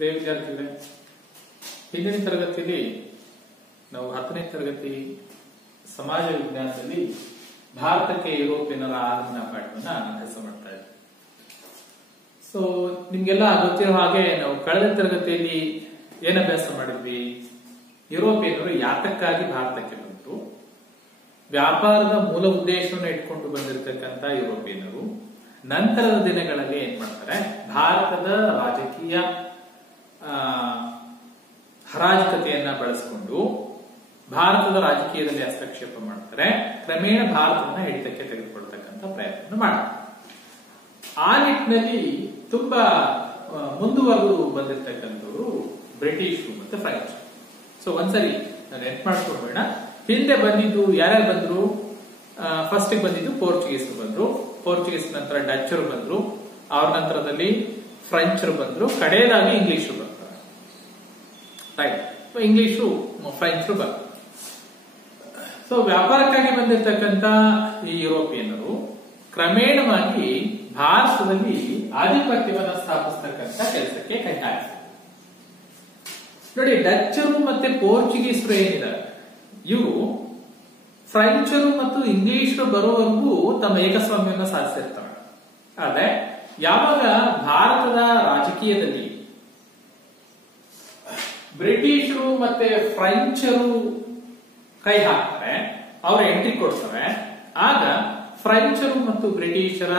ಪ್ರಿಯ ವಿದ್ಯಾರ್ಥಿಗಳೇ, ಹಿಂದಿನ ತರಗತಿಯಲ್ಲಿ ನಾವು 10ನೇ ತರಗತಿ ಸಮಾಜ ವಿಜ್ಞಾನದಲ್ಲಿ ಭಾರತಕ್ಕೆ ಯುರೋಪಿಯನ್ನರ ಆಗಮನ ಪಾಠವನ್ನ ಅಭ್ಯಾಸ ಮಾಡ್ತಾ ಇದ್ವಿ. ಸೊ ನಿಮ್ಗೆಲ್ಲ ಗೊತ್ತಿರೋ ಹಾಗೆ ನಾವು ಕಳೆದ ತರಗತಿಯಲ್ಲಿ ಏನ್ ಅಭ್ಯಾಸ ಮಾಡಿದ್ವಿ? ಯುರೋಪಿಯನ್ನರು ಯಾತಕ್ಕಾಗಿ ಭಾರತಕ್ಕೆ ಬಂದರು, ವ್ಯಾಪಾರದ ಮೂಲ ಉದ್ದೇಶವನ್ನು ಇಟ್ಕೊಂಡು ಬಂದಿರತಕ್ಕಂತ ಯುರೋಪಿಯನ್ನರು ನಂತರದ ದಿನಗಳಲ್ಲಿ ಏನ್ ಮಾಡ್ತಾರೆ, ಭಾರತದ ರಾಜಕೀಯ ಹರಾಜಕತೆಯನ್ನ ಬಳಸಿಕೊಂಡು ಭಾರತದ ರಾಜಕೀಯದಲ್ಲಿ ಹಸ್ತಕ್ಷೇಪ ಮಾಡ್ತಾರೆ. ಕ್ರಮೇಣ ಭಾರತವನ್ನ ಹಿಡಿತಕ್ಕೆ ತೆಗೆದುಕೊಳ್ತಕ್ಕಂಥ ಪ್ರಯತ್ನ ಮಾಡ್ತಾರೆ. ಆ ನಿಟ್ಟಿನಲ್ಲಿ ತುಂಬಾ ಮುಂದುವರೆದು ಬಂದಿರತಕ್ಕಂಥವ್ರು ಬ್ರಿಟಿಷರು ಮತ್ತೆ ಫ್ರೆಂಚ್. ಸೊ ಒಂದ್ಸರಿ ನೆಟ್ ಮಾಡ್ಕೊಡ್ಬೇಡ, ಹಿಂದೆ ಬಂದಿದ್ದು ಯಾರ್ಯಾರು ಬಂದ್ರು? ಫಸ್ಟ್ ಬಂದಿದ್ದು ಪೋರ್ಚುಗೀಸರು ಬಂದ್ರು, ಪೋರ್ಚುಗೀಸ್ ನಂತರ ಡಚ್ಚರು ಬಂದ್ರು, ಅವ್ರ ನಂತರದಲ್ಲಿ ಫ್ರೆಂಚರು ಬಂದ್ರು, ಕಡೆಯದಾಗಿ ಇಂಗ್ಲಿಷರು ಬರ್ತಾರೆ. ರೈಟ್, ಇಂಗ್ಲಿಷು ಫ್ರೆಂಚರು ಬಂದ್ರು. ಸೊ ವ್ಯಾಪಾರಕ್ಕಾಗಿ ಬಂದಿರತಕ್ಕಂತ ಈ ಯುರೋಪಿಯನ್ನರು ಕ್ರಮೇಣವಾಗಿ ಭಾರತದಲ್ಲಿ ಆಧಿಪತ್ಯವನ್ನು ಸ್ಥಾಪಿಸತಕ್ಕಂತ ಕೆಲಸಕ್ಕೆ ಕೈ ಹಾಕಿದ್ರು. ನೋಡಿ, ಡಚ್ಚರು ಮತ್ತೆ ಪೋರ್ಚುಗೀಸರು ಏನಿದ್ದಾರೆ, ಇವರು ಫ್ರೆಂಚರು ಮತ್ತು ಇಂಗ್ಲಿಷರು ಬರೋವರೆಗೂ ತಮ್ಮ ಏಕಸ್ವಾಮ್ಯವನ್ನು ಸಾಧಿಸಿರ್ತಾರೆ. ಆದ್ರೆ ಯಾವಾಗ ಭಾರತದ ರಾಜಕೀಯದಲ್ಲಿ ಬ್ರಿಟಿಷರು ಮತ್ತೆ ಫ್ರೆಂಚರು ಕೈ ಹಾಕ್ತಾರೆ, ಅವರ ಎಂಟ್ರಿ ಕೊಡ್ತಾರೆ, ಆಗ ಫ್ರೆಂಚರು ಮತ್ತು ಬ್ರಿಟಿಷರ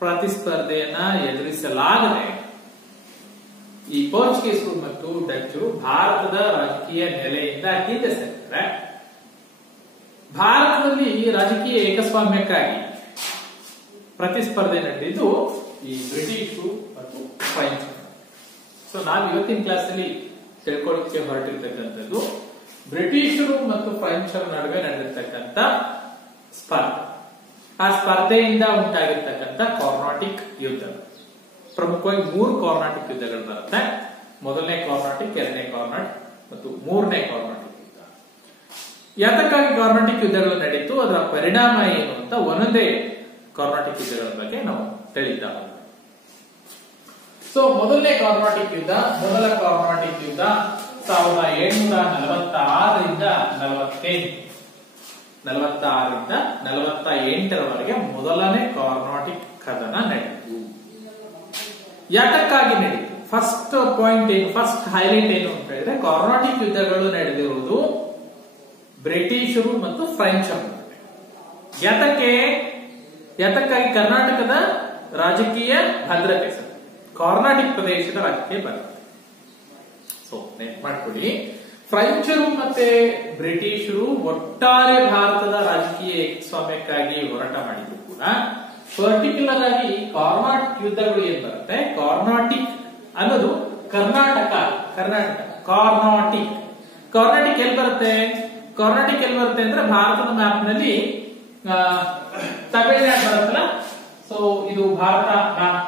ಪ್ರತಿಸ್ಪರ್ಧೆಯನ್ನ ಎದುರಿಸಲಾಗದೆ ಈ ಪೋರ್ಚುಗೀಸರು ಮತ್ತು ಡಚ್ಚರು ಭಾರತದ ರಾಜಕೀಯ ನೆಲೆಯಿಂದ ಹಿಂದೆ ಸರಿತಾರೆ. ಭಾರತದಲ್ಲಿ ರಾಜಕೀಯ ಏಕಸ್ವಾಮ್ಯಕ್ಕಾಗಿ ಪ್ರತಿಸ್ಪರ್ಧೆ ನಡೆದಿದ್ದು ಈ ಬ್ರಿಟಿಷರು ಮತ್ತು ಫ್ರೆಂಚ್. ಸೊ ನಾವು ಇವತ್ತಿನ ಕ್ಲಾಸ್ ಅಲ್ಲಿ ತಿಳ್ಕೊಳ್ಳೋಕೆ ಹೊರಟಿರ್ತಕ್ಕಂಥದ್ದು ಬ್ರಿಟಿಷರು ಮತ್ತು ಫ್ರೆಂಚರ ನಡುವೆ ನಡೆದಿರ್ತಕ್ಕಂಥ ಸ್ಪರ್ಧೆ. ಆ ಸ್ಪರ್ಧೆಯಿಂದ ಉಂಟಾಗಿರ್ತಕ್ಕಂಥ ಕಾರ್ನಾಟಿಕ್ ಯುದ್ಧ. ಪ್ರಮುಖವಾಗಿ 3 ಕಾರ್ನಾಟಿಕ್ ಯುದ್ಧಗಳು ಬರುತ್ತೆ. ಮೊದಲನೇ ಕಾರ್ನಾಟಿಕ್, ಎರಡನೇ ಕಾರ್ನಾಟಿಕ್ ಮತ್ತು ಮೂರನೇ ಕಾರ್ನಾಟಿಕ್ ಯುದ್ಧ. ಯಾತಕ್ಕಾಗಿ ಕಾರ್ನಾಟಿಕ್ ಯುದ್ಧಗಳು ನಡೀತು, ಅದರ ಪರಿಣಾಮ ಏನು ಅಂತ ಒಂದೊಂದೇ ಕಾರ್ನಾಟಿಕ್ ಯುದ್ಧಗಳ ಬಗ್ಗೆ ನಾವು ತಿಳಿತಾ ಹೋಗೋಣ. ಸೊ ಮೊದಲನೇ ಕಾರ್ನಾಟಿಕ್ ಯುದ್ಧ, ಮೊದಲ ಕಾರ್ನಾಟಿಕ್ ಯುದ್ಧ 1746ರಿಂದ 48ರವರೆಗೆ ಮೊದಲನೇ ಕಾರ್ನಾಟಿಕ್ ಕದನ ನಡೆಯಿತು. ಯಾತಕ್ಕಾಗಿ ನಡೀತು? ಫಸ್ಟ್ ಪಾಯಿಂಟ್ ಏನು, ಫಸ್ಟ್ ಹೈಲೈಟ್ ಏನು ಅಂತ ಹೇಳಿದ್ರೆ, ಕಾರ್ನಾಟಿಕ್ ಯುದ್ಧಗಳು ನಡೆದಿರುವುದು ಬ್ರಿಟಿಷರು ಮತ್ತು ಫ್ರೆಂಚರು. ಯಾತಕ್ಕಾಗಿ? ಕರ್ನಾಟಕದ ರಾಜಕೀಯ ಭದ್ರತೆ ಸರ್, ಕಾರ್ನಾಟಿಕ್ ಪ್ರದೇಶದ ರಾಜಕೀಯ ಭದ್ರತೆ. ಸೊ ನೆಟ್ ಮಾಡ್ಕೊಳ್ಳಿ, ಫ್ರೆಂಚರು ಮತ್ತೆ ಬ್ರಿಟಿಷರು ಒಟ್ಟಾರೆ ಭಾರತದ ರಾಜಕೀಯ ಏಕಸ್ವಾಮ್ಯಕ್ಕಾಗಿ ಹೋರಾಟ ಮಾಡಿದ್ರು ಕೂಡ ಪರ್ಟಿಕ್ಯುಲರ್ ಆಗಿ ಕಾರ್ನಾಟಿಕ್ ಯುದ್ಧಗಳು ಏನ್ ಬರುತ್ತೆ, ಕಾರ್ನಾಟಿಕ್ ಅನ್ನೋದು ಕರ್ನಾಟಕ ಕಾರ್ನಾಟಿಕ್ ಎಲ್ಲಿ ಬರುತ್ತೆ? ಕಾರ್ನಾಟಿಕ್ ಎಲ್ಲಿ ಬರುತ್ತೆ ಅಂದ್ರೆ ಭಾರತದ ಮ್ಯಾಪ್ ನಲ್ಲಿ ತಮಿಳುನಾಡು ಬರುತ್ತಲ್ಲ. ಸೊ ಇದು ಭಾರತ ಮ್ಯಾಪ್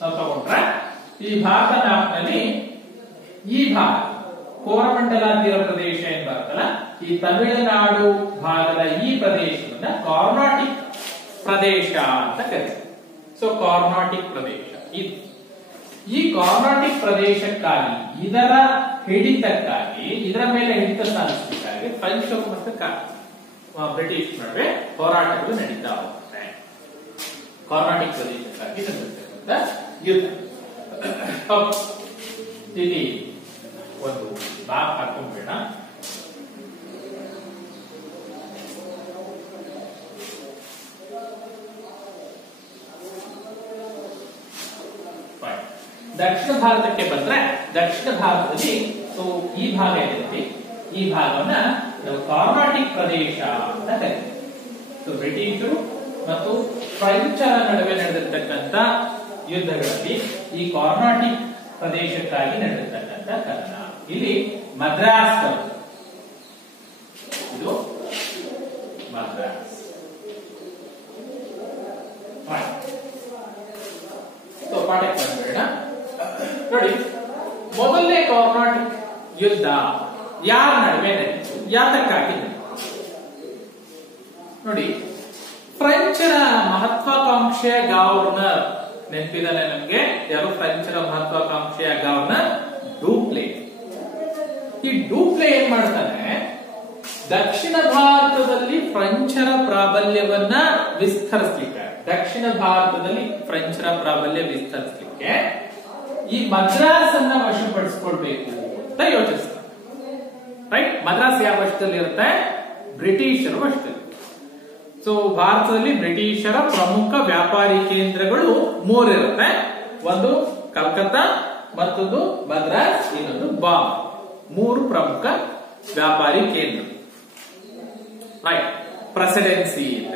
ನಾವು ತಗೊಂಡ್ರೆ, ಈ ಭಾರತ ಮ್ಯಾಪ್ ನಲ್ಲಿ ಈ ಭಾಗ ಕೋರಮಂಡಲ ತೀರ ಪ್ರದೇಶ ಏನ್ ಬರುತ್ತಲ್ಲ, ಈ ತಮಿಳುನಾಡು ಭಾಗದ ಈ ಪ್ರದೇಶವನ್ನ ಕಾರ್ನಾಟಿಕ್ ಪ್ರದೇಶ ಅಂತ ಕರೀತಾರೆ. ಸೊ ಕಾರ್ನಾಟಿಕ್ ಪ್ರದೇಶ ಇದು. ಈ ಕಾರ್ನಾಟಿಕ್ ಪ್ರದೇಶಕ್ಕಾಗಿ, ಇದರ ಹಿಡಿತಕ್ಕಾಗಿ, ಇದರ ಮೇಲೆ ಹಿಡಿತ ಸಾಧಿಸಲಿಕ್ಕಾಗಿ ಫ್ರೆಂಚರು ಮತ್ತು ಬ್ರಿಟಿಷ್ ನಡುವೆ ಹೋರಾಟಗಳು ನಡೀತಾ ಹೋಗುತ್ತೆ. ಕಾರ್ನಾಟಿಕ್ ಪ್ರದೇಶಕ್ಕಾಗಿ ನಡೆದಿರ್ತಕ್ಕಂಥ ಯುದ್ಧ. ಇಲ್ಲಿ ಒಂದು ಮ್ಯಾಪ್ ಹಾಕೊಂಡ್ಬೇಡ. ದಕ್ಷಿಣ ಭಾರತಕ್ಕೆ ಬಂದ್ರೆ, ದಕ್ಷಿಣ ಭಾರತದಲ್ಲಿ ಸೊ ಈ ಭಾಗ ಏನಿದೆ, ಈ ಭಾಗವನ್ನ ನಾವು ಕಾರ್ನಾಟಿಕ್ ಪ್ರದೇಶ ಅಂತ ಕರೀತೀವಿ. ಸೊ ಬ್ರಿಟಿಷರು ಮತ್ತು ಫ್ರೆಂಚರ ನಡುವೆ ನಡೆದಿರ್ತಕ್ಕಂಥ ಯುದ್ಧಗಳಲ್ಲಿ ಈ ಕಾರ್ನಾಟಿಕ್ ಪ್ರದೇಶಕ್ಕಾಗಿ ನಡೆದಿರ್ತಕ್ಕಂಥ ಕದನ. ಇಲ್ಲಿ ಮದ್ರಾಸ್ ಬರುತ್ತೆ, ಇದು ಮದ್ರಾಸ್. ಪಾಠಕ್ಕೆ ಬಂದ್ಬೇಡ. ನೋಡಿ, ಮೊದಲನೇ ಕಾರ್ನಾಟಿಕ್ ಯುದ್ಧ ಯಾರ ನಡುವೆ ನಡೀತು, ಯಾತಕ್ಕಾಗಿ ನಡೀತು? ನೋಡಿ, ಫ್ರೆಂಚರ ಮಹತ್ವಾಕಾಂಕ್ಷೆಯ ಗವರ್ನರ್ ನೆನಪಿದಾನೆ ನಮ್ಗೆ? ಯಾರು? ಫ್ರೆಂಚರ ಮಹತ್ವಾಕಾಂಕ್ಷೆಯ ಗವರ್ನರ್ ಮಾಡ್ತಾನೆ, ದಕ್ಷಿಣ ಭಾರತದಲ್ಲಿ ಫ್ರೆಂಚರ ಪ್ರಾಬಲ್ಯವನ್ನ ವಿಸ್ತರಿಸಲಿಕ್ಕೆ, ದಕ್ಷಿಣ ಭಾರತದಲ್ಲಿ ಫ್ರೆಂಚರ ಪ್ರಾಬಲ್ಯ ವಿಸ್ತರಿಸಲಿಕ್ಕೆ ಈ ಮದ್ರಾಸ್ ಅನ್ನ ವಶಪಡಿಸಿಕೊಳ್ಬೇಕು ಅಂತ ಯೋಚಿಸ್ತಾರೆ. ರೈಟ್? ಮದ್ರಾಸ್ ಯಾವ ವಶದಲ್ಲಿ ಇರುತ್ತೆ? ಬ್ರಿಟಿಷರ ವಶದಲ್ಲಿ. ಸೊ ಭಾರತದಲ್ಲಿ ಬ್ರಿಟಿಷರ ಪ್ರಮುಖ ವ್ಯಾಪಾರಿ ಕೇಂದ್ರಗಳು ಮೂರಿರುತ್ತೆ. ಒಂದು ಕಲ್ಕತ್ತಾ, ಮತ್ತೊಂದು ಮದ್ರಾಸ್, ಇನ್ನೊಂದು ಬಾಂಬೆ. ಮೂರು ಪ್ರಮುಖ ವ್ಯಾಪಾರಿ ಕೇಂದ್ರ. ರೈಟ್? ಪ್ರೆಸಿಡೆನ್ಸಿ ಅಂತ.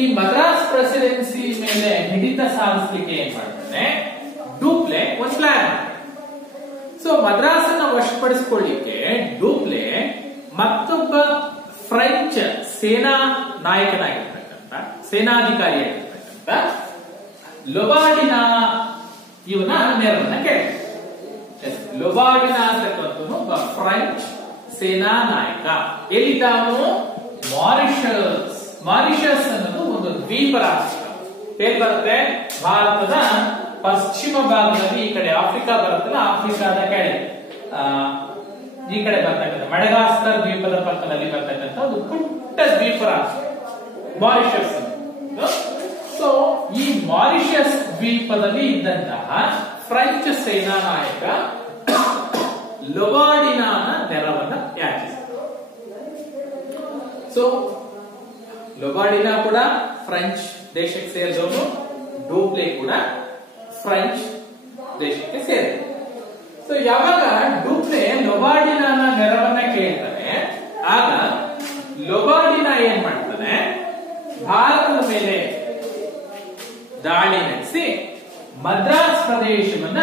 ಈ ಮದ್ರಾಸ್ ಪ್ರೆಸಿಡೆನ್ಸಿ ಮೇಲೆ ಹಿಡಿತ ಸಾಧಿಸಲಿಕ್ಕೆ ಏನ್ ಮಾಡ್ತಾನೆ, ಡೂಪ್ಲೆ ಒಂದು ಪ್ಲಾನ್ ಮಾಡ್ತಾನೆ. ಸೊ ಮದ್ರಾಸನ್ನ ವಶಪಡಿಸಿಕೊಳ್ಳಿಕ್ಕೆ ಡೂಪ್ಲೆ ಮತ್ತೊಬ್ಬ ಫ್ರೆಂಚ್ ಸೇನಾ ನಾಯಕನಾಗಿರ್ತಕ್ಕಂಥ, ಸೇನಾಧಿಕಾರಿಯಾಗಿರ್ತಕ್ಕಂಥ ಲೊಬಾರ್ಡಿನಾ ಇವನ ನೆರವನ್ನ ಕೇಳ್ತಾನೆ. ಲೊಬಾರ್ಡಿನಾ ಅಂತಕ್ಕಂಥವನು ಒಬ್ಬ ಫ್ರೆಂಚ್ ಸೇನಾ ನಾಯಕ. ಎಲ್ಲಿದ್ದಾನು? ಮಾರಿಷಸ್. ಮಾರಿಷಸ್ ಅನ್ನೋದು ಒಂದು ದ್ವೀಪ ರಾಷ್ಟ್ರ. ಎಲ್ಲಿ ಬರುತ್ತೆ? ಭಾರತದ ಪಶ್ಚಿಮ ಭಾಗದಲ್ಲಿ. ಈ ಕಡೆ ಆಫ್ರಿಕಾ ಬರುತ್ತಲ್ಲ, ಆಫ್ರಿಕಾದ ಕಡೆ ಈ ಕಡೆ ಬರ್ತಕ್ಕಂಥ ಮಡಗಾಸ್ಕರ್ ದ್ವೀಪದ ಪಕ್ಕದಲ್ಲಿ ಬರ್ತಕ್ಕಂಥ ಒಂದು ಪುಟ್ಟ ದ್ವೀಪ ರಾಷ್ಟ್ರ ಮಾರಿಷಸ್. ಸೊ ಈ ಮಾರಿಷಸ್ ದ್ವೀಪದಲ್ಲಿ ಇದ್ದಂತಹ ಫ್ರೆಂಚ್ ಸೇನಾ ನಾಯಕ ಲೊಬಾರ್ಡಿನಾನ ನೆರವನ್ನ ಯಾಚಿಸಿದರು. ಸೊ ಲೊಬಾರ್ಡಿನಾ ಕೂಡ ಫ್ರೆಂಚ್ ದೇಶಕ್ಕೆ ಸೇರಿದವನು, ಡೂಪ್ಲೆ ಕೂಡ ಫ್ರೆಂಚ್ ದೇಶಕ್ಕೆ ಸೇರಿದ. ಸೊ ಯಾವಾಗ ಡೂಪ್ಲೆ ಲೊಬಾರ್ಡಿನಾನ ನೆರವನ್ನ ಕೇಳ್ತಾನೆ, ಆಗ ಲೊಬಾರ್ಡಿನಾ ಏನ್ ಮಾಡ್ತಾನೆ, ಭಾರತದ ಮೇಲೆ ದಾಳಿ ನಡೆಸಿ ಮದ್ರಾಸ್ ಪ್ರದೇಶವನ್ನ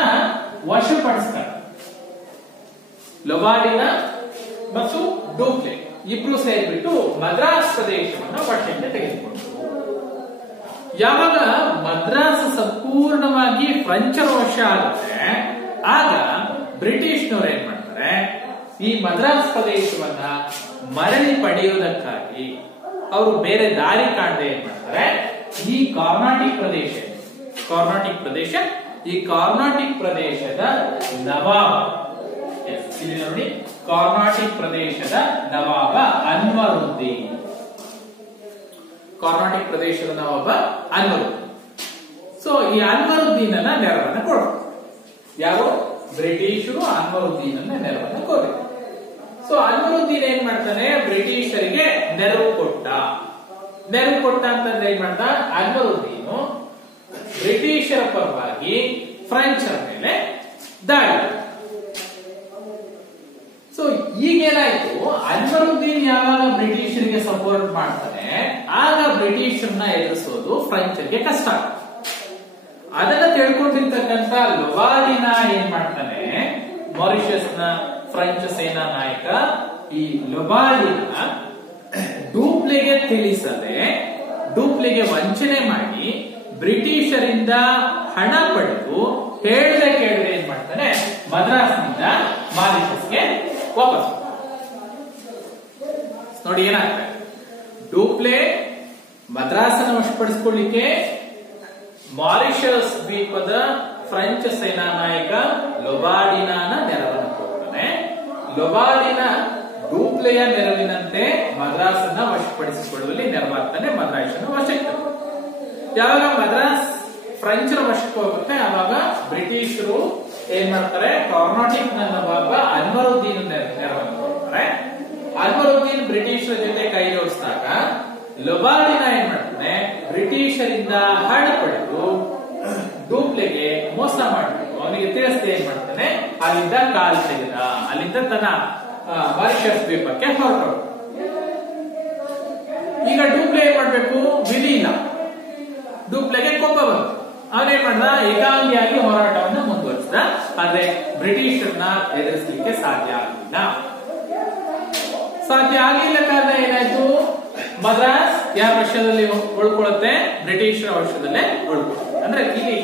ವಶಪಡಿಸ್ತಾರೆ. ಲೊಬಾರ್ಡಿನಾ ಮತ್ತು ಡೂಪ್ಲೆ ಇಬ್ರು ಸೇರಿಬಿಟ್ಟು ಮದ್ರಾಸ್ ಪ್ರದೇಶವನ್ನ ವಶಕ್ಕೆ ತೆಗೆದುಕೊಂಡರು. ಯಾವಾಗ ಮದ್ರಾಸ್ ಸಂಪೂರ್ಣವಾಗಿ ಫ್ರೆಂಚರ ವಶ ಆಗುತ್ತೆ, ಆಗ ಬ್ರಿಟಿಷ್ನವರು ಏನ್ ಮಾಡ್ತಾರೆ, ಈ ಮದ್ರಾಸ್ ಪ್ರದೇಶವನ್ನ ಮರಳಿ ಪಡೆಯುವುದಕ್ಕಾಗಿ ಅವರು ಬೇರೆ ದಾರಿ ಕಾಣದೆ ಏನ್ ಮಾಡ್ತಾರೆ, ಈ ಕರ್ನಾಟಿಕ್ ಪ್ರದೇಶದ ನವಾಬ, ಇಲ್ಲಿ ನೋಡಿ, ಕರ್ನಾಟಿಕ್ ಪ್ರದೇಶದ ನವಾಬ ಅನ್ವರುದ್ದೀನ್. ಕರ್ನಾಟಿಕ್ ಪ್ರದೇಶದ ನವಾಬ ಅನ್ವರುದ್ದೀನ್. ಸೊ ಈ ಅನ್ವರುದ್ದೀನ್ ಅನ್ನ ನೆರವನ್ನ ಕೊಡೋದು. ಯಾರು? ಬ್ರಿಟಿಷರು ಅನ್ವರುದ್ದೀನ್ ಅನ್ನ ನೆರವನ್ನ ಕೋರಿದ್ರು. ಸೊ ಅನ್ವರುದ್ದೀನ್ ಏನ್ ಮಾಡ್ತಾನೆ, ಬ್ರಿಟಿಷರಿಗೆ ನೆರವು ಕೊಟ್ಟ ಅಂತಂದ್ರೆ ಏನ್ ಮಾಡ್ದ, ಅನ್ವರುದ್ದೀನು ಬ್ರಿಟಿಷರ ಪರವಾಗಿ ಫ್ರೆಂಚರ ಮೇಲೆ ದಾಳಿ. ಸೊ ಈಗೇನಾಯ್ತು, ಅನ್ವರುದ್ದೀನ್ ಯಾವಾಗ ಬ್ರಿಟಿಷರಿಗೆ ಸಪೋರ್ಟ್ ಮಾಡ್ತಾನೆ, ಆಗ ಬ್ರಿಟಿಷರನ್ನ ಎದುರಿಸೋದು ಫ್ರೆಂಚರಿಗೆ ಕಷ್ಟ. ಅದನ್ನ ತಿಳ್ಕೊಂಡಿರ್ತಕ್ಕಂಥ ಲೊಬಾರ್ಡಿನಾ ಏನ್ ಮಾಡ್ತಾನೆ, ಮಾರಿಷಸ್ ನ ಫ್ರೆಂಚ್ ಸೇನಾ ನಾಯಕ ಈ ಲೊಬಾರ್ಡಿನಾ ಡೂಪ್ಲೆಗೆ ತಿಳಿಸದೆ, ಡೂಪ್ಲೆಗೆ ವಂಚನೆ ಮಾಡಿ ಬ್ರಿಟಿಷರಿಂದ ಹಣ ಪಡೆದು ಹೇಳದೆ ಕೇಳದೆ ಏನ್ ಮಾಡ್ತಾನೆ, ಮದ್ರಾಸ್ನಿಂದ ಮಾರಿಷಸ್ಗೆ ವಾಪಸ್. ನೋಡಿ ಏನಾಗ್ತದೆ, ಡೂಪ್ಲೆ ಮದ್ರಾಸನ್ನು ವಶಪಡಿಸಿಕೊಳ್ಳಿಕ್ಕೆ ಮಾರಿಷಸ್ ದ್ವೀಪದ ಫ್ರೆಂಚ್ ಸೇನಾ ನಾಯಕ ಲೊಬಾರ್ಡಿನಾನ ನೆರವನ್ನು ಕೊಡ್ತಾನೆ. ಲೊಬಾರ್ಡಿನಾ ಡೂಪ್ಲೆಯ ನೆರವಿನಂತೆ ಮದ್ರಾಸನ್ನ ವಶಪಡಿಸಿಕೊಳ್ಳುವಲ್ಲಿ ನೆರವಾಗ್ತಾನೆ, ಮದ್ರಾಸನ್ನು ವಶಕ್ಕೆ. ಯಾವಾಗ ಮದ್ರಾಸ್ ಫ್ರೆಂಚರ ವಶಕ್ಕೆ ಹೋಗುತ್ತೆ, ಆವಾಗ ಬ್ರಿಟಿಷರು ಏನ್ ಮಾಡ್ತಾರೆ, ಕರ್ನಾಟಿಕ್ ನವಾಬ ಅನ್ವರುದ್ದೀನ್ ನೆರವನ್ನು ಕೊಡ್ತಾರೆ. ಅನ್ವರುದ್ದೀನ್ ಬ್ರಿಟಿಷರ ಜೊತೆ ಕೈ ಜೋಡಿಸಿದಾಗ ಲೊಬಾರ್ಡಿನಾ ಏನ್ ಮಾಡ್ತಾನೆ, ಬ್ರಿಟಿಷರಿಂದ ಹಣ ಪಡೆದು ಡೂಪ್ಲೆಗೆ ಮೋಸ ಮಾಡಬೇಕು, ಅವನಿಗೆ ತಿಳಿಸದೆ ಏನ್ ಮಾಡ್ತಾನೆ, ಅಲ್ಲಿಂದ ಕಾಲ್ ತೆಗೆದ, ಅಲ್ಲಿಂದ ತನ್ನ ಮಾರಿಷಸ್ ದ್ವೀಪಕ್ಕೆ ಹೊರಟು. ಈಗ ಡೂಪ್ಲೆ ಏನ್ ಮಾಡ್ಬೇಕು, ವಿಧಿ ಇಲ್ಲ, ಡೂಪ್ಲೆಗೆ ಕೋಪ ಬಂತು. ಅವನೇನ್ ಮಾಡ್ದ, ಏಕಾಂಗಿಯಾಗಿ ಹೋರಾಟವನ್ನು ಮುಂದುವರಿಸಿದ. ಆದ್ರೆ ಬ್ರಿಟಿಷರನ್ನ ಎದುರಿಸಲಿಕ್ಕೆ ಸಾಧ್ಯ ಆಗಲಿಲ್ಲ. ಕಾರಣ ಏನಾಯ್ತು, ಮದ್ರಾಸ್ ಯಾರ ವಶದಲ್ಲಿ ಉಳ್ಕೊಳ್ಳುತ್ತೆ, ಬ್ರಿಟಿಷರ ವಶದಲ್ಲೇ ಉಳ್ಕೊಳ್ಳುತ್ತೆ. ಅಂದ್ರೆ ಇಲ್ಲಿ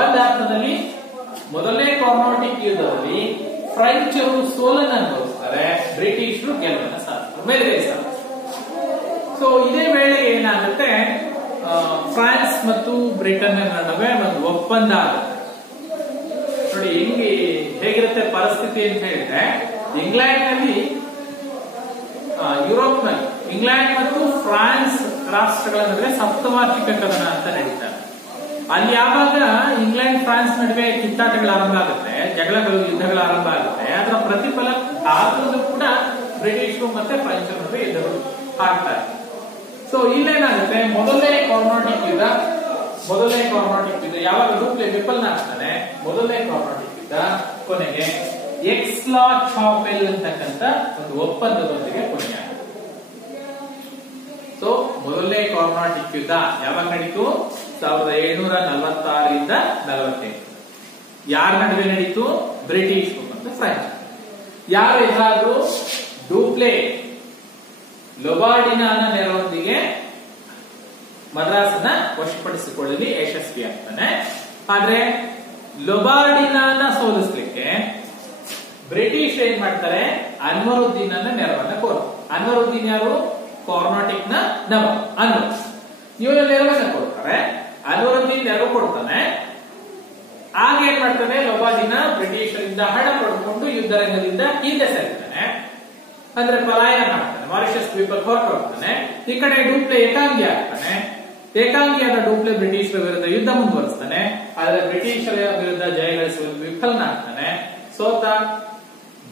ಒಂದು ಅರ್ಥದಲ್ಲಿ ಮೊದಲನೇ ಕರ್ನಾಟಿಕ್ ಯುದ್ಧದಲ್ಲಿ ಫ್ರೆಂಚರು ಸೋಲನ್ನು ಅನುಭವಿಸ್ತಾರೆ, ಬ್ರಿಟಿಷರು ಗೆಲುವನ್ನು ಸಾಧಿಸ್ತಾರೆ, ಮೇಲುಗೈ ಸಾಧಿಸ್ತಾರೆ. ಸೊ ಇದೇ ವೇಳೆ ಏನಾಗುತ್ತೆ, ಫ್ರಾನ್ಸ್ ಮತ್ತು ಬ್ರಿಟನ್ ನಡುವೆ ಒಂದು ಒಪ್ಪಂದ ಆಗುತ್ತೆ. ನೋಡಿ ಹೇಗಿರುತ್ತೆ ಪರಿಸ್ಥಿತಿ ಅಂತ ಹೇಳಿದ್ರೆ, ಇಂಗ್ಲೆಂಡ್ ನಲ್ಲಿ ಯುರೋಪ್ನಲ್ಲಿ ಇಂಗ್ಲೆಂಡ್ ಮತ್ತು ಫ್ರಾನ್ಸ್ ರಾಷ್ಟ್ರಗಳ ನಡುವೆ ಸಪ್ತವಾರ್ಷಿಕ ಕದನ ಅಂತ ನಡೀತಾರೆ. ಅಲ್ಲಿ ಯಾವಾಗ ಇಂಗ್ಲೆಂಡ್ ಫ್ರಾನ್ಸ್ ನಡುವೆ ಕಿತ್ತಾಟಗಳು ಆರಂಭ ಆಗುತ್ತೆ, ಜಗಳಗಳು ಯುದ್ಧಗಳು ಆರಂಭ ಆಗುತ್ತೆ, ಅದರ ಪ್ರತಿಫಲ ಆದ್ರೂ ಕೂಡ ಬ್ರಿಟಿಷರು ಮತ್ತೆ ಫ್ರೆಂಚರ ನಡುವೆ ಯುದ್ಧಗಳು ಆಗ್ತಾರೆ. ಸೊ ಇಲ್ಲೇನಾಗುತ್ತೆ, ಮೊದಲನೇ ಕಾರ್ನಾಟಿಕ್ ಯುದ್ಧ ಯಾವಾಗ ಡೂಪ್ಲೆ ವಿಫಲನಾಗ್ತಾನೆ, ಮೊದಲನೇ ಕಾರ್ನಾಟಿಕ್ ಯುದ್ಧ ಕೊನೆಗೆ ಎಕ್ಸ್ಲಾ ಚಾಪೆಲ್ ಅಂತಕ್ಕಂಥ ಒಂದು ಒಪ್ಪಂದದೊಂದಿಗೆ ಕೊನೆಯಾಗುತ್ತೆ. ಸೊ ಮೊದಲನೇ ಕಾರ್ನಾಟಿಕ್ ಯುದ್ಧ ಯಾವಾಗ ನಡೀತು? 1746ರಿಂದ 48. ಯಾರ ನಡುವೆ ನಡೀತು? ಬ್ರಿಟಿಷ್ ಮತ್ತು ಫ್ರೆಂಚ್. ಯಾರು ಎದುರಾದ್ರು? ಡೂಪ್ಲೆ ಲೊಬಾರ್ಡಿನಾನ ನೆರವೊಂದಿಗೆ ಮದ್ರಾಸನ್ನ ವಶಪಡಿಸಿಕೊಳ್ಳಲಿ ಯಶಸ್ವಿಯಾಗ್ತಾನೆ. ಆದ್ರೆ ಲೊಬಾರ್ಡಿನಾನ ಸೋಲಿಸ್ಲಿಕ್ಕೆ ಬ್ರಿಟಿಷ್ ಏನ್ ಮಾಡ್ತಾರೆ? ಅನ್ವರುದ್ದೀನ್ ನೆರವನ್ನ ಕೋರ್ತಾರೆ. ಅನ್ವರುದ್ದೀನ್ ಯಾರು? ಕಾರ್ನಾಟಿಕ್ ನ ನವಾಬ್ ಅನ್ವರ್. ಇವನು ನೆರವನ್ನ ಕೊಡ್ತಾರೆ. ಅನ್ವರುದ್ದೀನ್ ನೆರವು ಕೊಡ್ತಾನೆ. ಆಗ ಏನ್ ಮಾಡ್ತಾನೆ? ಲೊಬಾರ್ಡಿನ ಬ್ರಿಟಿಷರಿಂದ ಹಣ ಪಡ್ಕೊಂಡು ಯುದ್ಧ ರಂಗದಿಂದ ಹಿಂದೆ ಸರಿತಾನೆ, ಅಂದ್ರೆ ಪಲಾಯನ ಮಾಡ್ತಾನೆ, ಮಾರಿಷಸ್ ದ್ವೀಪಕ್ಕೆ ಹೊರಟು ಹೋಗ್ತಾನೆ. ಈ ಕಡೆ ಡೂಪ್ಲೆ ಏಕಾಂಗಿ ಆಗ್ತಾನೆ. ಏಕಾಂಗಿಯಾದ ಡೂಪ್ಲೆ ಬ್ರಿಟಿಷರ ವಿರುದ್ಧ ಯುದ್ಧ ಮುಂದುವರಿಸ್ತಾನೆ. ಆದ್ರೆ ಬ್ರಿಟಿಷರ ವಿರುದ್ಧ ಜಯಗಳಿಸುವಲ್ಲಿ ವಿಫಲನಾಗ್ತಾನೆ. ಸೋತ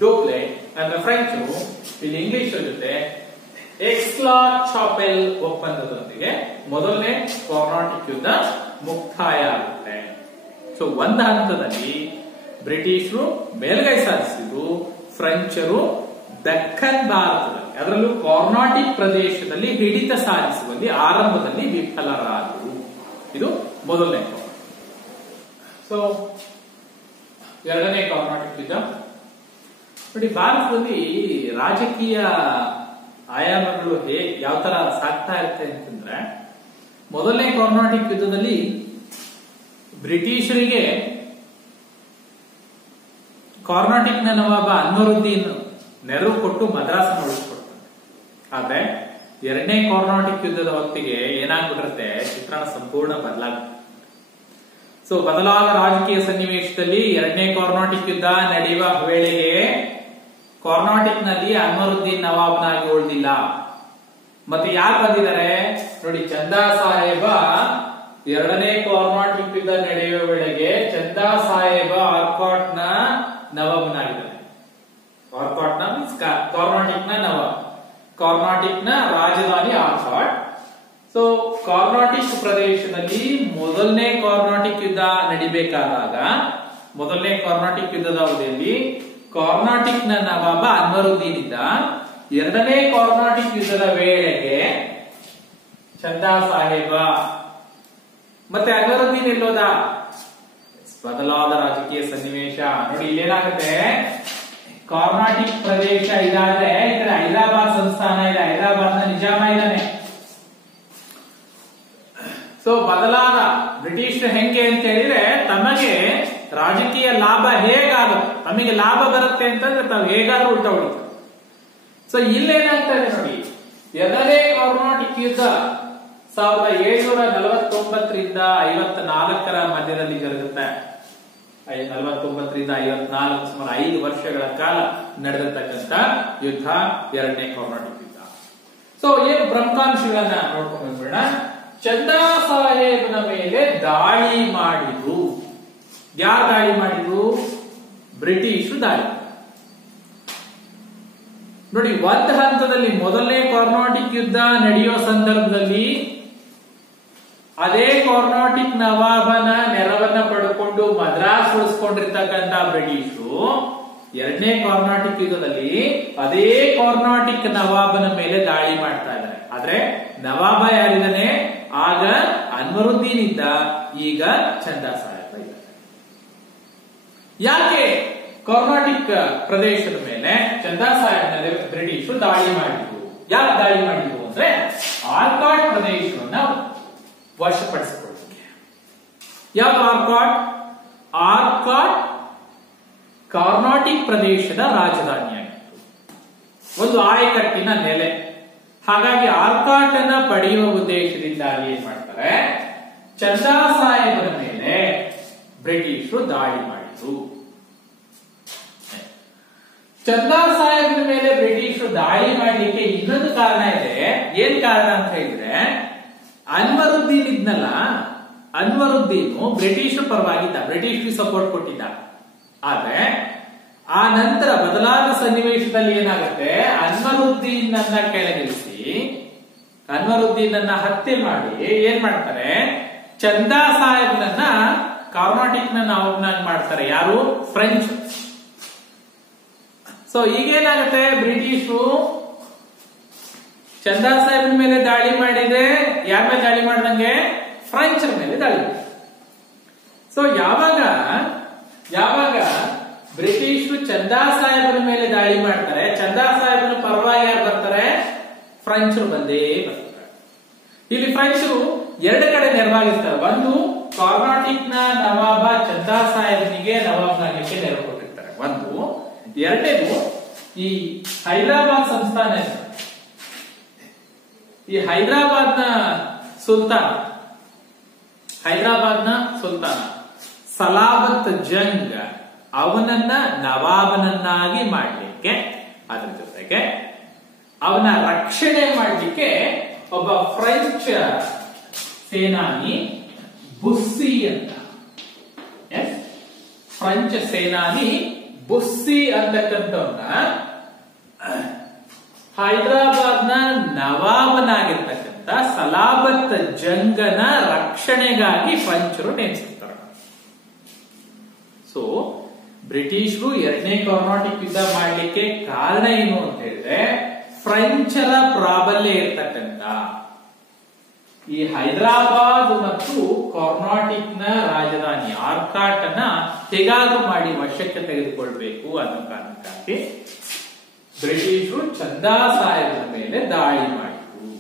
ಡೂಪ್ಲೆ ಅಂದ್ರೆ ಫ್ರೆಂಚರು ಇಲ್ಲಿ ಇಂಗ್ಲಿಷರ ಜೊತೆ ಎಕ್ಸ್ಲಾ ಚಾಪೆಲ್ ಒಪ್ಪಂದದೊಂದಿಗೆ ಮೊದಲನೇ ಕಾರ್ನಾಟಿಕ್ ಯುದ್ಧ ಮುಕ್ತಾಯ ಆಗುತ್ತೆ. ಸೊ ಒಂದು ಹಂತದಲ್ಲಿ ಬ್ರಿಟಿಷರು ಮೇಲ್ಗೈ ಸಾಧಿಸಿದ್ರು, ಫ್ರೆಂಚರು ದಕ್ಕನ್ ಭಾರತದಲ್ಲಿ, ಅದರಲ್ಲೂ ಕಾರ್ನಾಟಿಕ್ ಪ್ರದೇಶದಲ್ಲಿ ಹಿಡಿತ ಸಾಧಿಸುವಲ್ಲಿ ಆರಂಭದಲ್ಲಿ ವಿಫಲರಾದರು. ಇದು ಮೊದಲನೇ. ಸೊ ಎರಡನೇ ಕಾರ್ನಾಟಿಕ್ ಯುದ್ಧ ನೋಡಿ, ಭಾರತದಲ್ಲಿ ರಾಜಕೀಯ ಆಯಾಮಗಳು ಯಾವ ತರ ಸಾಗ್ತಾ ಇರುತ್ತೆ ಅಂತಂದ್ರೆ, ಮೊದಲನೇ ಕಾರ್ನಾಟಿಕ್ ಯುದ್ಧದಲ್ಲಿ ಬ್ರಿಟಿಷರಿಗೆ ಕಾರ್ನಾಟಿಕ್ ನ ನವಾಬ ಅನ್ವರುದ್ದೀನ್ ನೆರವು ಕೊಟ್ಟು ಮದ್ರಾಸನ್ನು ಉಳಿಸಿಕೊಡ್ತಾನೆ. ಆದ್ರೆ ಎರಡನೇ ಕಾರ್ನಾಟಿಕ್ ಯುದ್ಧದ ಹೊತ್ತಿಗೆ ಏನಾಗ್ಬಿಟ್ಟಿರುತ್ತೆ, ಚಿತ್ರಣ ಸಂಪೂರ್ಣ ಬದಲಾಗುತ್ತೆ. ಸೊ ಬದಲಾದ ರಾಜಕೀಯ ಸನ್ನಿವೇಶದಲ್ಲಿ ಎರಡನೇ ಕಾರ್ನಾಟಿಕ್ ಯುದ್ಧ ನಡೆಯುವ ವೇಳೆಗೆ ಕಾರ್ನಾಟಿಕ್ ನಲ್ಲಿ ಅನ್ವರುದ್ದೀನ್ ನವಾಬ್ನಾಗಿ ಉಳಿದಿಲ್ಲ. ಮತ್ತೆ ಯಾರು ಬಂದಿದ್ದಾರೆ ನೋಡಿ, ಚಂದಾ ಸಾಹೇಬ ಎರಡನೇ ಕಾರ್ನಾಟಿಕ್ ಯುದ್ಧ ನಡೆಯುವ ವೇಳೆಗೆ ಚಂದಾ ಸಾಹೇಬ ಆರ್ಕಾಟ್ ನ ನವಾಬ್ನಾಗಿದ್ದಾನೆ. ಆರ್ಕಾಟ್ ನ ಮೀನ್ಸ್ ಕಾರ್ನಾಟಿಕ್ ನ ನವಾಬ್, ಕಾರ್ನಾಟಿಕ್ ನ ರಾಜಧಾನಿ ಆರ್ಕಾಟ್. ಸೊ ಕಾರ್ನಾಟಿಕ್ ಪ್ರದೇಶದಲ್ಲಿ ಮೊದಲನೇ ಕಾರ್ನಾಟಿಕ್ ಯುದ್ಧ ನಡಿಬೇಕಾದಾಗ, ಮೊದಲನೇ ಕಾರ್ನಾಟಿಕ್ ಯುದ್ಧದ ಅವಧಿಯಲ್ಲಿ ಕಾರ್ನಾಟಿಕ್ ನ ನವಾಬ ಅನ್ವರುದ್ದೀನ್ ಇದ್ದ. ಎರಡನೇ ಕಾರ್ನಾಟಿಕ್ ಯುದ್ಧದ ವೇಳೆಗೆ ಚಂದಾ ಸಾಹೇಬ ಮತ್ತೆ ಅನ್ವರುದ್ದೀನ್ ಎಲ್ಲೋದ? ಬದಲಾದ ರಾಜಕೀಯ ಸನ್ನಿವೇಶ ನೋಡಿ. ಇಲ್ಲೇನಾಗುತ್ತೆ, ಕಾರ್ನಾಟಿಕ್ ಪ್ರದೇಶ ಇದಾದ್ರೆ ಈ ಕಡೆ ಹೈದರಾಬಾದ್ ಸಂಸ್ಥಾನ ಇದೆ, ಹೈದರಾಬಾದ್ ನ ನಿಜಾಮ ಇದ್ದಾನೆ. ಸೊ ಬದಲಾದ ಬ್ರಿಟಿಷ್ ಹೆಂಗೆ ಅಂತ ಹೇಳಿದ್ರೆ, ತಮಗೆ ರಾಜಕೀಯ ಲಾಭ ಹೇಗಾಗುತ್ತೆ, ತಮಗೆ ಲಾಭ ಬರುತ್ತೆ ಅಂತಂದ್ರೆ ತಾವು ಹೇಗಾದ್ರೂ ಉಲ್ಟಾ ಹೊಡಿತಾರೆ. ಸೊ ಇಲ್ಲೇನಾಗ್ತದೆ ನೋಡಿ, ಎರಡನೇ ಕಾರ್ನಾಟಿಕ್ ಯುದ್ಧ 1749ರಿಂದ 54ರ ಮಧ್ಯದಲ್ಲಿ ಜರುಗುತ್ತೆ. 49ರಿಂದ 54 ಸುಮಾರು 5 ವರ್ಷಗಳ ಕಾಲ ನಡೆದಿರ್ತಕ್ಕಂಥ ಯುದ್ಧ ಎರಡನೇ ಕಾರ್ನಾಟಿಕ್ ಯುದ್ಧ. ಸೊ ಏನು ಪ್ರಮುಖಾಂಶಗಳನ್ನ ನೋಡ್ಕೊಂಡು ಬಂದ್ಬಿಡೋಣ. ಚಂದಾ ಸಾಹೇಬನ ಮೇಲೆ ದಾಳಿ ಮಾಡಿದ್ರು. ಯಾರು ದಾಳಿ ಮಾಡಿದ್ರು? ಬ್ರಿಟಿಷರು ದಾಳಿ ನೋಡಿ. ಒಂದು ಹಂತದಲ್ಲಿ ಮೊದಲನೇ ಕಾರ್ನಾಟಿಕ್ ಯುದ್ಧ ನಡೆಯೋ ಸಂದರ್ಭದಲ್ಲಿ ಅದೇ ಕಾರ್ನಾಟಿಕ್ ನವಾಬನ ನೆರವನ್ನ ಪಡ್ಕೊಂಡು ಮದ್ರಾಸ್ ಉಳಿಸ್ಕೊಂಡಿರ್ತಕ್ಕಂಥ ಬ್ರಿಟಿಷರು ಎರಡನೇ ಕಾರ್ನಾಟಿಕ್ ಯುದ್ಧದಲ್ಲಿ ಅದೇ ಕಾರ್ನಾಟಿಕ್ ನವಾಬನ ಮೇಲೆ ದಾಳಿ ಮಾಡ್ತಾ ಇದ್ದಾರೆ. ಆದ್ರೆ ನವಾಬ ಯಾರಿದ್ದಾನೆ? ಆಗ ಅನ್ವರುದ್ದೀನ್ ಇದ್ದ, ಈಗ ಚಂದಾ ಸಾಹೇಬ ಇದ್ದಾರೆ. ಯಾಕೆ ಕಾರ್ನಾಟಿಕ್ ಪ್ರದೇಶದ ಮೇಲೆ ಚಂದಾ ಸಾಹೇಬ್ನಲ್ಲಿ ಬ್ರಿಟಿಷರು ದಾಳಿ ಮಾಡಿದ್ರು? ಯಾಕೆ ದಾಳಿ ಮಾಡಿದ್ರು ಅಂದ್ರೆ, ಆರ್ಕಾಟ್ ಪ್ರದೇಶವನ್ನ ವಶಪಡಿಸಿಕೊಳ್ಳಲಿಕ್ಕೆ. ಯಾವ ಆರ್ಕಾಟ್? ಆರ್ಕಾಟ್ ಕಾರ್ನಾಟಿಕ್ ಪ್ರದೇಶದ ರಾಜಧಾನಿಯಾಗಿತ್ತು, ಒಂದು ಆಯಕಟ್ಟಿನ ನೆಲೆ. ಹಾಗಾಗಿ ಆರ್ಕಾಟ್ ಅನ್ನ ಪಡೆಯುವ ಉದ್ದೇಶದಿಂದಾಗಿ ಏನ್ ಮಾಡ್ತಾರೆ, ಚಂದಾ ಸಾಹೇಬರ ಮೇಲೆ ಬ್ರಿಟಿಷರು ದಾಳಿ ಮಾಡಿದ್ರು. ಚಂದಾ ಸಾಹೇಬ್ರ ಮೇಲೆ ಬ್ರಿಟಿಷರು ದಾಳಿ ಮಾಡಲಿಕ್ಕೆ ಇನ್ನೊಂದು ಕಾರಣ ಇದೆ. ಏನ್ ಕಾರಣ ಅಂತ ಹೇಳಿದ್ರೆ, ಅನ್ವರುದ್ದೀನ್ ಇದ್ನಲ್ಲ, ಅನ್ವರುದ್ದೀನು ಬ್ರಿಟಿಷರ ಪರವಾಗಿದ್ದ, ಬ್ರಿಟಿಷರಿಗೆ ಸಪೋರ್ಟ್ ಕೊಟ್ಟಿದ್ದ. ಆದ್ರೆ ಆ ನಂತರ ಬದಲಾದ ಸನ್ನಿವೇಶದಲ್ಲಿ ಏನಾಗುತ್ತೆ, ಅನ್ವರುದ್ದೀನ್ ಅನ್ನ ಕೆಳಗಿಳಿಸಿ ಅನ್ವರುದ್ದೀನ್ ಅನ್ನ ಹತ್ಯೆ ಮಾಡಿ ಏನ್ ಮಾಡ್ತಾರೆ, ಚಂದಾ ಸಾಹೇಬ್ನನ್ನ ಕಾರ್ನಾಟಿಕ್ ನ ನವಾಬನಾಗಿ ಮಾಡ್ತಾರೆ. ಯಾರು? ಫ್ರೆಂಚ್. ಸೊ ಈಗೇನಾಗುತ್ತೆ, ಬ್ರಿಟಿಷರು ಚಂದಾ ಸಾಹೇಬ್ರ ಮೇಲೆ ದಾಳಿ ಮಾಡಿದೆ. ಯಾರ ಮೇಲೆ ದಾಳಿ ಮಾಡ್ದಂಗೆ? ಫ್ರೆಂಚರ ಮೇಲೆ ದಾಳಿ. ಸೊ ಯಾವಾಗ ಬ್ರಿಟಿಷರು ಚಂದಾ ಸಾಹೇಬ್ರ ಮೇಲೆ ದಾಳಿ ಮಾಡ್ತಾರೆ, ಚಂದಾ ಸಾಹೇಬ್ರ ಪರವಾಗಿ ಯಾರು ಬರ್ತಾರೆ? ಫ್ರೆಂಚರು ಬಂದೇ ಬರ್ತಾರೆ. ಇಲ್ಲಿ ಫ್ರೆಂಚರು ಎರಡು ಕಡೆ ನೆರವಾಗಿರ್ತಾರೆ. ಒಂದು, ಕಾರ್ನಾಟಿಕ್ ನ ನವಾಬ ಚಂದಾ ಸಾಹೇಬ್ನಿಗೆ ನವಾಬ್ನಾಗಲಿಕ್ಕೆ ನೆರವು ಕೊಟ್ಟಿರ್ತಾರೆ ಒಂದು. ಎರಡನೇದು, ಈ ಹೈದರಾಬಾದ್ ಸಂಸ್ಥಾನ, ಈ ಹೈದರಾಬಾದ್ನ ಸುಲ್ತಾನ ಸಲಾಬತ್ ಜಂಗ್ ಅವನನ್ನ ನವಾಬನನ್ನಾಗಿ ಮಾಡಲಿಕ್ಕೆ, ಅದರ ಜೊತೆಗೆ ಅವನ ರಕ್ಷಣೆ ಮಾಡಲಿಕ್ಕೆ ಒಬ್ಬ ಫ್ರೆಂಚ್ ಸೇನಾನಿ ಬುಸ್ಸಿ ಅಂತ, ಫ್ರೆಂಚ್ ಸೇನಾನಿ ಬುಸ್ಸಿ ಅಂತಕ್ಕಂಥವನ್ನ ಹೈದರಾಬಾದ್ನ ನವಾಬನಾಗಿರ್ತಕ್ಕಂಥ ಸಲಾಬತ್ ಜಂಗನ ರಕ್ಷಣೆಗಾಗಿ ಫ್ರೆಂಚರು ನೇಮಿಸಿರ್ತಾರೆ. ಸೊ ಬ್ರಿಟಿಷರು ಎರಡನೇ ಕಾರ್ನಾಟಿಕ್ ಯುದ್ಧ ಮಾಡಲಿಕ್ಕೆ ಕಾರಣ ಏನು ಅಂತ ಹೇಳಿದ್ರೆ, ಫ್ರೆಂಚರ ಪ್ರಾಬಲ್ಯ ಇರ್ತಕ್ಕಂಥ ಈ ಹೈದರಾಬಾದ್ ಮತ್ತು ಕಾರ್ನಾಟಿಕ್ ನ ರಾಜಧಾನಿ ಆರ್ಕಾಟ್ ಅನ್ನ ಹೇಗಾದ್ರೂ ಮಾಡಿ ವಶಕ್ಕೆ ತೆಗೆದುಕೊಳ್ಬೇಕು ಅನ್ನೋ ಕಾರಣಕ್ಕಾಗಿ ಬ್ರಿಟಿಷರು ಚಂದಾ ಸಾಹೇಬ್ರ ಮೇಲೆ ದಾಳಿ ಮಾಡಿದ್ರು.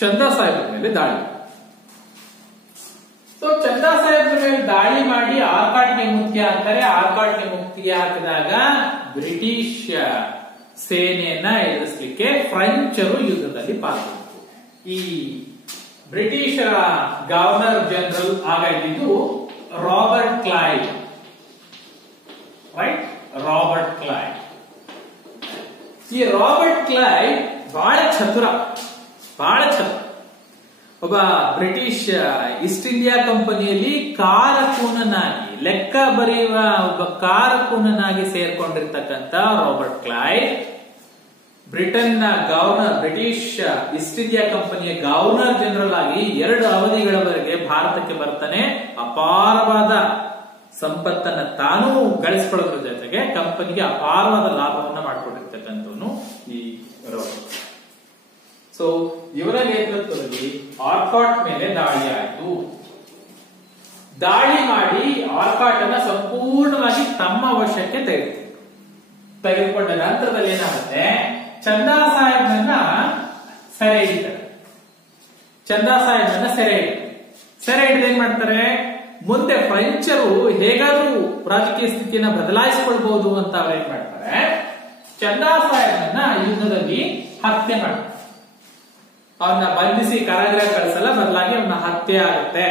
ಚಂದಾ ಸಾಹೇಬ್ರ ಮೇಲೆ ದಾಳಿ. ಸೊ ಚಂದಾ ಸಾಹೇಬ್ರ ಮೇಲೆ ದಾಳಿ ಮಾಡಿ ಆರ್ಕಾಟ್ಗೆ ಮುಕ್ತಿ ಹಾಕ್ತಾರೆ. ಆರ್ಕಾಟ್ಗೆ ಮುಕ್ತಿ ಹಾಕಿದಾಗ ಬ್ರಿಟಿಷ್ ಸೇನೆಯನ್ನ ಎದುರಿಸಲಿಕ್ಕೆ ಫ್ರೆಂಚರು ಯುದ್ಧದಲ್ಲಿ ಪಾಲ್ಗೊಂಡರು. ಈ ಬ್ರಿಟಿಷರ ಗವರ್ನರ್ ಜನರಲ್ ಆಗ ಇದ್ದು Robert Clive, right? Robert Clive. ಈ ರಾಬರ್ಟ್ ಕ್ಲೈವ್ ಬಹಳ ಚತುರ. ಒಬ್ಬ ಬ್ರಿಟಿಷ್ ಈಸ್ಟ್ ಇಂಡಿಯಾ ಕಂಪನಿಯಲ್ಲಿ ಕಾರಕೂನನಾಗಿ, ಲೆಕ್ಕ ಬರೆಯುವ ಒಬ್ಬ ಕಾರಕೂನನಾಗಿ ಸೇರ್ಕೊಂಡಿರ್ತಕ್ಕಂಥ ರಾಬರ್ಟ್ ಕ್ಲೈವ್ ಬ್ರಿಟನ್ ನ ಬ್ರಿಟಿಷ್ ಈಸ್ಟ್ ಇಂಡಿಯಾ ಕಂಪನಿಯ ಗವರ್ನರ್ ಜನರಲ್ ಆಗಿ 2 ಅವಧಿಗಳವರೆಗೆ ಭಾರತಕ್ಕೆ ಬರ್ತಾನೆ. ಅಪಾರವಾದ ಸಂಪತ್ತನ್ನ ತಾನೂ ಗಳಿಸಿಕೊಳ್ಳೋದ್ರ ಜೊತೆಗೆ ಕಂಪನಿಗೆ ಅಪಾರವಾದ ಲಾಭವನ್ನ ಮಾಡಿಕೊಂಡಿರ್ತಕ್ಕಂಥವನು ಈ ರಾಬರ್ಟ್. ಸೊ ಇವರ ನೇತೃತ್ವದಲ್ಲಿ ಆರ್ಕಾಟ್ ಮೇಲೆ ದಾಳಿ ಆಯಿತು. ದಾಳಿ ಮಾಡಿ ಆರ್ಕಾಟ್ ಅನ್ನ ಸಂಪೂರ್ಣವಾಗಿ ತಮ್ಮ ವಶಕ್ಕೆ ತೆಗೆದುಕೊಂಡ ನಂತರದಲ್ಲಿ ಏನಾಗುತ್ತೆ, ಚಂದಾ ಸಾಹೇಬ್ನನ್ನ ಸೆರೆ ಹಿಡಿತಾರೆ. ಸೆರೆ ಹಿಡಿದು ಏನ್ ಮಾಡ್ತಾರೆ, ಮುಂದೆ ಫ್ರೆಂಚರು ಹೇಗಾದ್ರೂ ರಾಜಕೀಯ ಸ್ಥಿತಿಯನ್ನ ಬದಲಾಯಿಸಿಕೊಳ್ಬಹುದು ಅಂತ ಅವ್ರು ಏನ್ ಮಾಡ್ತಾರೆ, ಚಂದಾ ಸಾಹೇಬ್ನನ್ನ ಯುದ್ಧದಲ್ಲಿ ಹತ್ಯೆ ಮಾಡ್ತಾರೆ. ಅವನ್ನ ಬಂಧಿಸಿ ಕಾರಾಗೃಹ ಕಳಿಸಲ್ಲ, ಬದಲಾಗಿ ಅವನ ಹತ್ಯೆ ಆಗುತ್ತೆ.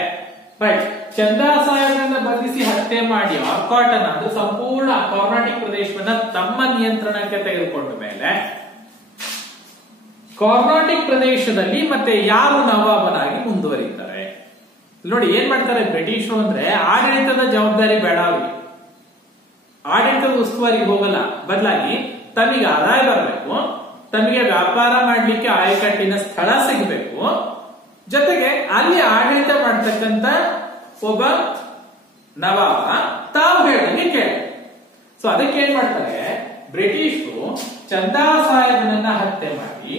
ರೈಟ್? ಚಂದಾ ಸಾಹೇಬ್ನನ್ನ ಬಂಧಿಸಿ ಹತ್ಯೆ ಮಾಡಿ ಆರ್ಕಾಟ್ ಅನ್ನ, ಅದು ಸಂಪೂರ್ಣ ಕಾರ್ನಾಟಿಕ್ ಪ್ರದೇಶವನ್ನ ತಮ್ಮ ನಿಯಂತ್ರಣಕ್ಕೆ ತೆಗೆದುಕೊಂಡ ಮೇಲೆ ಕಾರ್ನಾಟಿಕ್ ಪ್ರದೇಶದಲ್ಲಿ ಮತ್ತೆ ಯಾರು ನವಾಬನಾಗಿ ಮುಂದುವರಿತಾರೆ. ನೋಡಿ ಏನ್ ಮಾಡ್ತಾರೆ ಬ್ರಿಟಿಷರು ಅಂದ್ರೆ, ಆಡಳಿತದ ಜವಾಬ್ದಾರಿ ಬೇಡ ಅವ್ರಿಗೆ, ಆಡಳಿತದ ಉಸ್ತುವಾರಿಗೆ ಹೋಗಲ್ಲ. ಬದಲಾಗಿ ತಮಗೆ ಆದಾಯ ಬರಬೇಕು, ತಮಗೆ ವ್ಯಾಪಾರ ಮಾಡ್ಲಿಕ್ಕೆ ಆಯಕಟ್ಟಿನ ಸ್ಥಳ ಸಿಗಬೇಕು, ಜೊತೆಗೆ ಅಲ್ಲಿ ಆಡಳಿತ ಮಾಡ್ತಕ್ಕಂತ ಒಬ್ಬ ನವಾಬ ತಾವು ಹೇಳಂಗೆ ಕೇಳಿ. ಸೊ ಅದಕ್ಕೆ ಏನ್ ಮಾಡ್ತಾರೆ ಬ್ರಿಟಿಷರು, ಚಂದಾ ಸಾಹೇಬನನ್ನ ಹತ್ಯೆ ಮಾಡಿ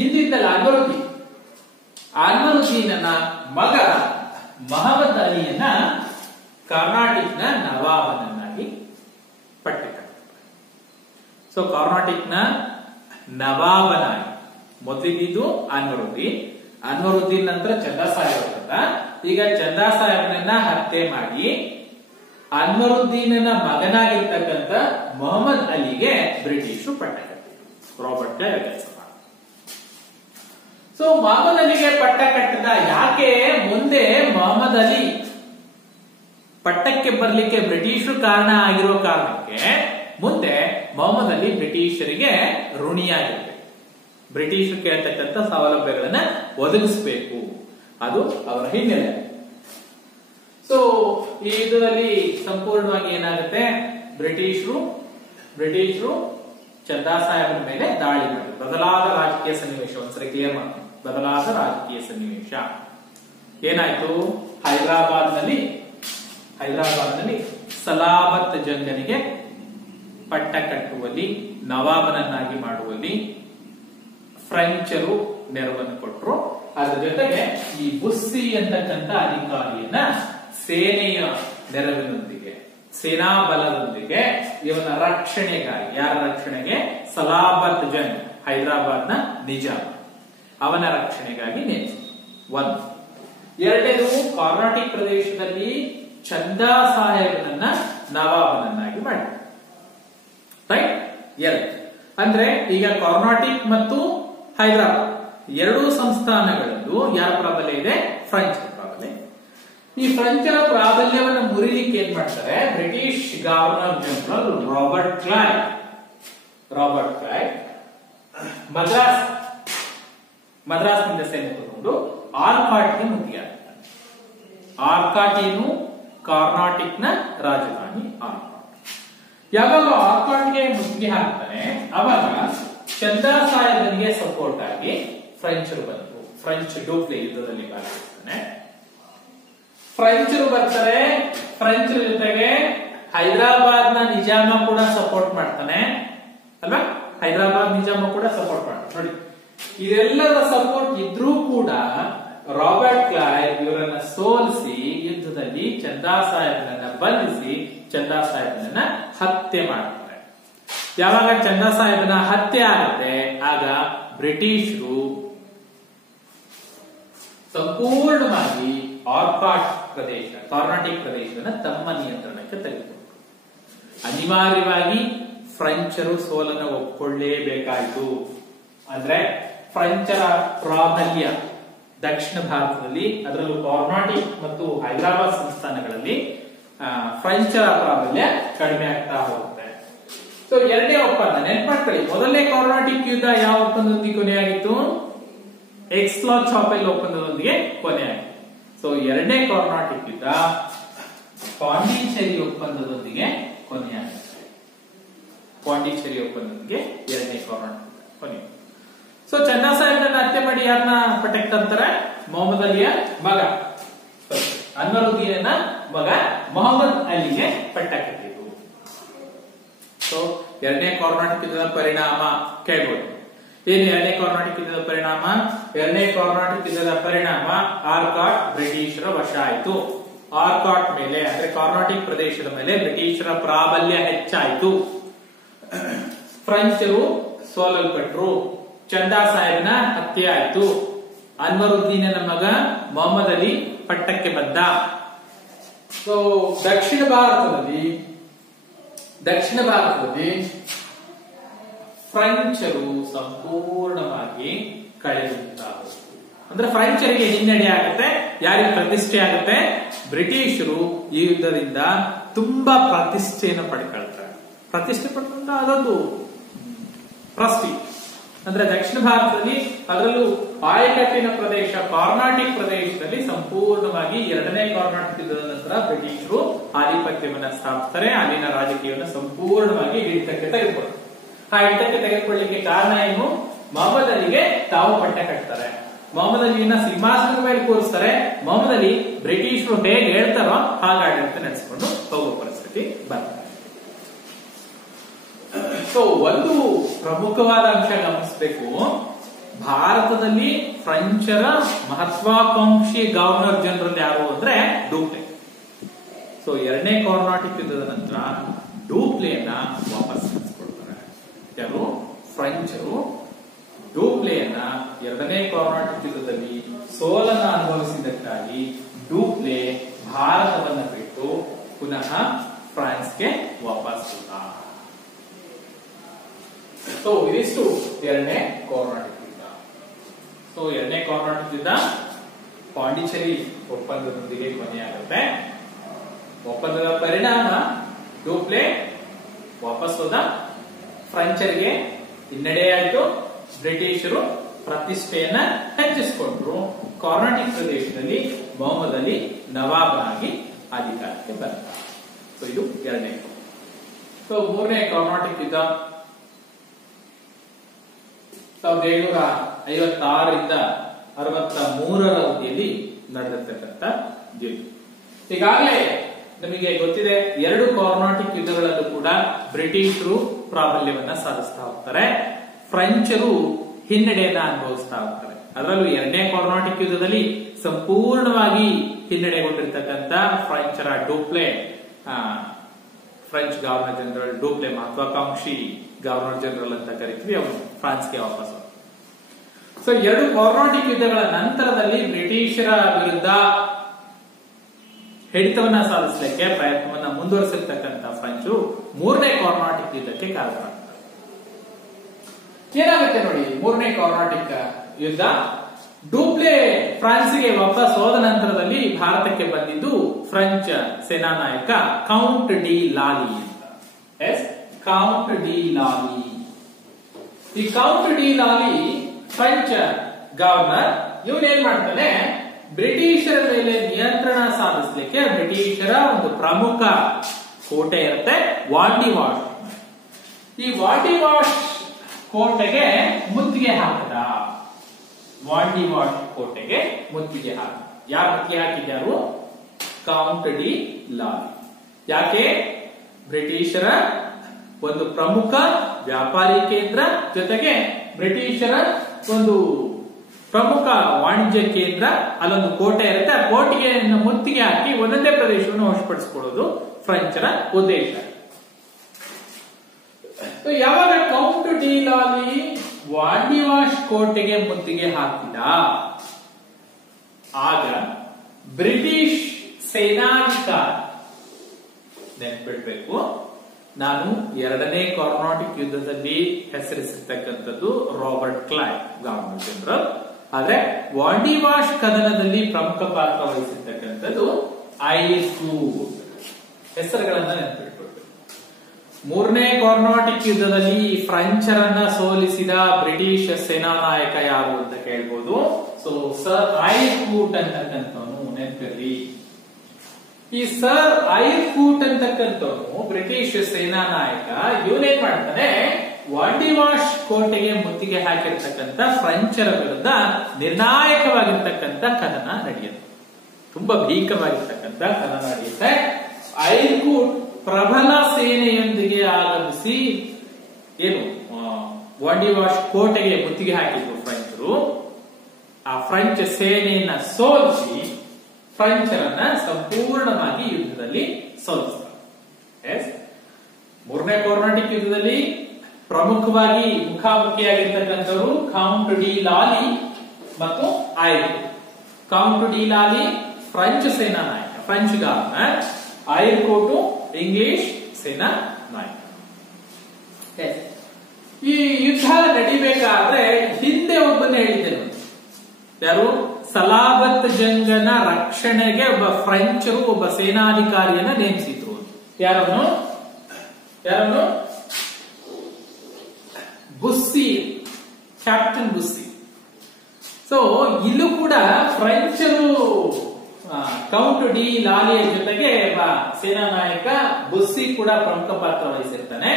ಇಂದಿದ್ದಲ್ಲ ಅನ್ವರುದ್ದೀನನ ಮಗ ಮಹಮ್ಮದ್ ಅಲಿಯನ್ನ ಕರ್ನಾಟಿಕ್ನ ನವಾಬನನ್ನಾಗಿ ಪಟ್ಟಿ ಕಟ್ತಾರೆ. ಸೊ ಕರ್ನಾಟಿಕ್ನ ನವಾಬನಾಗಿ ಮೊದಲಿದ್ದು ಅನ್ವರುದ್ದೀನ್ ನಂತರ ಚಂದಾ ಸಾಹೇಬ್ ಅಂತ. ಈಗ ಚಂದಾ ಸಾಹೇಬನನ್ನ ಹತ್ಯೆ ಮಾಡಿ ಅನ್ವರುದ್ದೀನನ ಮಗನಾಗಿರ್ತಕ್ಕಂಥ ಮೊಹಮ್ಮದ್ ಅಲಿಗೆ ಬ್ರಿಟಿಷರು ಪಟ್ಟ ಕಟ್ಟಿದ್ರು. ರಾಬರ್ಟ್ ಕ್ಲೈವ್ ಕೆಲಸ ಮಾಡಿ. ಸೊ ಮೊಹಮ್ಮದ್ ಅಲಿಗೆ ಪಟ್ಟ ಕಟ್ಟಿದ ಯಾಕೆ ಮುಂದೆ ಮೊಹಮ್ಮದ್ ಅಲಿ ಪಟ್ಟಕ್ಕೆ ಬರಲಿಕ್ಕೆ ಬ್ರಿಟಿಷರು ಕಾರಣ ಆಗಿರೋ ಕಾರಣಕ್ಕೆ ಮುಂದೆ ಮೊಹಮ್ಮದ್ ಅಲಿ ಬ್ರಿಟಿಷರಿಗೆ ಋಣಿಯಾಗಿರ್ಬೇಕು. ಬ್ರಿಟಿಷರು ಕೇಳ್ತಕ್ಕಂಥ ಸೌಲಭ್ಯಗಳನ್ನ ಒದಗಿಸಬೇಕು, ಅದು ಅವರ ಹಿನ್ನೆಲೆ. ಸೊ ಈ ಯುದ್ಧದಲ್ಲಿ ಸಂಪೂರ್ಣವಾಗಿ ಏನಾಗುತ್ತೆ, ಬ್ರಿಟಿಷರು ಚಂದಾ ಸಾಹೇಬನ ಮೇಲೆ ದಾಳಿ ಮಾಡಿದ್ರು. ಬದಲಾದ ರಾಜಕೀಯ ಸನ್ನಿವೇಶ, ಒಂದ್ಸರಿ ಕ್ಲಿಯರ್ ಮಾಡ್ತೀನಿ. ಬದಲಾದ ರಾಜಕೀಯ ಸನ್ನಿವೇಶ ಏನಾಯ್ತು, ಹೈದರಾಬಾದ್ನಲ್ಲಿ ಸಲಾಬತ್ ಜಂಗನಿಗೆ ಪಟ್ಟ ಕಟ್ಟುವಲ್ಲಿ, ನವಾಬನನ್ನಾಗಿ ಮಾಡುವಲ್ಲಿ ಫ್ರೆಂಚರು ನೆರವನ್ನು ಕೊಟ್ಟರು. ಅದರ ಜೊತೆಗೆ ಈ ಬುಸ್ಸಿ ಅಂತಕ್ಕಂಥ ಅಧಿಕಾರಿಯನ್ನ ಸೇನೆಯ ನೆರವಿನೊಂದಿಗೆ, ಸೇನಾ ಬಲದೊಂದಿಗೆ ಇವನ ರಕ್ಷಣೆಗಾಗಿ, ಯಾರ ರಕ್ಷಣೆಗೆ, ಸಲಾಬತ್ ಜಂಗ್, ಹೈದರಾಬಾದ್ನ ನಿಜಾಮ್, ಅವನ ರಕ್ಷಣೆಗಾಗಿ ನೇಮಿಸಿತು. ಒಂದು. ಎರಡನೇದು, ಕರ್ನಾಟಕ ಪ್ರದೇಶದಲ್ಲಿ ಚಂದಾ ಸಾಹೇಬನನ್ನ ನವಾಬನನ್ನಾಗಿ ಮಾಡಿದ್ರು. ರೈಟ್. ಎರಡು ಅಂದ್ರೆ ಈಗ ಕರ್ನಾಟಕ ಮತ್ತು ಹೈದರಾಬಾದ್ ಎರಡೂ ಸಂಸ್ಥಾನಗಳಲ್ಲೂ ಯಾರ ಪ್ರಾಬಲ್ಯ ಇದೆ, ಫ್ರೆಂಚ್ ಪ್ರಾಬಲ್ಯ. ಈ ಫ್ರೆಂಚರ ಪ್ರಾಬಲ್ಯವನ್ನು ಮುರಿಲಿಕ್ಕೆ ಏನ್ ಮಾಡ್ತಾರೆ, British governor general Robert Clive ಮದ್ರಾಸ್ನಿಂದ ಸೇನೆ ತಗೊಂಡು ಆರ್ಕಾಟ್ಗೆ ಮುತ್ತಿಗೆ ಹಾಕ್ತಾರೆ. ಆರ್ಕಾಟ್ ಏನು, ಕರ್ನಾಟಕನ ರಾಜಧಾನಿ ಆರ್ಕಾಟ್. ಯಾವಾಗ ಆರ್ಕಾಟ್ಗೆ ಮುತ್ತಿಗೆ ಹಾಕ್ತಾನೆ, ಅವಾಗ ಚಂದಾ ಸಾಹೇಬನಿಗೆ ಸಪೋರ್ಟ್ ಆಗಿ ಫ್ರೆಂಚರು ಬಂದರು. ಫ್ರೆಂಚ್ ಡೂಪ್ಲೆ ಯುದ್ಧದಲ್ಲಿ ಭಾಗವಹಿಸ್ತಾನೆ. ಫ್ರೆಂಚರು ಬರ್ತಾರೆ. ಫ್ರೆಂಚ್ ಜೊತೆಗೆ ಹೈದರಾಬಾದ್ನ ನಿಜಾಮ ಕೂಡ ಸಪೋರ್ಟ್ ಮಾಡ್ತಾನೆ ಅಲ್ವಾ, ಹೈದರಾಬಾದ್ ನಿಜಾಮ ಕೂಡ ಸಪೋರ್ಟ್ ಮಾಡ್ತಾನೆ. ನೋಡಿ, ಇದೆಲ್ಲರ ಸಪೋರ್ಟ್ ಇದ್ರೂ ಕೂಡ ರಾಬರ್ಟ್ ಕ್ಲೈವ್ ಇವರನ್ನ ಸೋಲಿಸಿ ಯುದ್ಧದಲ್ಲಿ ಚಂದಾ ಸಾಹೇಬನನ್ನ ಬಂಧಿಸಿ ಚಂದಾ ಸಾಹೇಬನನ್ನ ಹತ್ಯೆ ಮಾಡ್ತಾರೆ. ಯಾವಾಗ ಚಂದಾ ಸಾಹೇಬನ ಹತ್ಯೆ ಆಗುತ್ತೆ, ಆಗ ಬ್ರಿಟಿಷರು ಸಂಪೂರ್ಣವಾಗಿ ಆರ್ಕಾಟ್ ಪ್ರದೇಶ, ಕರ್ನಾಟಕ ಪ್ರದೇಶವನ್ನ ತಮ್ಮ ನಿಯಂತ್ರಣಕ್ಕೆ ತೆಗೆದುಕೊಂಡರು. ಅನಿವಾರ್ಯವಾಗಿ ಫ್ರೆಂಚರು ಸೋಲನ್ನು ಒಪ್ಪಿಕೊಳ್ಳಲೇಬೇಕಾಯಿತು. ಅಂದ್ರೆ ಫ್ರೆಂಚರ ಪ್ರಾಬಲ್ಯ ದಕ್ಷಿಣ ಭಾರತದಲ್ಲಿ, ಅದರಲ್ಲೂ ಕರ್ನಾಟಕ ಮತ್ತು ಹೈದರಾಬಾದ್ ಸಂಸ್ಥಾನಗಳಲ್ಲಿ ಫ್ರೆಂಚರ ಪ್ರಾಬಲ್ಯ ಕಡಿಮೆ ಆಗ್ತಾ ಹೋಗುತ್ತೆ. ಸೊ ಎರಡನೇ ಒಪ್ಪಂದ ನೆನ್ಪಾಡ್ಕೊಳ್ಳಿ. ಮೊದಲನೇ ಕರ್ನಾಟಕ ಯುದ್ಧ ಯಾವ ಒಪ್ಪಂದದೊಂದಿಗೆ ಕೊನೆಯಾಗಿತ್ತು, ಎಕ್ಸ್ಲಾ ಚಾಪೆಲ್ ಒಪ್ಪಂದದೊಂದಿಗೆ ಕೊನೆಯಾಗಿತ್ತು. ಸೊ ಎರಡನೇ ಕರ್ನಾಟಕ ಯುದ್ಧ ಪಾಂಡಿಚೇರಿ ಒಪ್ಪಂದದೊಂದಿಗೆ ಕೊನೆಯಾಗುತ್ತೆ. ಪಾಂಡಿಚೇರಿ ಒಪ್ಪಂದದೊಂದಿಗೆ ಎರಡನೇ ಕರ್ನಾಟಕ ಕೊನೆ. ಸೊ ಚಂದಾ ಸಾಹೇಬನನ್ನ ಹತ್ಯೆ ಮಾಡಿ ಯಾರನ್ನ ಪಟ್ಟಕ್ಕೆ ತಂತಾರೆ, ಮೊಹಮ್ಮದ್ ಅಲಿಯ ಮಗ ಅನ್ವರುದ್ದೀನ ಮಗ ಮೊಹಮ್ಮದ್ ಅಲಿಗೆ ಪಟ್ಟಕ್ಕಿತ್ತು. ಸೊ ಎರಡನೇ ಕರ್ನಾಟಕ ಯುದ್ಧದ ಪರಿಣಾಮ ಕೇಳ್ಬೋದು. ಏನು ಎರಡನೇ ಕರ್ನಾಟಕ ಯುದ್ಧದ ಪರಿಣಾಮ? ಎರಡನೇ ಕರ್ನಾಟಕ ಯುದ್ಧದ ಪರಿಣಾಮ ಆರ್ಕಾಟ್ ಬ್ರಿಟಿಷರ ವಶ ಆಯಿತು. ಆರ್ಕಾಟ್ ಮೇಲೆ ಅಂದ್ರೆ ಕರ್ನಾಟಕ ಪ್ರದೇಶದ ಮೇಲೆ ಬ್ರಿಟಿಷರ ಪ್ರಾಬಲ್ಯ ಹೆಚ್ಚಾಯಿತು. ಫ್ರೆಂಚರು ಸೋಲಲ್ಪಟ್ರು. ಚಂದಾ ಸಾಹೇಬನ ಹತ್ಯೆ ಆಯಿತು. ಅನ್ವರುದ್ದೀನನ ಮಗ ಮೊಹಮ್ಮದ್ ಅಲಿ ಪಟ್ಟಕ್ಕೆ ಬಂದ. ಸೊ ದಕ್ಷಿಣ ಭಾರತದಲ್ಲಿ ಫ್ರೆಂಚರು ಸಂಪೂರ್ಣವಾಗಿ ಕಳೆದುತ್ತಾರೆ. ಅಂದ್ರೆ ಫ್ರೆಂಚರಿಗೆ ಹಿನ್ನಡೆ ಆಗುತ್ತೆ. ಯಾರಿಗೆ ಪ್ರತಿಷ್ಠೆ ಆಗುತ್ತೆ? ಬ್ರಿಟಿಷರು ಈ ಯುದ್ಧದಿಂದ ತುಂಬಾ ಪ್ರತಿಷ್ಠೆಯನ್ನು ಪಡ್ಕೊಳ್ತಾರೆ. ಪ್ರತಿಷ್ಠೆ ಪಡ್ಕೊಂಡ ಅದೊಂದು ಪ್ರಸ್ತಿ. ಅಂದ್ರೆ ದಕ್ಷಿಣ ಭಾರತದಲ್ಲಿ, ಅದರಲ್ಲೂ ಆಯಕಟ್ಟಿನ ಪ್ರದೇಶ ಕರ್ನಾಟಕ ಪ್ರದೇಶದಲ್ಲಿ ಸಂಪೂರ್ಣವಾಗಿ ಎರಡನೇ ಕರ್ನಾಟಕ ಯುದ್ಧದ ನಂತರ ಬ್ರಿಟಿಷರು ಆಧಿಪತ್ಯವನ್ನು ಸ್ಥಾಪಿಸ್ತಾರೆ. ಅಲ್ಲಿನ ರಾಜಕೀಯವನ್ನು ಸಂಪೂರ್ಣವಾಗಿ ಹಿಡಿತಕ್ಕೆ ತೆಗೆದುಕೊಳ್ತಾರೆ. ಆ ಹಿಡಿತಕ್ಕೆ ತೆಗೆದುಕೊಳ್ಳಲಿಕ್ಕೆ ಕಾರಣ ಏನು? ಮೊಹಮ್ಮದ್ ಅಲಿಗೆ ತಾವು ಪಟ್ಟ ಕಟ್ತಾರೆ. ಮೊಹಮ್ಮದ್ ಅಲಿಯನ್ನ ಸಿಂಹಾಸನದ ಮೇಲೆ ಕೂರಿಸ್ತಾರೆ. ಮೊಹಮ್ಮದ್ ಅಲಿ ಬ್ರಿಟಿಷರು ಹೇಗೆ ಹೇಳ್ತಾರೋ ಹಾಗೆ ಆಡಳಿತ ನಡೆಸಿಕೊಂಡು ಹೋಗುವ ಪರಿಸ್ಥಿತಿ ಬರ್ತದೆ. ಸೊ ಒಂದು ಪ್ರಮುಖವಾದ ಅಂಶ ಗಮನಿಸಬೇಕು. ಭಾರತದಲ್ಲಿ ಫ್ರೆಂಚರ ಮಹತ್ವಾಕಾಂಕ್ಷಿ ಗವರ್ನರ್ ಜನರಲ್ ಯಾರು ಅಂದ್ರೆ ಡೂಪ್ಲೆ. ಸೊ ಎರಡನೇ ಕರ್ನಾಟಕ ಯುದ್ಧದ ನಂತರ ಡೂಪ್ಲೆಯನ್ನ ವಾಪಸ್ ಕಳಿಸ್ಕೊಳ್ತಾರೆ. ಯಾರು? ಫ್ರೆಂಚರು ಡೂಪ್ಲೆಯನ್ನ ಎರಡನೇ ಕರ್ನಾಟಕ ಯುದ್ಧದಲ್ಲಿ ಸೋಲನ್ನ ಅನುಭವಿಸಿದ್ದಕ್ಕಾಗಿ ಡೂಪ್ಲೆ ಭಾರತವನ್ನು ಬಿಟ್ಟು ಪುನಃ ಫ್ರಾನ್ಸ್ಗೆ ವಾಪಸ್ ಹೋದ. ಸೊ ಇದಿಷ್ಟು ಎರಡನೇ ಕರ್ನಾಟಕ ಯುದ್ಧ. ಸೊ ಎರಡನೇ ಕರ್ನಾಟಕ ಯುದ್ಧ ಪಾಂಡಿಚೇರಿ ಒಪ್ಪಂದದೊಂದಿಗೆ ಕೊನೆಯಾಗುತ್ತೆ. ಒಪ್ಪಂದದ ಪರಿಣಾಮ ಡೂಪ್ಲೆ ವಾಪಸ್ ಹೋದ, ಫ್ರೆಂಚರಿಗೆ ಹಿನ್ನಡೆಯಾಯಿತು, ಬ್ರಿಟಿಷರು ಪ್ರತಿಷ್ಠೆಯನ್ನ ಹೆಚ್ಚಿಸಿಕೊಂಡ್ರು. ಕರ್ನಾಟಿಕ್ ಪ್ರದೇಶದಲ್ಲಿ ಮೊಹಮ್ಮದ್ ಅಲಿ ನವಾಬನಾಗಿ ಅಧಿಕಾರಕ್ಕೆ ಬಂದ. ಸೊ ಇದು ಎರಡನೇ. ಸೊ ಮೂರನೇ ಕರ್ನಾಟಿಕ್ ಯುದ್ಧ 1756ರಿಂದ 63ರ ಅವಧಿಯಲ್ಲಿ ನಡೆದಿರ್ತಕ್ಕಂಥ ಯುದ್ಧ. ಈಗಾಗಲೇ ನಮಗೆ ಗೊತ್ತಿದೆ, ಎರಡು ಕರ್ನಾಟಿಕ್ ಯುದ್ಧಗಳಲ್ಲೂ ಕೂಡ ಬ್ರಿಟಿಷರು ಪ್ರಾಬಲ್ಯವನ್ನ ಸಾಧಿಸ್ತಾ ಹೋಗ್ತಾರೆ, ಫ್ರೆಂಚರು ಹಿನ್ನಡೆಯನ್ನ ಅನುಭವಿಸ್ತಾ ಹೋಗ್ತಾರೆ. ಅದರಲ್ಲೂ ಎರಡನೇ ಕರ್ನಾಟಿಕ್ ಯುದ್ಧದಲ್ಲಿ ಸಂಪೂರ್ಣವಾಗಿ ಹಿನ್ನಡೆಗೊಂಡಿರ್ತಕ್ಕಂಥ ಫ್ರೆಂಚರ Dupleix, French governor general Dupleix, ಮಹತ್ವಾಕಾಂಕ್ಷಿ ಗವರ್ನರ್ ಜನರಲ್ ಅಂತ ಕರಿತೀವಿ, ಅವರು ಫ್ರಾನ್ಸ್ಗೆ ವಾಪಸ್. ಸೊ ಎರಡು ಕರ್ನಾಟಿಕ್ ಯುದ್ಧಗಳ ನಂತರದಲ್ಲಿ ಬ್ರಿಟಿಷರ ವಿರುದ್ಧ ಹಿಡಿತವನ್ನ ಸಾಧಿಸಲಿಕ್ಕೆ ಪ್ರಯತ್ನವನ್ನ ಮುಂದುವರಿಸಿರ್ತಕ್ಕಂಥ ಫ್ರೆಂಚು ಮೂರನೇ ಕರ್ನಾಟಿಕ್ ಯುದ್ಧಕ್ಕೆ ಕಾರಣರಾಗ್ತಾರೆ. ಏನಾಗುತ್ತೆ ನೋಡಿ, ಮೂರನೇ ಕರ್ನಾಟಿಕ್ ಯುದ್ಧ, ಡೂಪ್ಲೆ ಫ್ರಾನ್ಸ್ಗೆ ವಾಪಸ್ ಹೋದ ನಂತರದಲ್ಲಿ ಭಾರತಕ್ಕೆ ಬಂದಿದ್ದು ಫ್ರೆಂಚ್ ಸೇನಾ ನಾಯಕ ಕೌಂಟ್ ಡಿ ಲಾಲಿ ಅಂತ. ಎಸ್, ಕೌಂಟ್ ಡಿ ಲಾಲಿ. ಈ ಕೌಂಟ್ ಡಿ ಲಾಲಿ ಫ್ರೆಂಚ್ ಗವರ್ನರ್, ಇವನೇನ್ ಮಾಡ್ತಾನೆ, ಬ್ರಿಟಿಷರ ಮೇಲೆ ನಿಯಂತ್ರಣ ಸಾಧಿಸಲಿಕ್ಕೆ ಬ್ರಿಟಿಷರ ಒಂದು ಪ್ರಮುಖ ಕೋಟೆ ಇರುತ್ತೆ ವಾಂಡಿವಾಶ್. ಈ ವಾಂಡಿವಾಶ್ ಕೋಟೆಗೆ ಮುತ್ತಿಗೆ ಹಾಕಿದ. ವಾಂಡಿವಾಶ್ ಕೋಟೆಗೆ ಮುತ್ತಿಗೆ ಹಾಕಿದ. ಯಾರು ಮುತ್ತಿಗೆ ಹಾಕಿದ್ಯಾರು? ಕೌಂಟ್ ಡಿ ಲಾಲಿ. ಯಾಕೆ? ಬ್ರಿಟಿಷರ ಒಂದು ಪ್ರಮುಖ ವ್ಯಾಪಾರಿ ಕೇಂದ್ರ, ಜೊತೆಗೆ ಬ್ರಿಟಿಷರ ಒಂದು ಪ್ರಮುಖ ವಾಣಿಜ್ಯ ಕೇಂದ್ರ, ಅಲ್ಲೊಂದು ಕೋಟೆ ಇರುತ್ತೆ. ಆ ಕೋಟೆಗೆ ಮುತ್ತಿಗೆ ಹಾಕಿ ಒಂದೊಂದೇ ಪ್ರದೇಶವನ್ನು ವಶಪಡಿಸಿಕೊಳ್ಳೋದು ಫ್ರೆಂಚರ ಉದ್ದೇಶ. ಯಾವಾಗ ಕೌಂಟ್ ಡಿ ಲಾಲಿ ವಾಂಡಿವಾಶ್ ಕೋಟೆಗೆ ಮುತ್ತಿಗೆ ಹಾಕಿದ, ಆಗ ಬ್ರಿಟಿಷ್ ಸೇನಾಧಿಕಾರಿ, ನೆನ್ಪಿಡ್ಬೇಕು, ನಾನು ಎರಡನೇ ಕರ್ನಾಟಿಕ್ ಯುದ್ಧದಲ್ಲಿ ಹೆಸರಿಸಿರ್ತಕ್ಕಂಥದ್ದು ರಾಬರ್ಟ್ ಕ್ಲೈವ್, ಗವರ್ನರ್ ಜನರಲ್. ಆದ್ರೆ ವಾಂಡಿವಾಶ್ ಕದನದಲ್ಲಿ ಪ್ರಮುಖ ಪಾತ್ರ ವಹಿಸಿರ್ತಕ್ಕಂಥದ್ದು ಐರ್ಕೂಟ್. ಹೆಸರುಗಳನ್ನ ನೆನಪಿಟ್ಕೊಳ್ಬೇಕು. ಮೂರನೇ ಕರ್ನಾಟಿಕ್ ಯುದ್ಧದಲ್ಲಿ ಫ್ರೆಂಚರನ್ನ ಸೋಲಿಸಿದ ಬ್ರಿಟಿಷ್ ಸೇನಾ ನಾಯಕ ಯಾರು ಅಂತ ಕೇಳ್ಬೋದು. ಸೊ ಸರ್ ಐರ್ಕೂಟ್ ಅಂತಕ್ಕಂಥವನು ನೆನಪಿರ್ಲಿ. ಈ ಸರ್ ಐರ್ಕೂಟ್ ಅಂತಕ್ಕಂಥವನು ಬ್ರಿಟಿಷ್ ಸೇನಾ ನಾಯಕ. ಇವನೇನ್ ಮಾಡ್ತಾನೆ, ವಾಂಡಿವಾಶ್ ಕೋಟೆಗೆ ಮುತ್ತಿಗೆ ಹಾಕಿರ್ತಕ್ಕಂಥ ಫ್ರೆಂಚರ ವಿರುದ್ಧ ನಿರ್ಣಾಯಕವಾಗಿರ್ತಕ್ಕಂಥ ಕದನ ನಡೆಯುತ್ತೆ. ತುಂಬಾ ಭೀಕರವಾಗಿರ್ತಕ್ಕಂಥ ಕದನ ನಡೆಯುತ್ತೆ. ಐರ್ಕೂಟ್ ಪ್ರಬಲ ಸೇನೆಯೊಂದಿಗೆ ಆಗಮಿಸಿ ಏನು ವಾಂಡಿವಾಶ್ ಕೋಟೆಗೆ ಮುತ್ತಿಗೆ ಹಾಕಿದ್ರು ಫ್ರೆಂಚರು. ಆ ಫ್ರೆಂಚ್ ಸೇನೆಯನ್ನ ಸೋಲಿಸಿ ಫ್ರೆಂಚರನ್ನ ಸಂಪೂರ್ಣವಾಗಿ ಯುದ್ಧದಲ್ಲಿ ಸೋಲಿಸ್ತಾರೆ. ಮೂರನೇ ಕರ್ನಾಟಿಕ್ ಯುದ್ಧದಲ್ಲಿ ಪ್ರಮುಖವಾಗಿ ಮುಖಾಮುಖಿಯಾಗಿರ್ತಕ್ಕಂಥವರು ಕೌಂಟ್ ಡಿ ಲಾಲಿ ಮತ್ತು ಐರ್ಕೂಟ್. ಕೌಂಟ್ ಡಿ ಲಾಲಿ ಫ್ರೆಂಚ್ ಸೇನಾ ನಾಯಕ, ಫ್ರೆಂಚ್ ಗವರ್ನರ್. ಐರ್ಕೂಟ್ ಇಂಗ್ಲಿಷ್ ಸೇನಾ ನಾಯಕ. ಈ ಯುದ್ಧ ನಡಿಬೇಕಾದ್ರೆ ಹಿಂದೆ ಒಬ್ಬನ ಹೇಳಿದ್ದೇನೆ, ಯಾರು? ಸಲಾಬತ್ ಜಂಗನ ರಕ್ಷಣೆಗೆ ಒಬ್ಬ ಫ್ರೆಂಚರು ಒಬ್ಬ ಸೇನಾಧಿಕಾರಿಯನ್ನ ನೇಮಿಸಿದ್ರು. ಯಾರನ್ನು? ಬುಸ್ಸಿ, ಕ್ಯಾಪ್ಟನ್ ಬುಸ್ಸಿ. ಸೊ ಇಲ್ಲೂ ಕೂಡ ಫ್ರೆಂಚರು ಕೌಂಟ್ ಡಿ ಲಾಲಿಯ ಜೊತೆಗೆ ಸೇನಾ ನಾಯಕ ಬುಸ್ಸಿ ಕೂಡ ಪ್ರಮುಖ ಪಾತ್ರ ವಹಿಸಿರ್ತಾನೆ.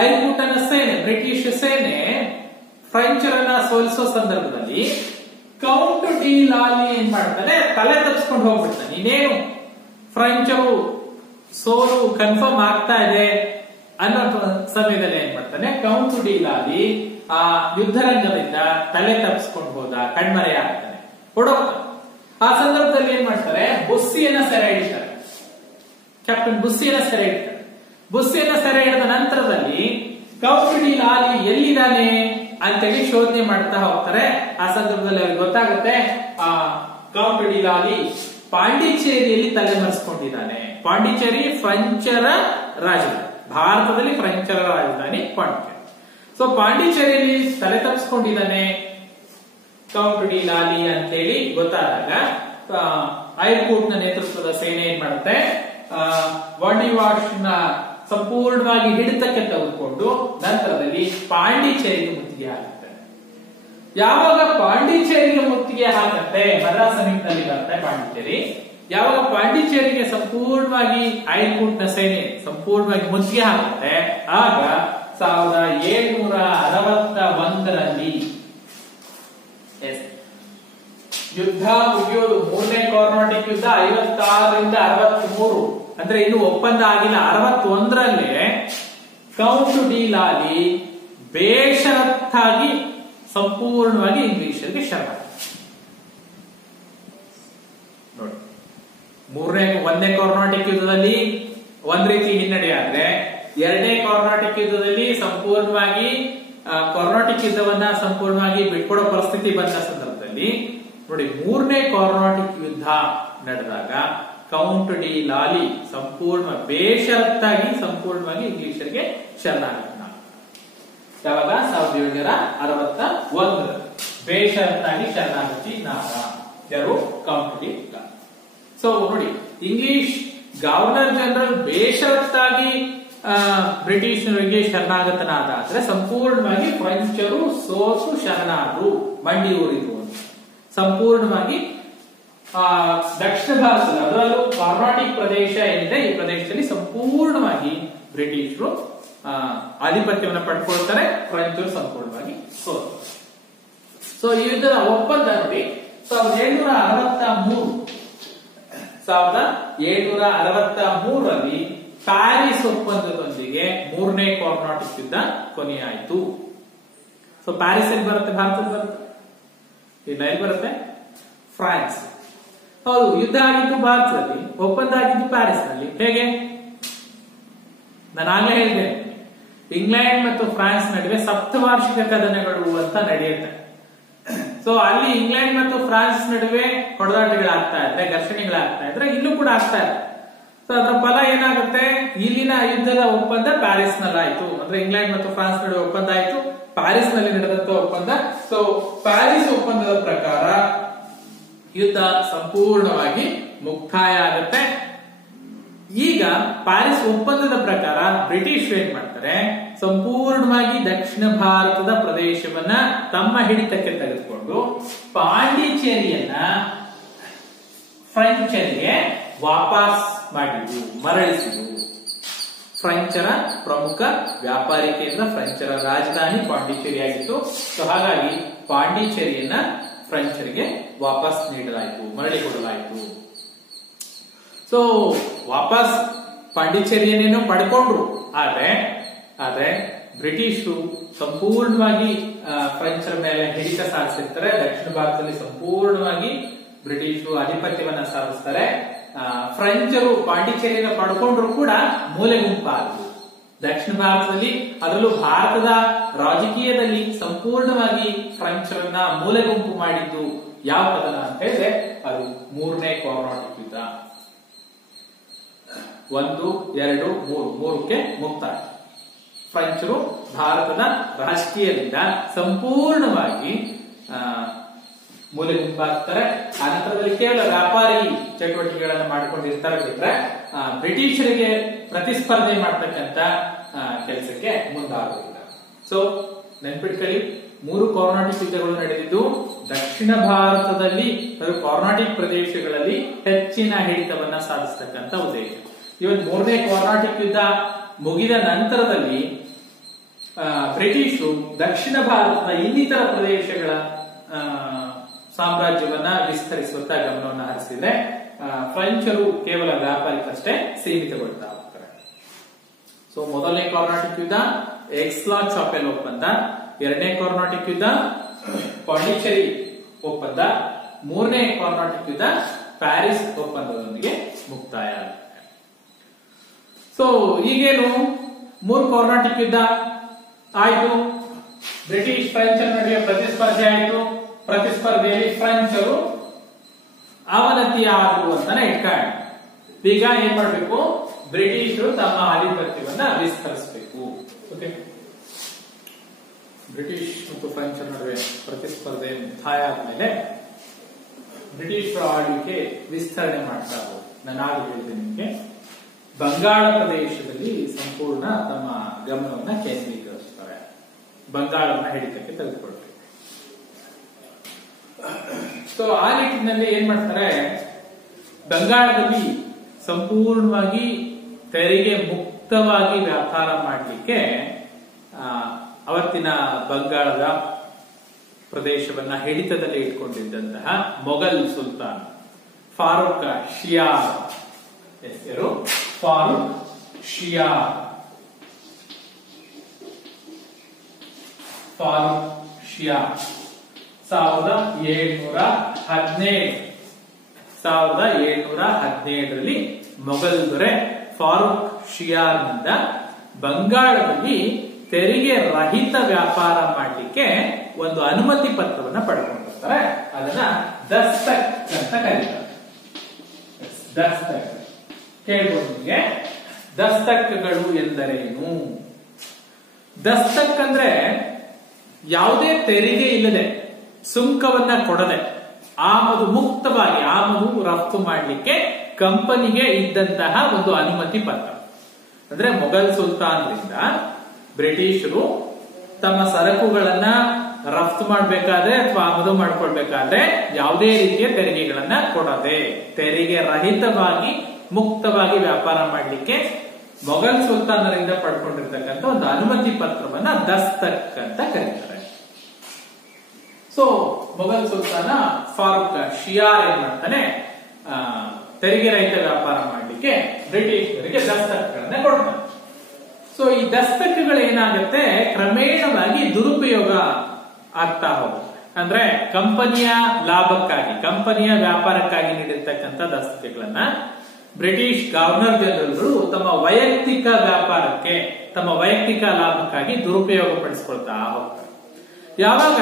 ಐರ್ಕೂಟನ ಸೇನೆ, ಬ್ರಿಟಿಷ್ ಸೇನೆ ಫ್ರೆಂಚರನ್ನ ಸೋಲಿಸೋ ಸಂದರ್ಭದಲ್ಲಿ ಕೌಂಟ್ ಡಿ ಲಾಲಿ ಏನ್ ಮಾಡ್ತಾನೆ, ತಲೆ ತಪ್ಪಿಸ್ಕೊಂಡು ಹೋಗ್ಬಿಡ್ತಾನೆ. ಇನ್ನೇನು ಫ್ರೆಂಚರು ಸೋಲು ಕನ್ಫರ್ಮ್ ಆಗ್ತಾ ಇದೆ ಅನ್ನೋ ಸಮಯದಲ್ಲಿ ಏನ್ ಮಾಡ್ತಾನೆ, ಕೌಂಟ್ ಡಿ ಲಾಲಿ ಆ ಯುದ್ಧರಂಗದಿಂದ ತಲೆ ತಪ್ಪಿಸ್ಕೊಂಡು ಹೋದ, ಕಣ್ಮರೆ ಆಗ್ತಾನೆ, ಹೊಡೋಗ್ತಾನೆ. ಆ ಸಂದರ್ಭದಲ್ಲಿ ಏನ್ ಮಾಡ್ತಾರೆ, ಬುಸ್ಸಿಯನ್ನ ಸೆರೆ ಹಿಡಿತಾರೆ. ಕ್ಯಾಪ್ಟನ್ ಬುಸ್ಸಿಯನ್ನ ಸೆರೆ ಹಿಡಿತಾರೆ. ಬುಸ್ಸಿಯನ್ನ ಸೆರೆ ಹಿಡಿದ ನಂತರದಲ್ಲಿ ಕೌಂಟ್ ಡಿ ಲಾಲಿ ಎಲ್ಲಿದ್ದಾನೆ ಅಂತೇಳಿ ಶೋಧನೆ ಮಾಡ್ತಾ ಹೋಗ್ತಾರೆ. ಆ ಸಂದರ್ಭದಲ್ಲಿ ಅವ್ರಿಗೆ ಗೊತ್ತಾಗುತ್ತೆ, ಆ ಕೌಂಟ್ ಡಿ ಲಾಲಿ ಪಾಂಡಿಚೇರಿಯಲ್ಲಿ ತಲೆಮರೆಸಿಕೊಂಡಿದ್ದಾನೆ. ಪಾಂಡಿಚೇರಿ ಫ್ರೆಂಚರ ರಾಜಧಾನಿ, ಭಾರತದಲ್ಲಿ ಫ್ರೆಂಚರ ರಾಜಧಾನಿ ಪಾಂಡಿಚೇರಿ. ಸೊ ಪಾಂಡಿಚೇರಿಯಲ್ಲಿ ತಲೆ ತಪ್ಪಿಸ್ಕೊಂಡಿದ್ದಾನೆ ಕೌಂಟ್ ಡಿ ಲಾಲಿ ಅಂತೇಳಿ ಗೊತ್ತಾದಾಗ ಐರ್ಕೂಟ್ ನ ನೇತೃತ್ವದ ಸೇನೆ ಏನ್ ಮಾಡುತ್ತೆ, ವಾಣಿವಾಶ್ ನ ಸಂಪೂರ್ಣವಾಗಿ ಹಿಡಿತಕ್ಕೆ ತೆಗೆದುಕೊಂಡು ನಂತರದಲ್ಲಿ ಪಾಂಡಿಚೇರಿಗೆ ಮುತ್ತಿಗೆ ಹಾಕುತ್ತೆ. ಯಾವಾಗ ಪಾಂಡಿಚೇರಿಗೆ ಮುತ್ತಿಗೆ ಹಾಕುತ್ತೆ, ಮದ್ರಾಸ್ ಸಮೀಪದಲ್ಲಿ ಬರುತ್ತೆ ಪಾಂಡಿಚೇರಿ. ಯಾವಾಗ ಪಾಂಡಿಚೇರಿಗೆ ಸಂಪೂರ್ಣವಾಗಿ ಐರ್ಕೂಟ್ ನ ಸೇನೆ ಸಂಪೂರ್ಣವಾಗಿ ಮುತ್ತಿಗೆ ಹಾಕುತ್ತೆ, ಆಗ 1761ರಲ್ಲಿ ಯುದ್ಧ ಮುಗಿಯೋದು. ಮೂರನೇ ಕಾರ್ನಾಟಿಕ್ ಯುದ್ಧ 56ರಿಂದ 63, ಅಂದ್ರೆ ಇನ್ನು ಒಪ್ಪಂದ ಆಗಿಲ್ಲ. 61ರಲ್ಲೇ ಕೌಂಟ್ ಡಿ ಲಾಲಿ ಬೇಷರತ್ತಾಗಿ ಸಂಪೂರ್ಣವಾಗಿ ಇಂಗ್ಲಿಷರಿಗೆ ಶರಣ. ನೋಡಿ, ಒಂದನೇ ಕಾರ್ನಾಟಿಕ್ ಯುದ್ಧದಲ್ಲಿ ಒಂದ್ ರೀತಿ ಹಿನ್ನಡೆ ಆದ್ರೆ, ಎರಡನೇ ಕಾರ್ನಾಟಿಕ್ ಯುದ್ಧದಲ್ಲಿ ಸಂಪೂರ್ಣವಾಗಿ ಕಾರ್ನಾಟಿಕ್ ಯುದ್ಧವನ್ನ ಸಂಪೂರ್ಣವಾಗಿ ಬಿಟ್ಕೊಡೋ ಪರಿಸ್ಥಿತಿ ಬಂದ ಸಂದರ್ಭದಲ್ಲಿ ನೋಡಿ, ಮೂರನೇ ಕಾರ್ನಾಟಿಕ್ ಯುದ್ಧ ನಡೆದಾಗ ಕೌಂಟ್ ಡಿ ಲಾಲಿ ಸಂಪೂರ್ಣ ಬೇಷರತ್ತಾಗಿ ಸಂಪೂರ್ಣವಾಗಿ ಇಂಗ್ಲಿಷರಿಗೆ ಶರಣಾಗತ. ಯಾವಾಗ 1761 ಬೇಷರತ್ತಾಗಿ ಶರಣಾಗತಿ ನಾಗ ಯಾರು, ಕೌಂಟ್ ಡಿ ಲಾಲಿ. ಸೊ ನೋಡಿ, ಇಂಗ್ಲಿಷ್ ಗವರ್ನರ್ ಜನರಲ್ ಬೇಷರತ್ತಾಗಿ ಬ್ರಿಟಿಷರಿಗೆ ಶರಣಾಗತನಾದ ಆದ್ರೆ ಸಂಪೂರ್ಣವಾಗಿ ಫ್ರೆಂಚರು ಸೋತು ಶರಣಾದ್ರು, ಮಂಡಿ ಊರಿದ್ರು. ಸಂಪೂರ್ಣವಾಗಿ ದಕ್ಷಿಣ ಭಾರತದ, ಅದರಲ್ಲೂ ಕರ್ನಾಟಿಕ್ ಪ್ರದೇಶ ಏನಿದೆ ಈ ಪ್ರದೇಶದಲ್ಲಿ ಸಂಪೂರ್ಣವಾಗಿ ಬ್ರಿಟಿಷರು ಆಧಿಪತ್ಯವನ್ನು ಪಡ್ಕೊಳ್ತಾರೆ, ಫ್ರೆಂಚರು ಸಂಪೂರ್ಣವಾಗಿ ಸೋತು. ಸೊ ಈ ಯುದ್ಧದ ಒಪ್ಪಂದ ನೋಡಿ 1763ರಲ್ಲಿ ಪ್ಯಾರಿಸ್ ಒಪ್ಪಂದದೊಂದಿಗೆ ಮೂರನೇ ಕಾರ್ನಾಟಿಕ್ ಯುದ್ಧ ಕೊನೆಯಾಯಿತು. ಸೊ ಪ್ಯಾರಿಸ್ ಎಲ್ಲಿ ಬರುತ್ತೆ, ಭಾರತದ ಬರುತ್ತೆ, ಇಲ್ಲ ಎಲ್ಲಿ ಬರುತ್ತೆ, ಫ್ರಾನ್ಸ್. ಹೌದು, ಯುದ್ಧ ಆಗಿದ್ದು ಭಾರತದಲ್ಲಿ, ಒಪ್ಪಂದ ಆಗಿದ್ದು ಪ್ಯಾರಿಸ್ ನಲ್ಲಿ. ಹೇಗೆ ನಾನು ಆಗ್ಲೇ ಹೇಳಿದೆ, ಇಂಗ್ಲೆಂಡ್ ಮತ್ತು ಫ್ರಾನ್ಸ್ ನಡುವೆ ಸಪ್ತವಾರ್ಷಿಕ ಕದನಗಳು ಅಂತ ನಡೆಯುತ್ತೆ. ಸೊ ಅಲ್ಲಿ ಇಂಗ್ಲೆಂಡ್ ಮತ್ತು ಫ್ರಾನ್ಸ್ ನಡುವೆ ಹೊಡೆದಾಟಗಳಾಗ್ತಾ ಇದ್ರೆ, ಘರ್ಷಣೆಗಳಾಗ್ತಾ ಇದ್ರೆ, ಇಲ್ಲೂ ಕೂಡ ಆಗ್ತಾ ಇದೆ. ಸೊ ಅದರ ಫಲ ಏನಾಗುತ್ತೆ, ಇಲ್ಲಿನ ಯುದ್ಧದ ಒಪ್ಪಂದ ಪ್ಯಾರಿಸ್ ನಲ್ಲಾಯ್ತು. ಅಂದ್ರೆ ಇಂಗ್ಲೆಂಡ್ ಮತ್ತು ಫ್ರಾನ್ಸ್ ನಡುವೆ ಒಪ್ಪಂದ ಆಯ್ತು, ಪ್ಯಾರಿಸ್ ನಲ್ಲಿ ನಡೆದಂತ ಒಪ್ಪಂದ. ಸೊ ಪ್ಯಾರಿಸ್ ಒಪ್ಪಂದದ ಪ್ರಕಾರ ಯುದ್ಧ ಸಂಪೂರ್ಣವಾಗಿ ಮುಕ್ತಾಯ ಆಗುತ್ತೆ. ಈಗ ಪ್ಯಾರಿಸ್ ಒಪ್ಪಂದದ ಪ್ರಕಾರ ಬ್ರಿಟಿಷ್ ಏನ್ ಮಾಡ್ತಾರೆ, ಸಂಪೂರ್ಣವಾಗಿ ದಕ್ಷಿಣ ಭಾರತದ ಪ್ರದೇಶವನ್ನ ತಮ್ಮ ಹಿಡಿತಕ್ಕೆ ತೆಗೆದುಕೊಂಡು ಪಾಂಡಿಚೇರಿಯನ್ನ ಫ್ರೆಂಚರಿಗೆ ವಾಪಸ್ ಮಾಡಿದ್ರು, ಮರಳಿಸಿದ್ರು. ಫ್ರೆಂಚರ ಪ್ರಮುಖ ವ್ಯಾಪಾರಿ ಕೇಂದ್ರ, ಫ್ರೆಂಚರ ರಾಜಧಾನಿ ಪಾಂಡಿಚೇರಿ ಆಗಿತ್ತು. ಸೊ ಹಾಗಾಗಿ ಪಾಂಡಿಚೇರಿಯನ್ನ ಫ್ರೆಂಚರಿಗೆ ವಾಪಸ್ ನೀಡಲಾಯಿತು, ಮರಳಿಕೊಡಲಾಯಿತು. ಸೊ ವಾಪಸ್ ಪಾಂಡಿಚೇರಿಯನ್ನೇನೋ ಪಡ್ಕೊಂಡ್ರು, ಆದ್ರೆ ಬ್ರಿಟಿಷರು ಸಂಪೂರ್ಣವಾಗಿ ಫ್ರೆಂಚರ ಮೇಲೆ ಹಿಡಿತ ಸಾಧಿಸಿರ್ತಾರೆ. ದಕ್ಷಿಣ ಭಾರತದಲ್ಲಿ ಸಂಪೂರ್ಣವಾಗಿ ಬ್ರಿಟಿಷರು ಆಧಿಪತ್ಯವನ್ನ ಸಾಧಿಸ್ತಾರೆ. ಫ್ರೆಂಚರು ಪಾಂಡಿಚೇರಿಯನ್ನು ಪಡ್ಕೊಂಡ್ರು ಕೂಡ ಮೂಲೆ ಗುಂಪಾದ್ರು. ದಕ್ಷಿಣ ಭಾರತದಲ್ಲಿ, ಅದರಲ್ಲೂ ಭಾರತದ ರಾಜಕೀಯದಲ್ಲಿ ಸಂಪೂರ್ಣವಾಗಿ ಫ್ರೆಂಚರನ್ನ ಮೂಲೆ ಗುಂಪು ಮಾಡಿದ್ದು ಯಾವ ಕದನ ಅಂತ ಹೇಳಿದ್ರೆ ಅದು ಮೂರನೇ ಕಾರ್ನಾಟಿಕ್ ಯುದ್ಧ. 1, 2, 3 ಮೂರಕ್ಕೆ ಮುಕ್ತಾಯ. ಫ್ರೆಂಚರು ಭಾರತದ ರಾಜಕೀಯದಿಂದ ಸಂಪೂರ್ಣವಾಗಿ ಮೂಲೆ ಗುಂಪಾಗ್ತಾರೆ. ಆ ನಂತರದಲ್ಲಿ ಕೇವಲ ವ್ಯಾಪಾರಿ ಚಟುವಟಿಕೆಗಳನ್ನು ಮಾಡಿಕೊಂಡಿರ್ತಾರೆ ಬಿಟ್ರೆ ಬ್ರಿಟಿಷರಿಗೆ ಪ್ರತಿಸ್ಪರ್ಧೆ ಮಾಡ್ತಕ್ಕಂತ ಕೆಲಸಕ್ಕೆ ಮುಂದಾಗುವುದಿಲ್ಲ. ಸೊ ನೆನ್ಪಿಟ್ಕೊಳ್ಳಿ, 3 ಕಾರ್ನಾಟಿಕ್ ಯುದ್ಧಗಳು ನಡೆದಿದ್ದು ದಕ್ಷಿಣ ಭಾರತದಲ್ಲಿ, ಕಾರ್ನಾಟಿಕ್ ಪ್ರದೇಶಗಳಲ್ಲಿ ಹೆಚ್ಚಿನ ಹಿಡಿತವನ್ನ ಸಾಧಿಸತಕ್ಕಂತ ಉದ್ದೇಶ. ಇವತ್ತು 3ನೇ ಕಾರ್ನಾಟಿಕ್ ಯುದ್ಧ ಮುಗಿದ ನಂತರದಲ್ಲಿ ಬ್ರಿಟಿಷರು ದಕ್ಷಿಣ ಭಾರತದ ಇನ್ನಿತರ ಪ್ರದೇಶಗಳ ಸಾಮ್ರಾಜ್ಯವನ್ನ ವಿಸ್ತರಿಸುತ್ತಾ ಗಮನವನ್ನು ಹರಿಸಿದ್ರೆ, ಫ್ರೆಂಚರು ಕೇವಲ ವ್ಯಾಪಾರಕ್ಕಷ್ಟೇ ಸೀಮಿತಗೊಳ್ತಾ ಹೋಗ್ತಾರೆ. ಸೊ ಮೊದಲನೇ ಕಾರ್ನಾಟಿಕ್ ಯುದ್ಧ ಎಕ್ಸ್ಲಾ ಚಾಪೆಲ್ ಒಪ್ಪಂದ, ಎರಡನೇ ಕಾರ್ನಾಟಿಕ್ ಯುದ್ಧ ಪಾಂಡಿಚೇರಿ ಒಪ್ಪಂದ, ಮೂರನೇ ಕಾರ್ನಾಟಿಕ್ ಯುದ್ಧ ಪ್ಯಾರಿಸ್ ಒಪ್ಪಂದದೊಂದಿಗೆ ಮುಕ್ತಾಯ ಆಗುತ್ತೆ. ಸೊ ಈಗೇನು 3 ಕಾರ್ನಾಟಿಕ್ ಯುದ್ಧ ಆಯ್ತು, ಬ್ರಿಟಿಷ್ ಫ್ರೆಂಚರ ನಡುವೆ ಪ್ರತಿಸ್ಪರ್ಧೆ ಆಯಿತು. ಪ್ರತಿಸ್ಪರ್ಧೆಯಲ್ಲಿ ಫ್ರೆಂಚರು ಅವನತಿ ಆದರು ಅಂತಾನೆ ಇಟ್ಕೊಂಡು ಈಗ ಏನ್ ಮಾಡ್ಬೇಕು, ಬ್ರಿಟಿಷರು ತಮ್ಮ ಆಧಿಪತ್ಯವನ್ನ ವಿಸ್ತರಿಸಬೇಕು. ಓಕೆ, ಬ್ರಿಟಿಷ್ ಮತ್ತು ಫ್ರೆಂಚರ ನಡುವೆ ಪ್ರತಿಸ್ಪರ್ಧೆ ಮುಕ್ತಾಯ ಆದ್ಮೇಲೆ ಬ್ರಿಟಿಷರ ಆಳ್ವಿಕೆ ವಿಸ್ತರಣೆ ಮಾಡ್ತಾ ಹೋದ್ರು. ನಾನು ಆಗ ಹೇಳಿದೆ ನಿಮಗೆ, ಬಂಗಾಳ ಪ್ರದೇಶದಲ್ಲಿ ಸಂಪೂರ್ಣ ತಮ್ಮ ಗಮನವನ್ನ ಕೇಂದ್ರೀಕರಿಸ್ತಾರೆ, ಬಂಗಾಳವನ್ನ ಹಿಡಿತಕ್ಕೆ ತೆಗೆದುಕೊಳ್ತಾರೆ. ಸೊ ಆ ನಿಟ್ಟಿನಲ್ಲಿ ಏನ್ ಮಾಡ್ತಾರೆ, ಬಂಗಾಳದಲ್ಲಿ ಸಂಪೂರ್ಣವಾಗಿ ತೆರಿಗೆ ಮುಕ್ತವಾಗಿ ವ್ಯಾಪಾರ ಮಾಡಲಿಕ್ಕೆ ಅವತ್ತಿನ ಬಂಗಾಳದ ಪ್ರದೇಶವನ್ನ ಹಿಡಿತದಲ್ಲಿ ಇಟ್ಕೊಂಡಿದ್ದಂತಹ ಮೊಘಲ್ ಸುಲ್ತಾನ್ ಫಾರೂಕ್ ಶಿಯಾರ್, ಹೆಸರು ಫಾರೂಕ್ ಶಿಯಾರ್, ಫಾರೂಕ್ ಶಿಯಾರ್ 1717ರಲ್ಲಿ ಮೊಘಲ್ ದೊರೆ ಫಾರೂಕ್ ಶಿಯಾರ್ನಿಂದ ಬಂಗಾಳದಲ್ಲಿ ತೆರಿಗೆ ರಹಿತ ವ್ಯಾಪಾರ ಮಾಡಲಿಕ್ಕೆ ಒಂದು ಅನುಮತಿ ಪತ್ರವನ್ನ ಪಡ್ಕೊಂಡಿರ್ತಾರೆ. ಅದನ್ನ ದಸ್ತಕ್ ಅಂತ ಕರೀತಾರೆ. ದಸ್ತಕ್ ಕೇಳ್ಬೋದು ನಿಮಗೆ. ದಸ್ತಕ್ಗಳು ಎಂದರೇನು? ದಸ್ತಕ್ ಅಂದ್ರೆ ಯಾವುದೇ ತೆರಿಗೆ ಇಲ್ಲದೆ, ಸುಂಕವನ್ನ ಕೊಡದೆ, ಆಮದು ಮುಕ್ತವಾಗಿ ಆಮದು ರಫ್ತು ಮಾಡಲಿಕ್ಕೆ ಕಂಪನಿಗೆ ಇದ್ದಂತಹ ಒಂದು ಅನುಮತಿ ಪತ್ರ. ಅಂದ್ರೆ ಮೊಘಲ್ ಸುಲ್ತಾನ್ರಿಂದ ಬ್ರಿಟಿಷರು ತಮ್ಮ ಸರಕುಗಳನ್ನ ರಫ್ತು ಮಾಡಬೇಕಾದ್ರೆ ಅಥವಾ ಆಮದು ಮಾಡ್ಕೊಳ್ಬೇಕಾದ್ರೆ ಯಾವುದೇ ರೀತಿಯ ತೆರಿಗೆಗಳನ್ನ ಕೊಡದೆ ತೆರಿಗೆ ರಹಿತವಾಗಿ ಮುಕ್ತವಾಗಿ ವ್ಯಾಪಾರ ಮಾಡಲಿಕ್ಕೆ ಮೊಘಲ್ ಸುಲ್ತಾನರಿಂದ ಪಡ್ಕೊಂಡಿರ್ತಕ್ಕಂಥ ಒಂದು ಅನುಮತಿ ಪತ್ರವನ್ನ ದಸ್ತಕ್ ಅಂತ ಕರೀತಾರೆ. ಸೊ ಮೊಘಲ್ ಸುಲ್ತಾನ ಫಾರೂಕ್ ಶಿಯಾರ್ ಏನ್ ಮಾಡ್ತಾನೆ, ತೆರಿಗೆ ರಹಿತ ವ್ಯಾಪಾರ ಮಾಡಲಿಕ್ಕೆ ಬ್ರಿಟಿಷರಿಗೆ ದಸ್ತಕ್ಗಳನ್ನ ಕೊಡ್ತಾನೆ. ಸೊ ಈ ದಸ್ತಕ್ಗಳು ಏನಾಗುತ್ತೆ, ಕ್ರಮೇಣವಾಗಿ ದುರುಪಯೋಗ ಆಗ್ತಾ ಹೋಗುತ್ತೆ. ಅಂದ್ರೆ ಕಂಪನಿಯ ಲಾಭಕ್ಕಾಗಿ, ಕಂಪನಿಯ ವ್ಯಾಪಾರಕ್ಕಾಗಿ ನೀಡಿರ್ತಕ್ಕಂಥ ದಸ್ತಕ್ಗಳನ್ನ ಬ್ರಿಟಿಷ್ ಗವರ್ನರ್ ಜನರಲ್ಗಳು ತಮ್ಮ ವೈಯಕ್ತಿಕ ವ್ಯಾಪಾರಕ್ಕೆ, ತಮ್ಮ ವೈಯಕ್ತಿಕ ಲಾಭಕ್ಕಾಗಿ ದುರುಪಯೋಗ ಪಡಿಸ್ಕೊಳ್ತಾ ಹೋಗ್ತಾರೆ. ಯಾವಾಗ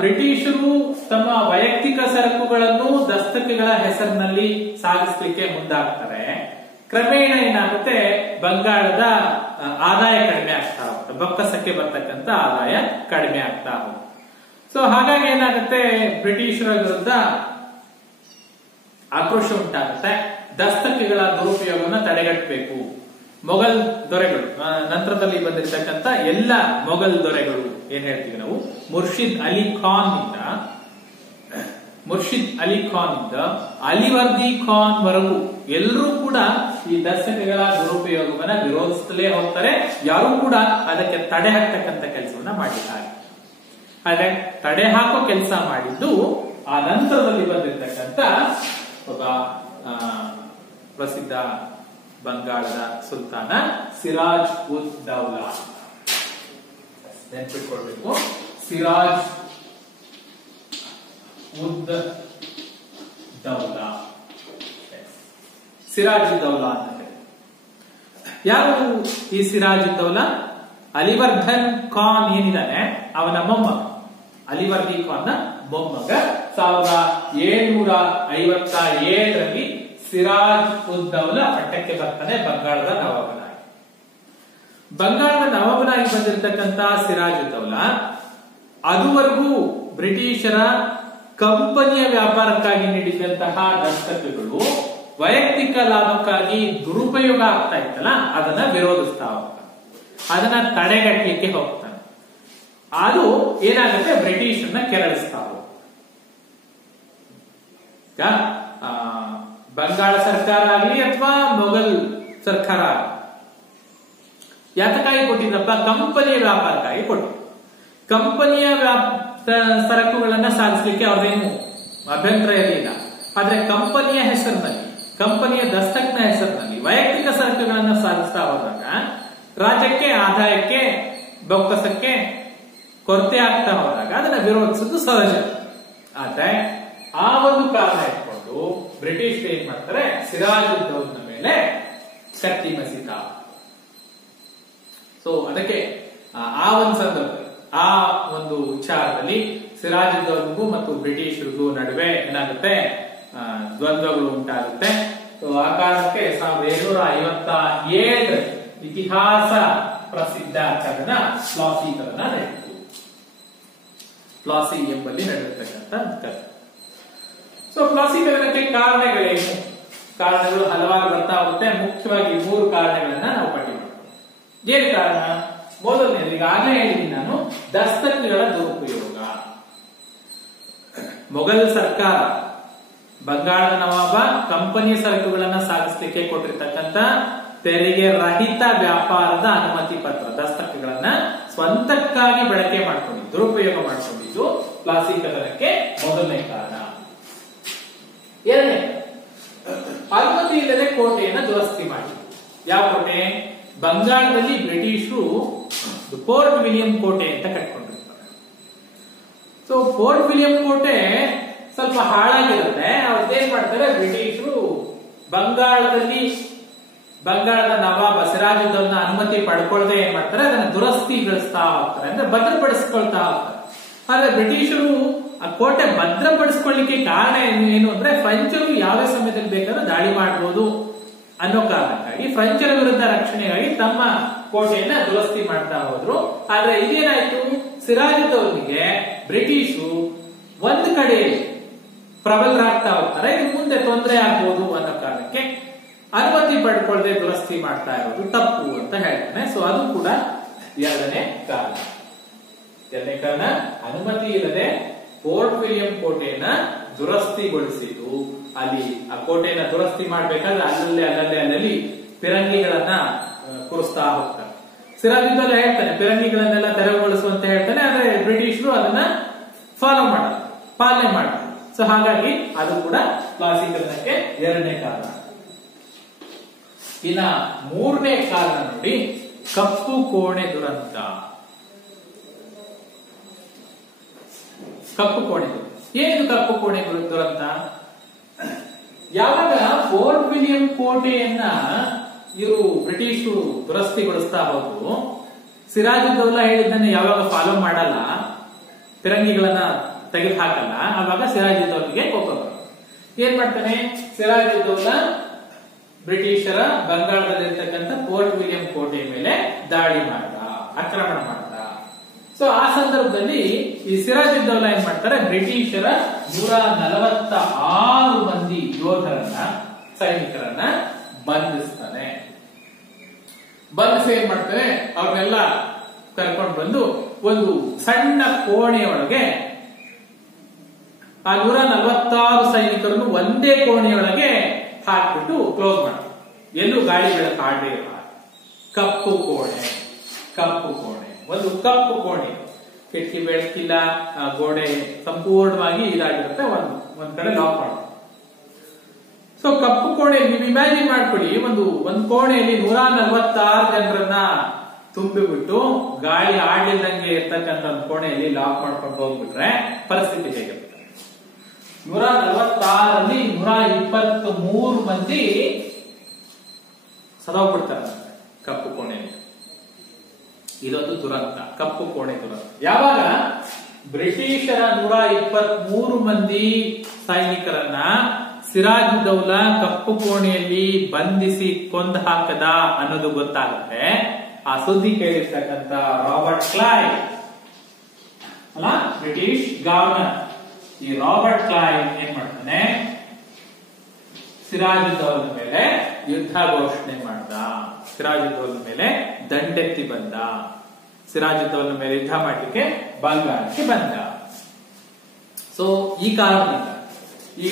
ಬ್ರಿಟಿಷರು ತಮ್ಮ ವೈಯಕ್ತಿಕ ಸರಕುಗಳನ್ನು ದಸ್ತಕ್ಗಳ ಹೆಸರಿನಲ್ಲಿ ಸಾಗಿಸ್ಲಿಕ್ಕೆ ಮುಂದಾಗ್ತಾರೆ, ಕ್ರಮೇಣ ಏನಾಗುತ್ತೆ, ಬಂಗಾಳದ ಆದಾಯ ಕಡಿಮೆ ಆಗ್ತಾ ಹೋಗುತ್ತೆ, ಬೊಕ್ಕಸಕ್ಕೆ ಬರ್ತಕ್ಕಂಥ ಆದಾಯ ಕಡಿಮೆ ಆಗ್ತಾ ಹೋಗುತ್ತೆ. ಸೊ ಹಾಗಾಗಿ ಏನಾಗುತ್ತೆ, ಬ್ರಿಟಿಷರ ವಿರುದ್ಧ ಆಕ್ರೋಶ ಉಂಟಾಗುತ್ತೆ. ದಸ್ತಕ್ಗಳ ದುರುಪಯೋಗವನ್ನು ತಡೆಗಟ್ಟಬೇಕು. ಮೊಘಲ್ ದೊರೆಗಳು, ನಂತರದಲ್ಲಿ ಬಂದಿರತಕ್ಕಂಥ ಎಲ್ಲ ಮೊಘಲ್ ದೊರೆಗಳು ಏನ್ ಹೇಳ್ತೀವಿ ನಾವು, ಮುರ್ಷಿದ್ ಅಲಿ ಖಾನ್ ಇಂದ ಅಲಿವರ್ದಿ ಖಾನ್ ವರೆಗೂ ಎಲ್ಲರೂ ಕೂಡ ಈ ದಸ್ತಕ್ಗಳ ದುರುಪಯೋಗವನ್ನ ವಿರೋಧಿಸುತ್ತಲೇ ಹೋಗ್ತಾರೆ. ಯಾರು ಕೂಡ ಅದಕ್ಕೆ ತಡೆ ಹಾಕ್ತಕ್ಕಂಥ ಕೆಲಸವನ್ನ ಮಾಡಿದ್ದಾರೆ. ಆದ್ರೆ ತಡೆ ಹಾಕೋ ಕೆಲಸ ಮಾಡಿದ್ದು ಆ ನಂತರದಲ್ಲಿ ಬಂದಿರತಕ್ಕಂಥ ಒಬ್ಬ ಪ್ರಸಿದ್ಧ ಬಂಗಾಳದ ಸುಲ್ತಾನ ಸಿರಾಜ್ ಉದ್ ದೌಲಾ. ನೆನಪಿಟ್ಕೊಳ್ಬೇಕು, ಸಿರಾಜ್ ಉದ್ ದೌಲಾ, ಸಿರಾಜ್ ಉದ್ ದೌಲಾ ಅಂತ ಹೇಳಿ. ಯಾರು ಈ ಸಿರಾಜ್ ಉದ್ ದೌಲಾ? ಅಲಿವರ್ಧನ್ ಖಾನ್ ಏನಿದ್ದಾನೆ ಅವನ ಮೊಮ್ಮಗ, ಅಲಿವರ್ದಿ ಖಾನ್ ನ ಮೊಮ್ಮಗ. 1757ರಲ್ಲಿ ಸಿರಾಜ್ ಉದ್ ದೌಲಾ ಪಟ್ಟಕ್ಕೆ ಬರ್ತಾನೆ ಬಂಗಾಳದ ನವಾಬನಾಗಿ. ಬಂಗಾಳದ ನವಾಬನಾಗಿ ಬಂದಿರತಕ್ಕಂತ ಸಿರಾಜ್ ಉದ್ ದೌಲಾ ಅದುವರೆಗೂ ಬ್ರಿಟಿಷರ ಕಂಪನಿಯ ವ್ಯಾಪಾರಕ್ಕಾಗಿ ನೀಡಿದಂತಹ ದಸ್ತಕ್ಗಳು ವೈಯಕ್ತಿಕ ಲಾಭಕ್ಕಾಗಿ ದುರುಪಯೋಗ ಆಗ್ತಾ ಇತ್ತಲ್ಲ, ಅದನ್ನ ವಿರೋಧಿಸ್ತಾ ಹೋಗ್ತಾನೆ, ಅದನ್ನ ತಡೆಗಟ್ಟಲಿಕ್ಕೆ ಹೋಗ್ತಾನೆ. ಅದು ಏನಾಗುತ್ತೆ, ಬ್ರಿಟಿಷರನ್ನ ಕೆರಳಿಸ್ತಾ ಹೋಗ್ತಾನೆ. ಬಂಗಾಳ ಸರ್ಕಾರ ಆಗಲಿ ಅಥವಾ ಮೊಘಲ್ ಸರ್ಕಾರ ಆಗಲಿ ಯಾತಕ್ಕಾಗಿ ಕೊಟ್ಟಿದ್ದಪ್ಪ, ಕಂಪನಿಯ ವ್ಯಾಪಾರಕ್ಕಾಗಿ ಕೊಟ್ಟಿದ್ದು. ಕಂಪನಿಯ ಸರಕುಗಳನ್ನ ಸಾಗಿಸ್ಲಿಕ್ಕೆ ಅವ್ರದೇನು ಅಭ್ಯಂತರ ಇರಲಿಲ್ಲ. ಆದ್ರೆ ಕಂಪನಿಯ ಹೆಸರಿನಲ್ಲಿ, ಕಂಪನಿಯ ದಸ್ತಕ್ನ ಹೆಸರಿನಲ್ಲಿ ವೈಯಕ್ತಿಕ ಸರಕುಗಳನ್ನ ಸಾಗಿಸ್ತಾ ಹೋದಾಗ ರಾಜ್ಯಕ್ಕೆ, ಆದಾಯಕ್ಕೆ, ಬೊಕ್ಕಸಕ್ಕೆ ಕೊರತೆ ಆಗ್ತಾ ಹೋದಾಗ ಅದನ್ನ ವಿರೋಧಿಸುವುದು ಸಹಜ. ಆದ್ರೆ ಆ ಒಂದು ಕಾರಣ ಇಟ್ಕೊಂಡು ಬ್ರಿಟಿಷ್ ಏನ್ ಮಾಡ್ತಾರೆ, ಸಿರಾಜ್ ಉದ್ ದೌಲನ ಮೇಲೆ ಕತ್ತಿ ಮಸೀತಾ. ಸೊ ಅದಕ್ಕೆ ಆ ಒಂದು ಸಂದರ್ಭದಲ್ಲಿ, ಆ ಒಂದು ವಿಚಾರದಲ್ಲಿ ಸಿರಾಜ್ ಉದ್ ದೌಲನಿಗೂ ಮತ್ತು ಬ್ರಿಟಿಷರಿಗೂ ನಡುವೆ ಏನಾಗುತ್ತೆ, ದ್ವಂದ್ವಗಳು ಉಂಟಾಗುತ್ತೆ. ಸೊ ಆ ಕಾರಣಕ್ಕೆ 1757 ಇತಿಹಾಸ ಪ್ರಸಿದ್ಧ ಕದನ ಪ್ಲಾಸಿ ಕದನ ನಡೆಯಿತು. ಪ್ಲಾಸಿ ಎಂಬಲ್ಲಿ ನಡೆದಿರ್ತಕ್ಕಂಥ ಕದನ. ಸೊ ಪ್ಲಾಸೀಕರಣಕ್ಕೆ ಕಾರಣಗಳೇನು? ಕಾರಣಗಳು ಹಲವಾರು ಬರ್ತಾ ಹೋಗುತ್ತೆ. ಮುಖ್ಯವಾಗಿ 3 ಕಾರಣಗಳನ್ನ ನಾವು ಪಟ್ಟಿ ಮಾಡ್ತೀವಿ. ಏನು ಕಾರಣ? ಮೊದಲನೇದು ಈಗಾಗಲೇ ಹೇಳಿದ್ದೀನಿ ನಾನು, ದಸ್ತಕಗಳ ದುರುಪಯೋಗ. ಮೊಘಲ್ ಸರ್ಕಾರ, ಬಂಗಾಳದ ನವಾಬ ಕಂಪನಿ ಸರಕುಗಳನ್ನ ಸಾಗಿಸಲಿಕ್ಕೆ ಕೊಟ್ಟಿರ್ತಕ್ಕಂಥ ತೆರಿಗೆ ರಹಿತ ವ್ಯಾಪಾರದ ಅನುಮತಿ ಪತ್ರ ದಸ್ತಕಗಳನ್ನ ಸ್ವಂತಕ್ಕಾಗಿ ಬಳಕೆ ಮಾಡಿಕೊಂಡಿದ್ದು, ದುರುಪಯೋಗ ಮಾಡಿಕೊಂಡಿದ್ದು ಪ್ಲಾಸೀಕರಣಕ್ಕೆ ಮೊದಲನೇ ಕಾರಣ. ಎರಡನೇ, ಅನುಮತಿ ಇಲ್ಲದೆ ಕೋಟೆಯನ್ನ ದುರಸ್ತಿ ಮಾಡಿ. ಯಾವ ಕೋಟೆ? ಬಂಗಾಳದಲ್ಲಿ ಬ್ರಿಟಿಷರು ಫೋರ್ಟ್ ವಿಲಿಯಂ ಕೋಟೆ ಅಂತ ಕಟ್ಕೊಂಡಿರ್ತಾರೆ. ಸೊ ಫೋರ್ಟ್ ವಿಲಿಯಂ ಕೋಟೆ ಸ್ವಲ್ಪ ಹಾಳಾಗಿರುತ್ತೆ. ಅವ್ರದ್ದೇನ್ ಮಾಡ್ತಾರೆ, ಬ್ರಿಟಿಷರು ಬಂಗಾಳದ ನವಾಬ ಸಿರಾಜುದ್ದೌಲನ ಅನುಮತಿ ಪಡ್ಕೊಳ್ದೆ ಏನ್ ಮಾಡ್ತಾರೆ, ಅದನ್ನ ದುರಸ್ತಿಗೊಳಿಸ್ತಾ ಹೋಗ್ತಾರೆ, ಅಂದ್ರೆ ಭದ್ರಪಡಿಸ್ಕೊಳ್ತಾ ಹೋಗ್ತಾರೆ. ಆದ್ರೆ ಬ್ರಿಟಿಷರು ಆ ಕೋಟೆ ಭದ್ರಪಡಿಸ್ಕೊಳ್ಳಿಕ್ಕೆ ಕಾರಣ ಏನು ಅಂದ್ರೆ, ಫ್ರೆಂಚರು ಯಾವ ಸಮಯದಲ್ಲಿ ಬೇಕಾದ್ರೂ ದಾಳಿ ಮಾಡಬಹುದು ಅನ್ನೋ ಕಾರಣಕ್ಕಾಗಿ, ಫ್ರೆಂಚರ ವಿರುದ್ಧ ರಕ್ಷಣೆಗಾಗಿ ತಮ್ಮ ಕೋಟೆಯನ್ನ ದುರಸ್ತಿ ಮಾಡ್ತಾ ಹೋದ್ರು. ಆದ್ರೆ ಇದೇನಾಯ್ತು, ಸಿರಾಜುದ್ದೌಲನಿಗೆ ಬ್ರಿಟಿಷರು ಒಂದು ಕಡೆ ಪ್ರಬಲರಾಗ್ತಾ ಹೋಗ್ತಾರೆ, ಇದು ಮುಂದೆ ತೊಂದರೆ ಆಗ್ಬಹುದು ಅನ್ನೋ ಕಾರಣಕ್ಕೆ ಅನುಮತಿ ಪಡ್ಕೊಳ್ಳದೆ ದುರಸ್ತಿ ಮಾಡ್ತಾ ಇರೋದು ತಪ್ಪು ಅಂತ ಹೇಳ್ತಾನೆ. ಸೊ ಅದು ಕೂಡ ಎರಡನೇ ಕಾರಣ. ಎರಡನೇ ಕಾರಣ, ಅನುಮತಿ ಇಲ್ಲದೆ ಫೋರ್ಟ್ ವಿಲಿಯಂ ಕೋಟೆಯನ್ನ ದುರಸ್ತಿಗೊಳಿಸಿದ್ದು. ಅಲ್ಲಿ ಆ ಕೋಟೆಯನ್ನ ದುರಸ್ತಿ ಮಾಡ್ಬೇಕಾದ್ರೆ ಅಲ್ಲಲ್ಲಿ ಫಿರಂಗಿಗಳನ್ನ ಕೂರಿಸ್ತಾ ಹೋಗ್ತಾರೆ. ಸಿರಾಜುದ್ದೌಲ ಹೇಳ್ತಾನೆ ಫಿರಂಗಿಗಳನ್ನೆಲ್ಲ ತೆರವುಗೊಳಿಸುವಂತ ಹೇಳ್ತಾನೆ. ಆದ್ರೆ ಬ್ರಿಟಿಷರು ಅದನ್ನ ಪಾಲನೆ ಮಾಡ್ತಾರೆ. ಸೊ ಹಾಗಾಗಿ ಅದು ಕೂಡ ಪ್ಲಾಸೀಕರಣಕ್ಕೆ ಎರಡನೇ ಕಾರಣ. ಇನ್ನ ಮೂರನೇ ಕಾರಣ ನೋಡಿ, ಕಪ್ಪು ಕೋಣೆ ದುರಂತ. ಕಪ್ಪು ಕೋಣೆ ಏನಿದು? ಕಪ್ಪು ಕೋಣೆ ದುರಂತ ಯಾವಾಗ ಫೋರ್ಟ್ ವಿಲಿಯಂ ಕೋಟೆಯನ್ನ ಇವರು ಬ್ರಿಟಿಷರು ದುರಸ್ತಿಗೊಳಿಸ್ತಾ ಹೋದ್ರು, ಸಿರಾಜುದ್ದೌಲ ಹೇಳಿದ್ದನ್ನು ಯಾವಾಗ ಫಾಲೋ ಮಾಡಲ್ಲ, ಫಿರಂಗಿಗಳನ್ನ ತೆಗೆದು ಹಾಕಲ್ಲ, ಆವಾಗ ಸಿರಾಜುದ್ದೌಲನಿಗೆ ಕೋಪ ಬರುತ್ತೆ. ಏನ್ ಮಾಡ್ತಾನೆ ಸಿರಾಜುದ್ದೌಲ, ಬ್ರಿಟಿಷರ ಬಂಗಾಳದಲ್ಲಿರ್ತಕ್ಕಂಥ ಫೋರ್ಟ್ ವಿಲಿಯಂ ಕೋಟೆ ಮೇಲೆ ದಾಳಿ ಮಾಡ್ದ, ಆಕ್ರಮಣ ಮಾಡ್ದ. ಸೊ ಆ ಸಂದರ್ಭದಲ್ಲಿ ಈ ಸಿರಾಜುದ್ದೌಲ ಏನ್ ಮಾಡ್ತಾರೆ, ಬ್ರಿಟಿಷರ 146 ಮಂದಿ ಯೋಧರನ್ನ, ಸೈನಿಕರನ್ನ ಬಂಧಿಸ್ತಾನೆ. ಬಂಧಿಸಿ ಏನ್ ಮಾಡ್ತಾನೆ, ಅವ್ರನ್ನೆಲ್ಲ ಕರ್ಕೊಂಡು ಬಂದು ಒಂದು ಸಣ್ಣ ಕೋಣೆಯೊಳಗೆ ಆ 146 ಸೈನಿಕರನ್ನು ಒಂದೇ ಕೋಣೆಯೊಳಗೆ ಹಾಕ್ಬಿಟ್ಟು ಕ್ಲೋಸ್ ಮಾಡ್ತಾರೆ. ಎಲ್ಲೂ ಗಾಳಿ ಬೆಳಕು ಆಡೇ ಇಲ್ಲ. ಕಪ್ಪು ಕೋಣೆ, ಒಂದು ಕಪ್ಪು ಕೋಣೆ, ಕಿಟಕಿ ಬೆಳಕಿಲ್ಲ, ಗೋಡೆ ಸಂಪೂರ್ಣವಾಗಿ ಇದಾಗಿರುತ್ತೆ, ಒಂದ್ ಕಡೆ ಲಾಕ್ ಮಾಡ್ತಾರೆ. ಸೊ ಕಪ್ಪು ಕೋಣೆ ನೀವು ಇಮ್ಯಾಜಿನ್ ಮಾಡ್ಕೊಳ್ಳಿ, ಒಂದು ಕೋಣೆಯಲ್ಲಿ 146 ಜನರನ್ನ ತುಂಬಿಬಿಟ್ಟು ಗಾಳಿ ಆಡ್ಲಿಲ್ದಂಗೆ ಇರ್ತಕ್ಕಂಥ ಒಂದು ಕೋಣೆಯಲ್ಲಿ ಲಾಕ್ ಮಾಡ್ಕೊಂಡು ಹೋಗ್ಬಿಟ್ರೆ ಪರಿಸ್ಥಿತಿ ಹೇಗಿರುತ್ತೆ? 146ರಲ್ಲಿ 123 ಮಂದಿ ಸದೋಗ್ಬಿಡ್ತಾರೆ ಕಪ್ಪು ಕೋಣೆಯಲ್ಲಿ. ಇದೊಂದು ದುರಂತ, ಕಪ್ಪು ಕೋಣೆ ದುರಂತ. ಯಾವಾಗ ಬ್ರಿಟಿಷರ 123 ಮಂದಿ ಸೈನಿಕರನ್ನ ಸಿರಾಜುದ್ದೌಲ ಕಪ್ಪು ಕೋಣೆಯಲ್ಲಿ ಬಂಧಿಸಿ ಕೊಂದು ಹಾಕದ ಅನ್ನೋದು ಗೊತ್ತಾಗುತ್ತೆ, ಆ ಸುದ್ದಿ ಕೇಳಿರ್ತಕ್ಕಂಥ ರಾಬರ್ಟ್ ಕ್ಲೈವ್ ಅಲ್ಲ, ಬ್ರಿಟಿಷ್ ಗವರ್ನರ್, ಈ ರಾಬರ್ಟ್ ಕ್ಲೈವ್ ಏನ್ ಮಾಡ್ತಾನೆ, ಸಿರಾಜುದ್ದೌಲನ ಮೇಲೆ ಯುದ್ಧ ಘೋಷಣೆ ಮಾಡ್ದ. ಸಿರಾಜುದ್ದೌಲನ ಮೇಲೆ ದಂಡೆತ್ತಿ ಬಂದ. ಸಿರಾಜುದ್ದೌಲನ ಮೇಲೆ ಯುದ್ಧ ಮಾಡಲಿಕ್ಕೆ ಬಂಗಾಳಕ್ಕೆ ಬಂದ. ಸೊ ಈ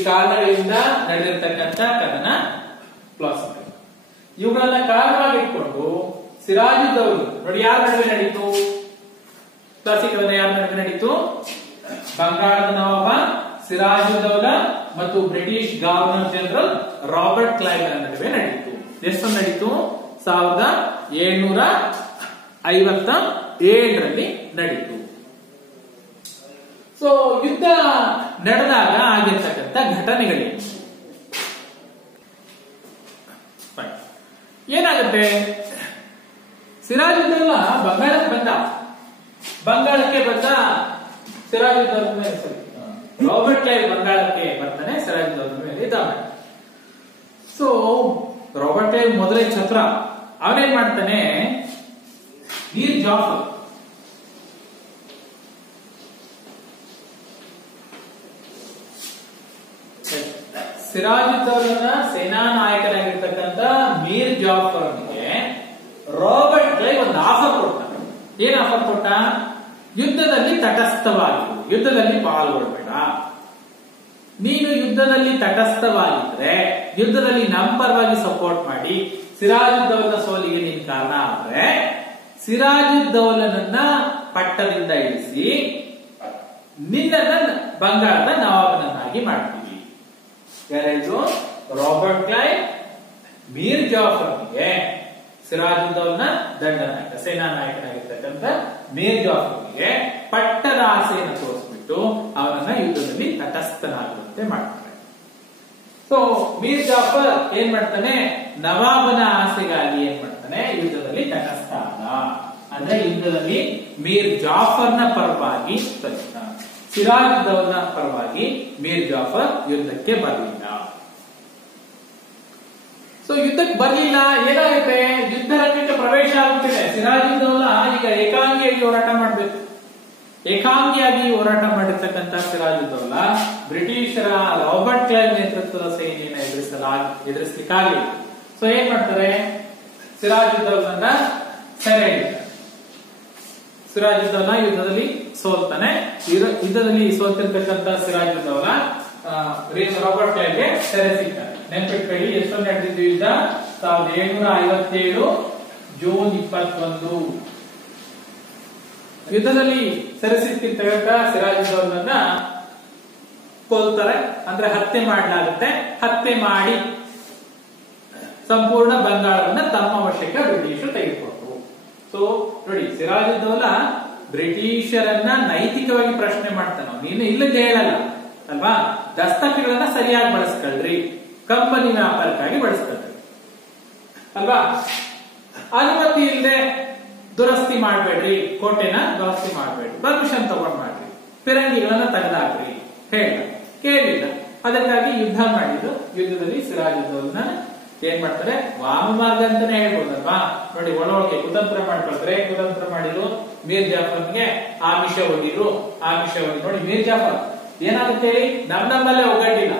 ಕಾರಣಗಳಿಂದ ನಡೆದಿರ್ತಕ್ಕಂಥ ಕದನ ಪ್ಲಾಸೀಕರಣ. ಇವುಗಳನ್ನ ಕಾರಣವಾಗಿಟ್ಕೊಂಡು ಸಿರಾಜುದ್ದೌಲ ನೋಡಿ ಯಾರ ನಡುವೆ ನಡೀತು ಪ್ಲಾಸೀಕರಣ? ಯಾರ ನಡುವೆ ನಡೀತು? ಬಂಗಾಳದ ನವಾಬ ಸಿರಾಜುದ್ದೌಲ ಮತ್ತು British governor general Robert Clive ನಡುವೆ ನಡೀತು. ಎಷ್ಟು ನಡೀತು? 1757ರಲ್ಲಿ ನಡೀತು. ಸೊ ಯುದ್ಧ ನಡೆದಾಗ ಆಗಿರ್ತಕ್ಕಂಥ ಘಟನೆಗಳೇನು? ಏನಾಗುತ್ತೆ, ಸಿರಾಜುದ್ದೌಲ ಬಂಗಾಳಕ್ಕೆ ಬಂದ ಸಿರಾಜುದ್ದೌಲ ಮೇಲೆ ರಾಬರ್ಟ್ ಕ್ಲೈವ್ ಬಂಗಾಳಕ್ಕೆ ಬರ್ತಾನೆ, ಸಿರಾಜುದ್ದೌಲ ಮೇಲೆ ಯುದ್ಧ ಮಾಡಿ. ಸೊ ರಾಬರ್ಟ್ ಕ್ಲೈವ್ ಮೊದಲೇ ಛತ್ರ, ಅವನೇನ್ ಮಾಡ್ತಾನೆ, ಮೀರ್ ಜಾಫರ್ ಸಿರಾಜುದ್ದೌಲನ ಸೇನಾ ನಾಯಕನಾಗಿರ್ತಕ್ಕಂಥ ಮೀರ್ ಜಾಫರ್ನಿಗೆ ರಾಬರ್ಟ್ ಕ್ಲೈವ್ ಒಂದು ಆಫರ್ ಕೊಡ್ತಾನೆ. ಏನ್ ಆಫರ್ ಕೊಟ್ಟ? ಯುದ್ಧದಲ್ಲಿ ತಟಸ್ಥವಾಗಿ, ಯುದ್ಧದಲ್ಲಿ ಪಾಲ್ಗೊಳ್ಬೇಡ. ನೀನು ಯುದ್ಧದಲ್ಲಿ ತಟಸ್ಥವಾಗಿದ್ರೆ, ಯುದ್ಧದಲ್ಲಿ ನಮ್ಮ ಪರವಾಗಿ ಸಪೋರ್ಟ್ ಮಾಡಿ ಸಿರಾಜುದ್ದೌಲನ ಸೋಲಿಗೆ ನೀನ್ ಕಾರಣ ಆದ್ರೆ ಸಿರಾಜುದ್ದೌಲನನ್ನ ಪಟ್ಟದಿಂದ ಇಳಿಸಿ ನಿನ್ನನ್ನ ಬಂಗಾಳದ ನವಾಬನನ್ನಾಗಿ ಮಾಡ್ತೀವಿ. ಯಾರಾಯ್ತು? ರಾಬರ್ಟ್ ಕ್ಲೈವ್ ಮೀರ್ ಜಾಫರ್ನಿಗೆ ಸಿರಾಜುದ್ದೌಲನ ದಂಡನಾಯಕ, ಸೇನಾ ನಾಯಕನಾಗಿರ್ತಕ್ಕಂಥ ಮೀರ್ ಜಾಫರ್ನಿಗೆ ಪಟ್ಟದ ಆಸೆಯನ್ನು ತೋರಿಸ್ಬಿಟ್ಟು ಅವನನ್ನ ಯುದ್ಧದಲ್ಲಿ ತಟಸ್ಥನಾಗುವಂತೆ ಮಾಡ್ತಾರೆ. ಸೊ ಮೀರ್ ಜಾಫರ್ ಏನ್ ಮಾಡ್ತಾನೆ? ನವಾಬನ ಆಸೆಗಾಗಿ ಏನ್ ಮಾಡ್ತಾನೆ? ಯುದ್ಧದಲ್ಲಿ ತಟಸ್ಥ ಆದ. ಅಂದ್ರೆ ಯುದ್ಧದಲ್ಲಿ ಮೀರ್ ಜಾಫರ್ನ ಪರವಾಗಿ, ಸಿರಾಜುದ್ದೌಲನ ಪರವಾಗಿ ಮೀರ್ ಜಾಫರ್ ಯುದ್ಧಕ್ಕೆ ಬರಲಿಲ್ಲ. ಸೊ ಯುದ್ಧಕ್ಕೆ ಬರಲಿಲ್ಲ, ಏನಾಗುತ್ತೆ? ಯುದ್ಧ ರಂಗಕ್ಕೆ ಪ್ರವೇಶ ಆಗುತ್ತಿದೆ. ಸಿರಾಜುದ್ದೌಲ ಈಗ ಏಕಾಂಗಿಯಾಗಿ ಹೋರಾಟ ಮಾಡಬೇಕು. ಏಕಾಂಗಿಯಾಗಿ ಹೋರಾಟ ಮಾಡಿರ್ತಕ್ಕಂಥ ಸಿರಾಜುದ್ದೌಲ ಬ್ರಿಟಿಷರ ರಾಬರ್ಟ್ ಕ್ಲೈವ್ ನೇತೃತ್ವದ ಸೇನೆಯನ್ನು ಎದುರಿಸಲಿಕ್ಕಾಗಲಿಲ್ಲ. ಸೊ ಏನ್ ಮಾಡ್ತಾರೆ? ಸಿರಾಜುದ್ದೌಲನ ಸೆರೆ ಹಿಡಿತಾರೆ. ಸಿರಾಜುದ್ದೌಲ ಯುದ್ಧದಲ್ಲಿ ಸೋಲ್ತಾನೆ. ಯುದ್ಧದಲ್ಲಿ ಸೋಲ್ತಿರ್ತಕ್ಕಂಥ ಸಿರಾಜುದ್ದೌಲ ರಾಬರ್ಟ್ ಕ್ಲೈವ್ಗೆ ಸೆರೆ ಸಿಗ್ತಾನೆ. ನೆನಪಿಟ್ಕೊಳ್ಳಿ, ಎಷ್ಟೊಂದು ನಡೆದಿದ್ದು ಯುದ್ಧ? 1757 ಜೂನ್ 21. ಯುದ್ಧದಲ್ಲಿ ಸೆರೆ ಸಿಕ್ಕಿರ್ತಕ್ಕಂಥ ಸಿರಾಜುದ್ದೌಲನನ್ನ ಕೊಲ್ತಾರೆ, ಅಂದ್ರೆ ಹತ್ಯೆ ಮಾಡಲಾಗುತ್ತೆ. ಹತ್ಯೆ ಮಾಡಿ ಸಂಪೂರ್ಣ ಬಂಗಾಳವನ್ನ ತಮ್ಮ ವಶಕ್ಕೆ ಬ್ರಿಟಿಷರು ತೆಗೆದುಕೊಂಡ್ರು. ಸೊ ನೋಡಿ, ಸಿರಾಜುದ್ದೌಲ ಬ್ರಿಟಿಷರನ್ನ ನೈತಿಕವಾಗಿ ಪ್ರಶ್ನೆ ಮಾಡ್ತಾನೆ. ನೀನು ಇಲ್ಲದೆ ಹೇಳಲ್ಲ ಅಲ್ವಾ? ದಸ್ತಕಗಳನ್ನ ಸರಿಯಾಗಿ ಬಳಸ್ಕೊಳ್ರಿ, ಕಂಪನಿ ವ್ಯಾಪಾರಕ್ಕಾಗಿ ಬಳಸ್ಕೊಳ್ರಿ ಅಲ್ವಾ? ಅನುಮತಿ ಇಲ್ಲದೆ ದುರಸ್ತಿ ಮಾಡಬೇಡ್ರಿ, ಕೋಟೆನ ದುರಸ್ತಿ ಮಾಡಬೇಡ್ರಿ, ಪರ್ಮಿಷನ್ ತಗೊಂಡ್ ಮಾಡ್ರಿ, ಫಿರಂಗಿಗಳನ್ನ ತೆಗೆದಾಕ್ರಿ ಕೇಳಿಲ್ಲ. ಅದಕ್ಕಾಗಿ ಯುದ್ಧ ಮಾಡಿದ್ರು. ಯುದ್ಧದಲ್ಲಿ ಸಿರಾಜುದ್ದೌಲನ ಏನ್ ಮಾಡ್ತಾರೆ? ವಾಮ ಮಾರ್ಗ ಅಂತಾನೆ ಹೇಳ್ಬೋದಲ್ವಾ? ನೋಡಿ, ಒಳಗೆ ಕುತಂತ್ರ ಮಾಡ್ಕೊಳ್ತಾರೆ. ಕುತಂತ್ರ ಮಾಡಿದ್ರು. ಮೀರ್ ಜಾಫರ್ಗೆ ಆಮಿಷ ಹೋಗಿದ್ರು. ಆಮಿಷ ಹೋಗಿ ನೋಡಿ, ಮೀರ್ ಜಾಫರ್ ಏನಾಗುತ್ತೆ ಹೇಳಿ? ನಮ್ಮಲ್ಲೇ ಒಗ್ಗಟ್ಟಿಲ್ಲ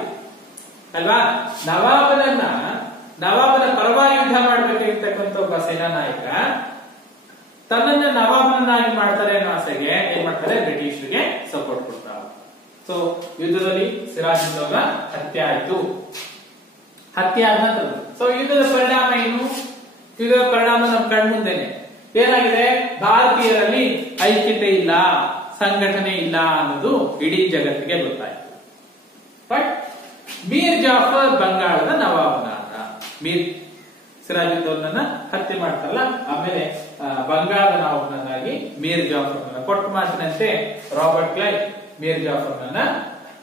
ಅಲ್ವಾ? ನವಾಬನ ಪರವಾಗಿ ಯುದ್ಧ ಮಾಡ್ಬೇಕಾಗಿರ್ತಕ್ಕಂಥ ಒಬ್ಬ ಸೇನಾ ನಾಯಕ ತನ್ನನ್ನ ನವಾಬನನ್ನಾಗಿ ಮಾಡ್ತಾರೆ ಅನ್ನೋ ಆಸೆಗೆ ಏನ್ ಮಾಡ್ತಾರೆ? ಬ್ರಿಟಿಷರಿಗೆ ಸಪೋರ್ಟ್ ಕೊಡ್ತಾರೆ. ಸೊ ಯುದ್ಧದಲ್ಲಿ ಸಿರಾಜುದ್ದೌಲ ಹತ್ಯೆ ಆಯ್ತು. ಹತ್ಯೆ ಆದ ನಂತರ ಸೊ ಯುದ್ಧದ ಪರಿಣಾಮ ಏನು? ಯುದ್ಧದ ಪರಿಣಾಮ ನಮ್ಮ ಕಣ್ಮುಂದೆನೆ ಏನಾಗಿದೆ? ಭಾರತೀಯರಲ್ಲಿ ಐಕ್ಯತೆ ಇಲ್ಲ, ಸಂಘಟನೆ ಇಲ್ಲ ಅನ್ನೋದು ಇಡೀ ಜಗತ್ತಿಗೆ ಗೊತ್ತಾಯ್ತು. ಬಟ್ ಮೀರ್ ಜಾಫರ್ ಬಂಗಾಳದ ನವಾಬನಾದ. ಮೀರ್ ಸಿರಾಜುದ್ದೌಲನನ್ನ ಹತ್ಯೆ ಮಾಡ್ತಾರಲ್ಲ, ಆಮೇಲೆ ಬಂಗಾಳದ ನವಾಬನಾಗಿ ಮೀರ್ ಜಾಫರ್ನ ಕೊಟ್ಟ ಮಾತಿನಂತೆ ರಾಬರ್ಟ್ ಕ್ಲೈವ್ ಮೀರ್ ಜಾಫರ್ನನ್ನ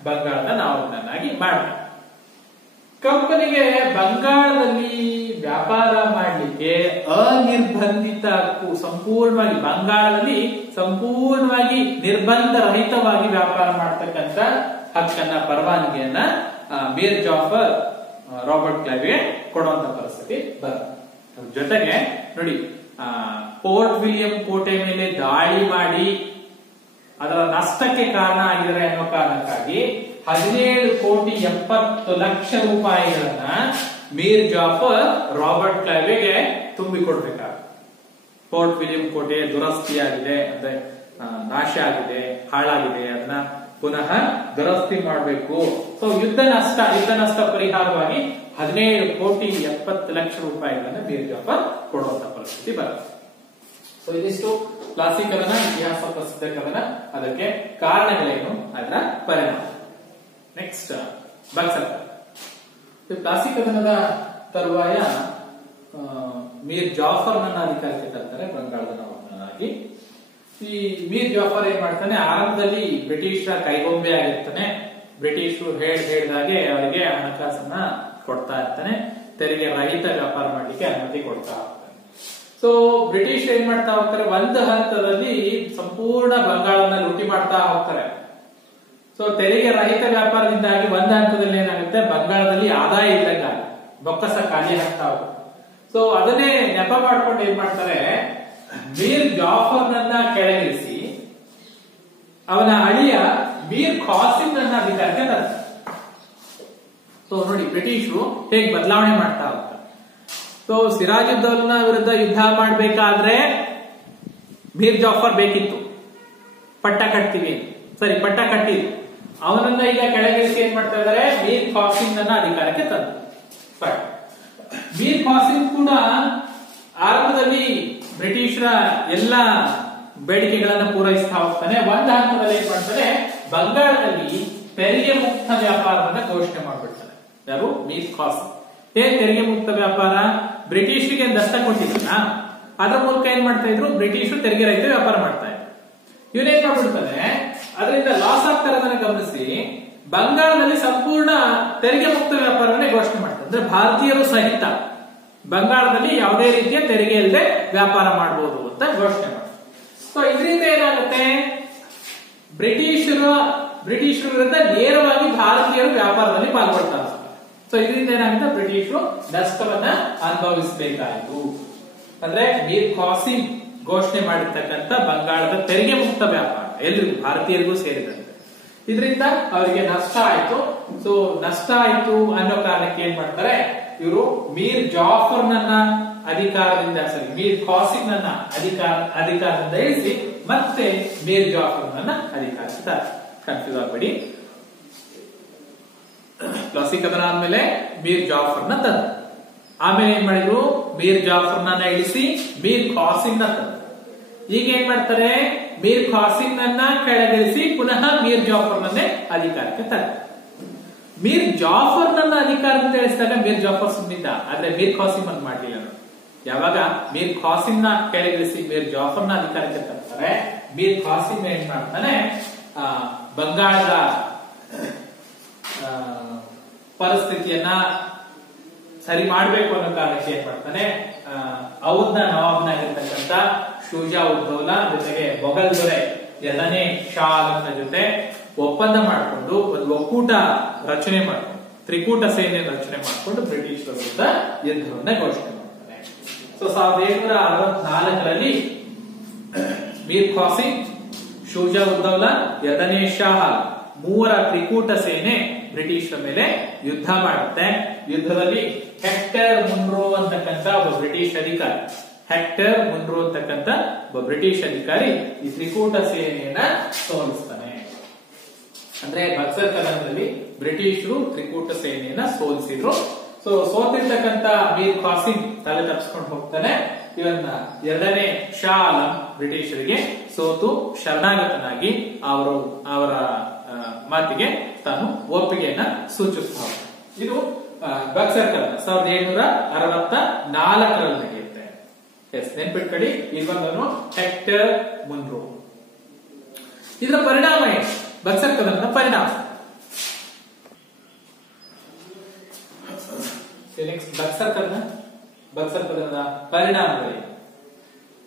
ಬಂಗಾಳದ ನವಾಬನಾಗಿ ಮಾಡ್ತಾರೆ. ಕಂಪನಿಗೆ ಬಂಗಾಳದಲ್ಲಿ ವ್ಯಾಪಾರ ಮಾಡಲಿಕ್ಕೆ ಅನಿರ್ಬಂಧಿತ ಹಕ್ಕು, ಸಂಪೂರ್ಣವಾಗಿ ಬಂಗಾಳದಲ್ಲಿ ಸಂಪೂರ್ಣವಾಗಿ ನಿರ್ಬಂಧ ರಹಿತವಾಗಿ ವ್ಯಾಪಾರ ಮಾಡತಕ್ಕಂತ ಹಕ್ಕನ್ನ, ಪರವಾನಗಿಯನ್ನ ಮೀರ್ ಜಾಫರ್ ರಾಬರ್ಟ್ ಕ್ಲೈವ್ಗೆ ಕೊಡುವಂತ ಪರಿಸ್ಥಿತಿ ಬರುತ್ತೆ. ಜೊತೆಗೆ ನೋಡಿ, ಪೋರ್ಟ್ ವಿಲಿಯಂ ಕೋಟೆ ಮೇಲೆ ದಾಳಿ ಮಾಡಿ ಅದರ ನಷ್ಟಕ್ಕೆ ಕಾರಣ ಆಗಿದ್ದಾರೆ ಅನ್ನೋ ಕಾರಣಕ್ಕಾಗಿ 17,70,00,000 ರೂಪಾಯಿಗಳನ್ನ ಮೀರ್ ಜಾಫರ್ ರಾಬರ್ಟ್ ಕ್ಲೈವ್ಗೆ ತುಂಬಿಕೊಡ್ಬೇಕಾಗುತ್ತೆ. ಪೋರ್ಟ್ ವಿಲಿಯಂ ಕೋಟೆ ದುರಸ್ತಿಯಾಗಿದೆ, ಅಂದ್ರೆ ನಾಶ ಆಗಿದೆ, ಹಾಳಾಗಿದೆ, ಅದನ್ನ ಪುನಃ ದುರಸ್ತಿ ಮಾಡಬೇಕು. ಸೊ ಯುದ್ಧ ನಷ್ಟ ಪರಿಹಾರವಾಗಿ 17,70,00,000 ರೂಪಾಯಿಗಳನ್ನ ಮೀರ್ ಜಾಫರ್ ಕೊಡುವಂತ ಪರಿಸ್ಥಿತಿ ಬರುತ್ತೆ. ಸೊ ಇದಿಷ್ಟು ಕ್ಲಾಸಿಕ್ ಕದನ, ಇತಿಹಾಸ ಪ್ರಸಿದ್ಧ ಕದನ, ಅದಕ್ಕೆ ಕಾರಣಗಳೇನು, ಅದರ ಪರಿಣಾಮ. ನೆಕ್ಸ್ಟ್ ಬಕ್ಸರ್. ಕ್ಲಾಸಿಕ್ ಕದನದ ತರುವಾಯ ಮೀರ್ ಜಾಫರ್ನನ್ನ ಅಧಿಕಾರಕ್ಕೆ ತರ್ತಾರೆ ಬಂಗಾಳದ ನವಾಬನಾಗಿ. ಈ ಮೀರ್ ಜಾಫರ್ ಏನ್ ಮಾಡ್ತಾನೆ? ಆರಂಭದಲ್ಲಿ ಬ್ರಿಟಿಷರ ಕೈಗೊಂಬೆ ಆಗಿರ್ತಾನೆ. ಬ್ರಿಟಿಷರು ಹೇಳಿದಾಗೆ ಅವರಿಗೆ ಹಣಕಾಸನ್ನ ಕೊಡ್ತಾ ಇರ್ತಾನೆ. ತೆರಿಗೆ ರಹಿತ ವ್ಯಾಪಾರ ಮಾಡ್ಲಿಕ್ಕೆ ಅನುಮತಿ ಕೊಡ್ತಾ ಇರ್ತಾನೆ. ಸೊ ಬ್ರಿಟಿಷ್ ಏನ್ ಮಾಡ್ತಾ ಹೋಗ್ತಾರೆ? ಒಂದು ಹಂತದಲ್ಲಿ ಸಂಪೂರ್ಣ ಬಂಗಾಳವನ್ನ ಲೂಟಿ ಮಾಡ್ತಾ ಹೋಗ್ತಾರೆ. ಸೊ ತೆರಿಗೆ ರಹಿತ ವ್ಯಾಪಾರದಿಂದಾಗಿ ಒಂದು ಹಂತದಲ್ಲಿ ಏನಾಗುತ್ತೆ? ಬಂಗಾಳದಲ್ಲಿ ಆದಾಯ ಇದ್ದಾಗ ಬೊಕ್ಕಸ ಖಾಲಿ ಆಗ್ತಾ ಹೋಗುತ್ತೆ. ಸೊ ಅದನ್ನೇ ನೆಪ ಮಾಡ್ಕೊಂಡು ಏನ್ ಮಾಡ್ತಾರೆ? ಮೀರ್ ಜಾಫರ್ನನ್ನ ಕೆಳಗಿಳಿಸಿ ಅವನ ಅಳಿಯ ಮೀರ್ ಖಾಸಿಂ ನನ್ನ ಅಧಿಕಾರಕ್ಕೆ ತರ್ತಾರೆ. ಸೊ ನೋಡಿ ಬ್ರಿಟಿಷರು ಹೇಗೆ ಬದಲಾವಣೆ ಮಾಡ್ತಾ ಹೋಗ್ತಾರೆ. ಸೊ ಸಿರಾಜುದ್ದೌಲನ ವಿರುದ್ಧ ಯುದ್ಧ ಮಾಡಬೇಕಾದ್ರೆ ಮೀರ್ ಜಾಫರ್ ಬೇಕಿತ್ತು, ಪಟ್ಟ ಕಟ್ತೀವಿ, ಸರಿ ಪಟ್ಟ ಕಟ್ಟಿದ್ರು. ಅವನನ್ನ ಈಗ ಕೆಳಗಿಳಿಸಿ ಏನ್ ಮಾಡ್ತಾ ಇದ್ದಾರೆ, ಮೀರ್ ಖಾಸಿಂ ಅನ್ನ ಅಧಿಕಾರಕ್ಕೆ ತಂದ್ರು. ಮೀರ್ ಖಾಸಿಂ ಕೂಡ ಆರಂಭದಲ್ಲಿ ಬ್ರಿಟಿಷರ ಎಲ್ಲ ಬೇಡಿಕೆಗಳನ್ನ ಪೂರೈಸ್ತಾ ಹೋಗ್ತಾನೆ. ಒಂದು ಹಂತದಲ್ಲಿ ಏನ್ ಮಾಡ್ತಾನೆ, ಬಂಗಾಳದಲ್ಲಿ ತೆರಿಗೆ ಮುಕ್ತ ವ್ಯಾಪಾರವನ್ನ ಘೋಷಣೆ ಮಾಡ್ಬಿಡ್ತಾನೆ. ಯಾರು, ಮೀರ್ ಖಾಸಿಂ. ಹೇಗೆ ತೆರಿಗೆ ಮುಕ್ತ ವ್ಯಾಪಾರ, ಬ್ರಿಟಿಷರಿಗೆ ದಸ್ತ ಕೊಟ್ಟಿದ್ದ ಅದ್ರ ಮೂಲಕ ಏನ್ ಮಾಡ್ತಾ ಇದ್ರು, ಬ್ರಿಟಿಷರು ತೆರಿಗೆ ರಹಿತ ವ್ಯಾಪಾರ ಮಾಡ್ತಾ ಇದ್ರು. ಇವನೇನ್ ಮಾಡ್ಬಿಡ್ತಾನೆ, ಅದರಿಂದ ಲಾಸ್ ಆಗ್ತಾ ಇರೋದನ್ನ ಗಮನಿಸಿ ಬಂಗಾಳದಲ್ಲಿ ಸಂಪೂರ್ಣ ತೆರಿಗೆ ಮುಕ್ತ ವ್ಯಾಪಾರವನ್ನೇ ಘೋಷಣೆ ಮಾಡ್ತಾರೆ. ಅಂದ್ರೆ ಭಾರತೀಯರು ಸಹಿತ ಬಂಗಾಳದಲ್ಲಿ ಯಾವುದೇ ರೀತಿಯ ತೆರಿಗೆ ಇಲ್ಲದೆ ವ್ಯಾಪಾರ ಮಾಡಬಹುದು ಅಂತ ಘೋಷಣೆ ಮಾಡ್ತಾರೆ. ಸೊ ಇದರಿಂದ ಏನಾಗುತ್ತೆ, ಬ್ರಿಟಿಷರ ವಿರುದ್ಧ ನೇರವಾಗಿ ಭಾರತೀಯರು ವ್ಯಾಪಾರದಲ್ಲಿ ಪಾಲ್ಗೊಳ್ತಾರೆ. ಸೊ ಇದರಿಂದ ಏನಾಗುತ್ತೆ, ಬ್ರಿಟಿಷರು ನಷ್ಟವನ್ನ ಅನುಭವಿಸಬೇಕಾಯಿತು. ಅಂದ್ರೆ ಮೀರ್ ಖಾಸಿಂ ಘೋಷಣೆ ಮಾಡಿರ್ತಕ್ಕಂಥ ಬಂಗಾಳದ ತೆರಿಗೆ ಮುಕ್ತ ವ್ಯಾಪಾರ ಎಲ್ರಿಗೂ, ಭಾರತೀಯರಿಗೂ ಸೇರಿದಂತೆ, ಇದರಿಂದ ಅವರಿಗೆ ನಷ್ಟ ಆಯ್ತು. ಸೊ ನಷ್ಟ ಆಯ್ತು ಅನ್ನೋ ಕಾರಣಕ್ಕೆ ಏನ್ ಮಾಡ್ತಾರೆ, ಇವರು ಮೀರ್ ಜಾಫರ್ನನ್ನ ಅಧಿಕಾರದಿಂದ, ಮೀರ್ ಖಾಸಿಂನನ್ನ ಅಧಿಕಾರದಿಂದ ಇಳಿಸಿ ಮತ್ತೆ ಮೀರ್ ಜಾಫರ್ನನ್ನ ಅಧಿಕಾರಕ್ಕೆ ಕನ್ಫ್ಯೂಸ್ ಆಗಬೇಡಿ. ಪ್ಲಾಸಿ ಕದನ ಆದ್ಮೇಲೆ ಮೀರ್ ಜಾಫರ್ನ ತಂದ, ಆಮೇಲೆ ಏನ್ ಮಾಡಿದ್ರು, ಮೀರ್ ಜಾಫರ್ನ ಇಳಿಸಿ ಮೀರ್ ಖಾಸಿಂನ ತಂದ. ಈಗ ಏನ್ ಮಾಡ್ತಾರೆ, ಮೀರ್ ಖಾಸಿಂನನ್ನ ಕೆಳಗಿಳಿಸಿ ಪುನಃ ಮೀರ್ ಜಾಫರ್ನನ್ನೇ ಅಧಿಕಾರಕ್ಕೆ ತಂದ. ಮೀರ್ ಜಾಫರ್ನನ್ನ ಅಧಿಕಾರದಿಂದ ಇಳಿಸಿದಾಗ ಮೀರ್ ಜಾಫರ್ ಸುಮ್ಮಿದ್ದ, ಆದ್ರೆ ಮೀರ್ ಖಾಸಿಂ ಅಂತ ಮಾಡ್ಲಿಲ್ಲ. ಯಾವಾಗ ಮೀರ್ ಖಾಸಿಂನ ಕೆಳಗಿಳಿಸಿ ಮೀರ್ ಜಾಫರ್ನ ಅಧಿಕಾರಕ್ಕೆ ತರ್ತಾರೆ, ಮೀರ್ ಖಾಸಿಂ ಏನ್ ಮಾಡ್ತಾನೆ, ಬಂಗಾಳದ ಪರಿಸ್ಥಿತಿಯನ್ನ ಸರಿ ಮಾಡ್ಬೇಕು ಅನ್ನೋ ಕಾರಣಕ್ಕೆ ಏನ್ ಮಾಡ್ತಾನೆ, ಔದ್ನ ನವಾಬ್ನಾಗಿರ್ತಕ್ಕಂಥ ಶುಜಾ ಉದ್ ದೌಲಾ ಜೊತೆಗೆ ಮೊಘಲ್ ದೊರೆ 2ನೇ ಶಾ ಆಲಂನ ಜೊತೆ ಒಪ್ಪಂದ ಮಾಡಿಕೊಂಡು ಒಂದು ಒಕ್ಕೂಟ ರಚನೆ ಮಾಡ್ಕೊಂಡು, ತ್ರಿಕೂಟ ಸೇನೆ ರಚನೆ ಮಾಡಿಕೊಂಡು ಬ್ರಿಟಿಷರ ವಿರುದ್ಧ ಯುದ್ಧವನ್ನ ಘೋಷಣೆ ಮಾಡ್ತಾರೆ. ಸೊ 1764ರಲ್ಲಿ ಮೀರ್ ಖಾಸಿಂ, ಶುಜಾ ಉದ್ ದೌಲಾ, 2ನೇ ಶಾ ಆಲಂ ಮೂವರ ತ್ರಿಕೂಟ ಸೇನೆ ಬ್ರಿಟಿಷರ ಮೇಲೆ ಯುದ್ಧ ಮಾಡುತ್ತೆ. ಯುದ್ಧದಲ್ಲಿ ಹೆಕ್ಟರ್ ಮುನ್ರೋ ಅಂತಕ್ಕಂಥ ಒಬ್ಬ ಬ್ರಿಟಿಷ್ ಅಧಿಕಾರಿ, ಈ ತ್ರಿಕೂಟ ಸೇನೆಯನ್ನ ಸೋಲಿಸ್ತಾನೆ. ಅಂದ್ರೆ ಬಕ್ಸರ್ ಕದನದಲ್ಲಿ ಬ್ರಿಟಿಷರು ತ್ರಿಕೂಟ ಸೇನೆಯನ್ನ ಸೋಲಿಸಿದ್ರು. ಸೊ ಸೋತಿರ್ತಕ್ಕಂಥ ಮೀರ್ ಖಾಸಿಂ ತಲೆ ತಪ್ಪಿಸ್ಕೊಂಡು ಹೋಗ್ತಾನೆ. ಇವನ್ನ 2ನೇ ಶಾ ಆಲಂ ಬ್ರಿಟಿಷರಿಗೆ ಸೋತು ಶರಣಾಗತನಾಗಿ ಅವರ ಮಾತಿಗೆ ತಾನು ಒಪ್ಪಿಗೆಯನ್ನ ಸೂಚಿಸ್ತಾರೆ. ಇದು ಬಕ್ಸರ್ ಕದನ 1764ರಲ್ಲಿ ನಡೆಯುತ್ತೆ. ಎಸ್, ನೆನ್ಪಿಟ್ಕೊಳ್ಳಿ. ಇದೊಂದನ್ನು ಹೆಕ್ಟರ್ ಮುನ್ರೋ. ಇದರ ಪರಿಣಾಮ ಏನು, ಬಕ್ಸರ್ ಕದನದ ಪರಿಣಾಮ. ನೆಕ್ಸ್ಟ್ ಬಕ್ಸರ್ ಕದನದ ಪರಿಣಾಮಗಳೇನು.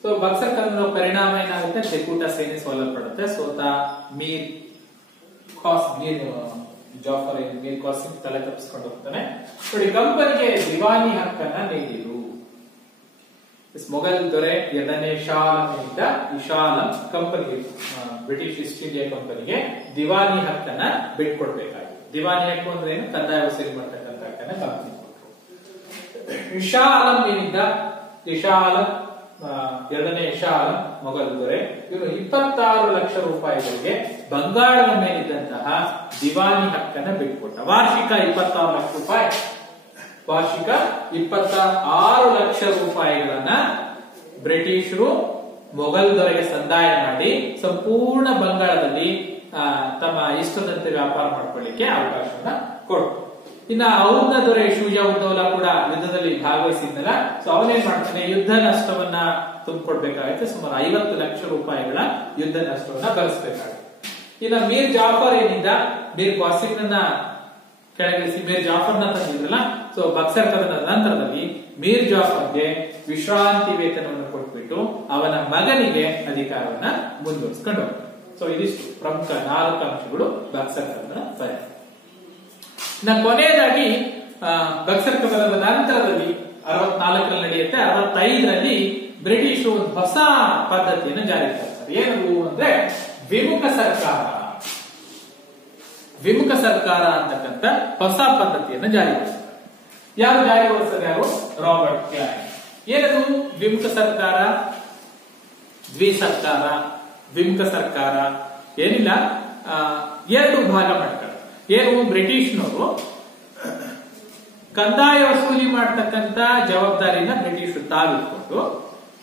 ಸೊ ಬಕ್ಸರ್ ಕದನದ ಪರಿಣಾಮ ಏನಾಗುತ್ತೆ, ತ್ರಿಕೂಟ ಸೇನೆ ಸೋಲಲ್ಪಡುತ್ತೆ. ಸೋತ ಮೀರ್ ಖಾಸಿಂ ತಲೆ ತಪ್ಪಿಸ್ಕೊಂಡು ಹೋಗ್ತಾನೆ. ನೋಡಿ, ಕಂಪನಿಗೆ ದಿವಾನಿ ಹಕ್ಕನ್ನ ನೀಡಿರು. ಮೊಘಲ್ ದೊರೆ 2ನೇ ಶಾ ಆಲಂನಿಂದ ಈ ಶಾ ಆಲಂ ಕಂಪನಿಗೆ, ಬ್ರಿಟಿಷ್ ಈಸ್ಟ್ ಇಂಡಿಯಾ ಕಂಪನಿಗೆ ದಿವಾನಿ ಹಕ್ಕನ್ನ ಬಿಟ್ಕೊಡ್ಬೇಕಾಗಿತ್ತು. ದಿವಾನಿ ಹಕ್ಕು ಅಂದ್ರೆ ಏನು, ಕಂದಾಯ ವಸೂಲಿ ಮಾಡ್ತಕ್ಕಂಥ ಹಕ್ಕನ್ನ ಕಂಪನಿ ಕೊಟ್ಟರು. ಶಾ ಆಲಂ ಏನಿದ್ದ, ಈ ಶಾ ಆಲಂ 2ನೇ ಶಾ ಆಲಂ ಮೊಘಲ್ ದೊರೆ, ಇವರು 26 ಲಕ್ಷ ರೂಪಾಯಿಗಳಿಗೆ ಬಂಗಾಳದ ಮೇಲಿದ್ದಂತಹ ದಿವಾನಿ ಹಕ್ಕನ್ನ ಬಿಟ್ಕೊಟ್ಟ. ವಾರ್ಷಿಕ 26 ಲಕ್ಷ ರೂಪಾಯಿ, ವಾರ್ಷಿಕ 26 ಲಕ್ಷ ರೂಪಾಯಿಗಳನ್ನ ಬ್ರಿಟಿಷರು ಮೊಘಲ್ ದೊರೆಗೆ ಸಂದಾಯ ಮಾಡಿ ಸಂಪೂರ್ಣ ಬಂಗಾಳದಲ್ಲಿ ತಮ್ಮ ಇಷ್ಟದಂತೆ ವ್ಯಾಪಾರ ಮಾಡ್ಕೊಳ್ಳಿಕ್ಕೆ ಅವಕಾಶವನ್ನ ಕೊಟ್ಟರು. ಇನ್ನ ಔದ್ನ ದೊರೆ ಶುಜಾ ಉದ್ ದೌಲಾ ಕೂಡ ಯುದ್ಧದಲ್ಲಿ ಭಾಗವಹಿಸಿದ್ದಲ್ಲ. ಸೊ ಅವನೇನ್ ಮಾಡ್ತಾನೆ, ಯುದ್ಧ ನಷ್ಟವನ್ನ ತುಂಬಿಕೊಡ್ಬೇಕಾಗುತ್ತೆ. ಸುಮಾರು 50 ಲಕ್ಷ ರೂಪಾಯಿಗಳ ಯುದ್ಧ ನಷ್ಟವನ್ನ ಭರಿಸಬೇಕಾಗುತ್ತೆ. ಇನ್ನ ಮೀರ್ ಜಾಫರ್ ಏನಿದ್ದ, ಮೀರ್ ಖಾಸಿಂನನ್ನ ಕೆಳಗಿಳಿಸಿ ಮೀರ್ ಜಾಫರ್ನ ತಂದಿದ್ರಲ್ಲ. ಸೊ ಬಕ್ಸರ್ ಕದನದ ನಂತರದಲ್ಲಿ ಮೀರ್ ಜಾಫರ್ಗೆ ವಿಶ್ರಾಂತಿ ವೇತನವನ್ನು ಕೊಟ್ಬಿಟ್ಟು ಅವನ ಮಗನಿಗೆ ಅಧಿಕಾರವನ್ನ ಮುಂದುವರಿಸಿಕೊಂಡು ಹೋಗ್ತಾರೆ. ಸೊ ಇದಿಷ್ಟು ಪ್ರಮುಖ 4 ಅಂಶಗಳು ಬಕ್ಸರ್ ಕದನದ ಪರಿಣಾಮ. ಕೊನೆಯದಾಗಿ ಬಕ್ಸರ್ ಕದನದ ನಂತರದಲ್ಲಿ 64ರಲ್ಲಿ ನಡೆಯುತ್ತೆ. 65ರಲ್ಲಿ ಬ್ರಿಟಿಷರು ಒಂದು ಹೊಸ ಪದ್ಧತಿಯನ್ನು ಜಾರಿಗೆ ತರ್ತಾರೆ. ಏನದು ಅಂದ್ರೆ ವಿಮುಖ ಸರ್ಕಾರ. ವಿಮುಖ ಸರ್ಕಾರ ಅಂತಕ್ಕಂಥ ಹೊಸ ಪದ್ಧತಿಯನ್ನು ಜಾರಿಗೊಳಿಸಿದ್ದಾರೆ. ಯಾರು ಜಾರಿಗೊಳಿಸಿದ್ದಾರೆ? ಯಾರು? Robert Clive. ಏನದು ವಿಮುಖ ಸರ್ಕಾರ, ದ್ವಿಸರ್ಕಾರ, ವಿಮುಖ ಸರ್ಕಾರ? ಏನಿಲ್ಲ, ಎರಡು ಭಾಗ ಮಾಡ್ತಾರೆ. ಏನು, ಬ್ರಿಟಿಷ್ನವರು ಕಂದಾಯ ವಸೂಲಿ ಮಾಡತಕ್ಕಂತ ಜವಾಬ್ದಾರಿನ ಬ್ರಿಟಿಷರು ತಾವಿಟ್ಕೊಂಡು,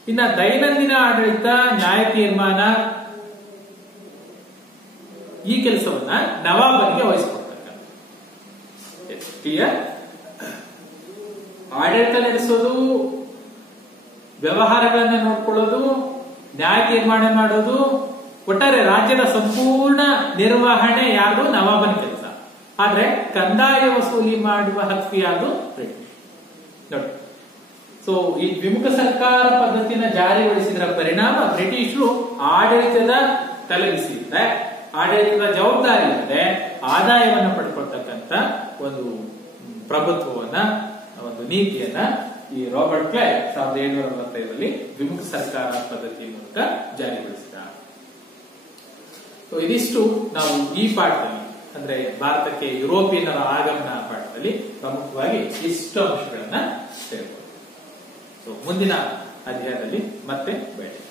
ಇನ್ನ ದೈನಂದಿನ ಆಡಳಿತ, ನ್ಯಾಯ ತೀರ್ಮಾನ, ಈ ಕೆಲಸವನ್ನ ನವಾಬನಿಗೆ ವಹಿಸಿಕೊಡ್ತಕ್ಕಂಥ. ಆಡಳಿತ ನಡೆಸೋದು, ವ್ಯವಹಾರಗಳನ್ನ ನೋಡ್ಕೊಳ್ಳೋದು, ನ್ಯಾಯ ತೀರ್ಮಾನ ಮಾಡೋದು, ಒಟ್ಟಾರೆ ರಾಜ್ಯದ ಸಂಪೂರ್ಣ ನಿರ್ವಹಣೆ ಯಾರು? ನವಾಬನ ಕೆಲಸ. ಆದ್ರೆ ಕಂದಾಯ ವಸೂಲಿ ಮಾಡುವ ಹಕ್ಕು ಯಾರು? ಬ್ರಿಟಿಷ್. ನೋಡಿ, ಸೊ ಈ ವಿಮುಖ ಸರ್ಕಾರ ಪದ್ಧತಿನ ಜಾರಿಗೊಳಿಸಿದ ಪರಿಣಾಮ ಬ್ರಿಟಿಷರು ಆಡಳಿತದ ತಲೆಬಿಸಿದೆ, ಆಡಳಿತದ ಜವಾಬ್ದಾರಿ ಇಲ್ಲದೆ ಆದಾಯವನ್ನು ಪಡ್ಕೊಳ್ತಕ್ಕಂಥ ಒಂದು ಪ್ರಭುತ್ವವನ್ನ, ಒಂದು ನೀತಿಯನ್ನ ಈ ರಾಬರ್ಟ್ ಕ್ಲೈವ್ 1745ರಲ್ಲಿ ವಿಮುಖ ಸರ್ಕಾರ ಪದ್ಧತಿ ಮೂಲಕ ಜಾರಿಗೊಳಿಸಿದ. ಸೊ ಇದಿಷ್ಟು ನಾವು ಈ ಪಾಠದಲ್ಲಿ, ಅಂದ್ರೆ ಭಾರತಕ್ಕೆ ಯುರೋಪಿಯನ್ನರ ಆಗಮನ ಪಾಠದಲ್ಲಿ ಪ್ರಮುಖವಾಗಿ ಇಷ್ಟು ಅಂಶಗಳನ್ನ ಸೇರ್ಬೋದು. ಸೊ ಮುಂದಿನ ಅಧ್ಯಾಯದಲ್ಲಿ ಮತ್ತೆ ಭೇಟಿ.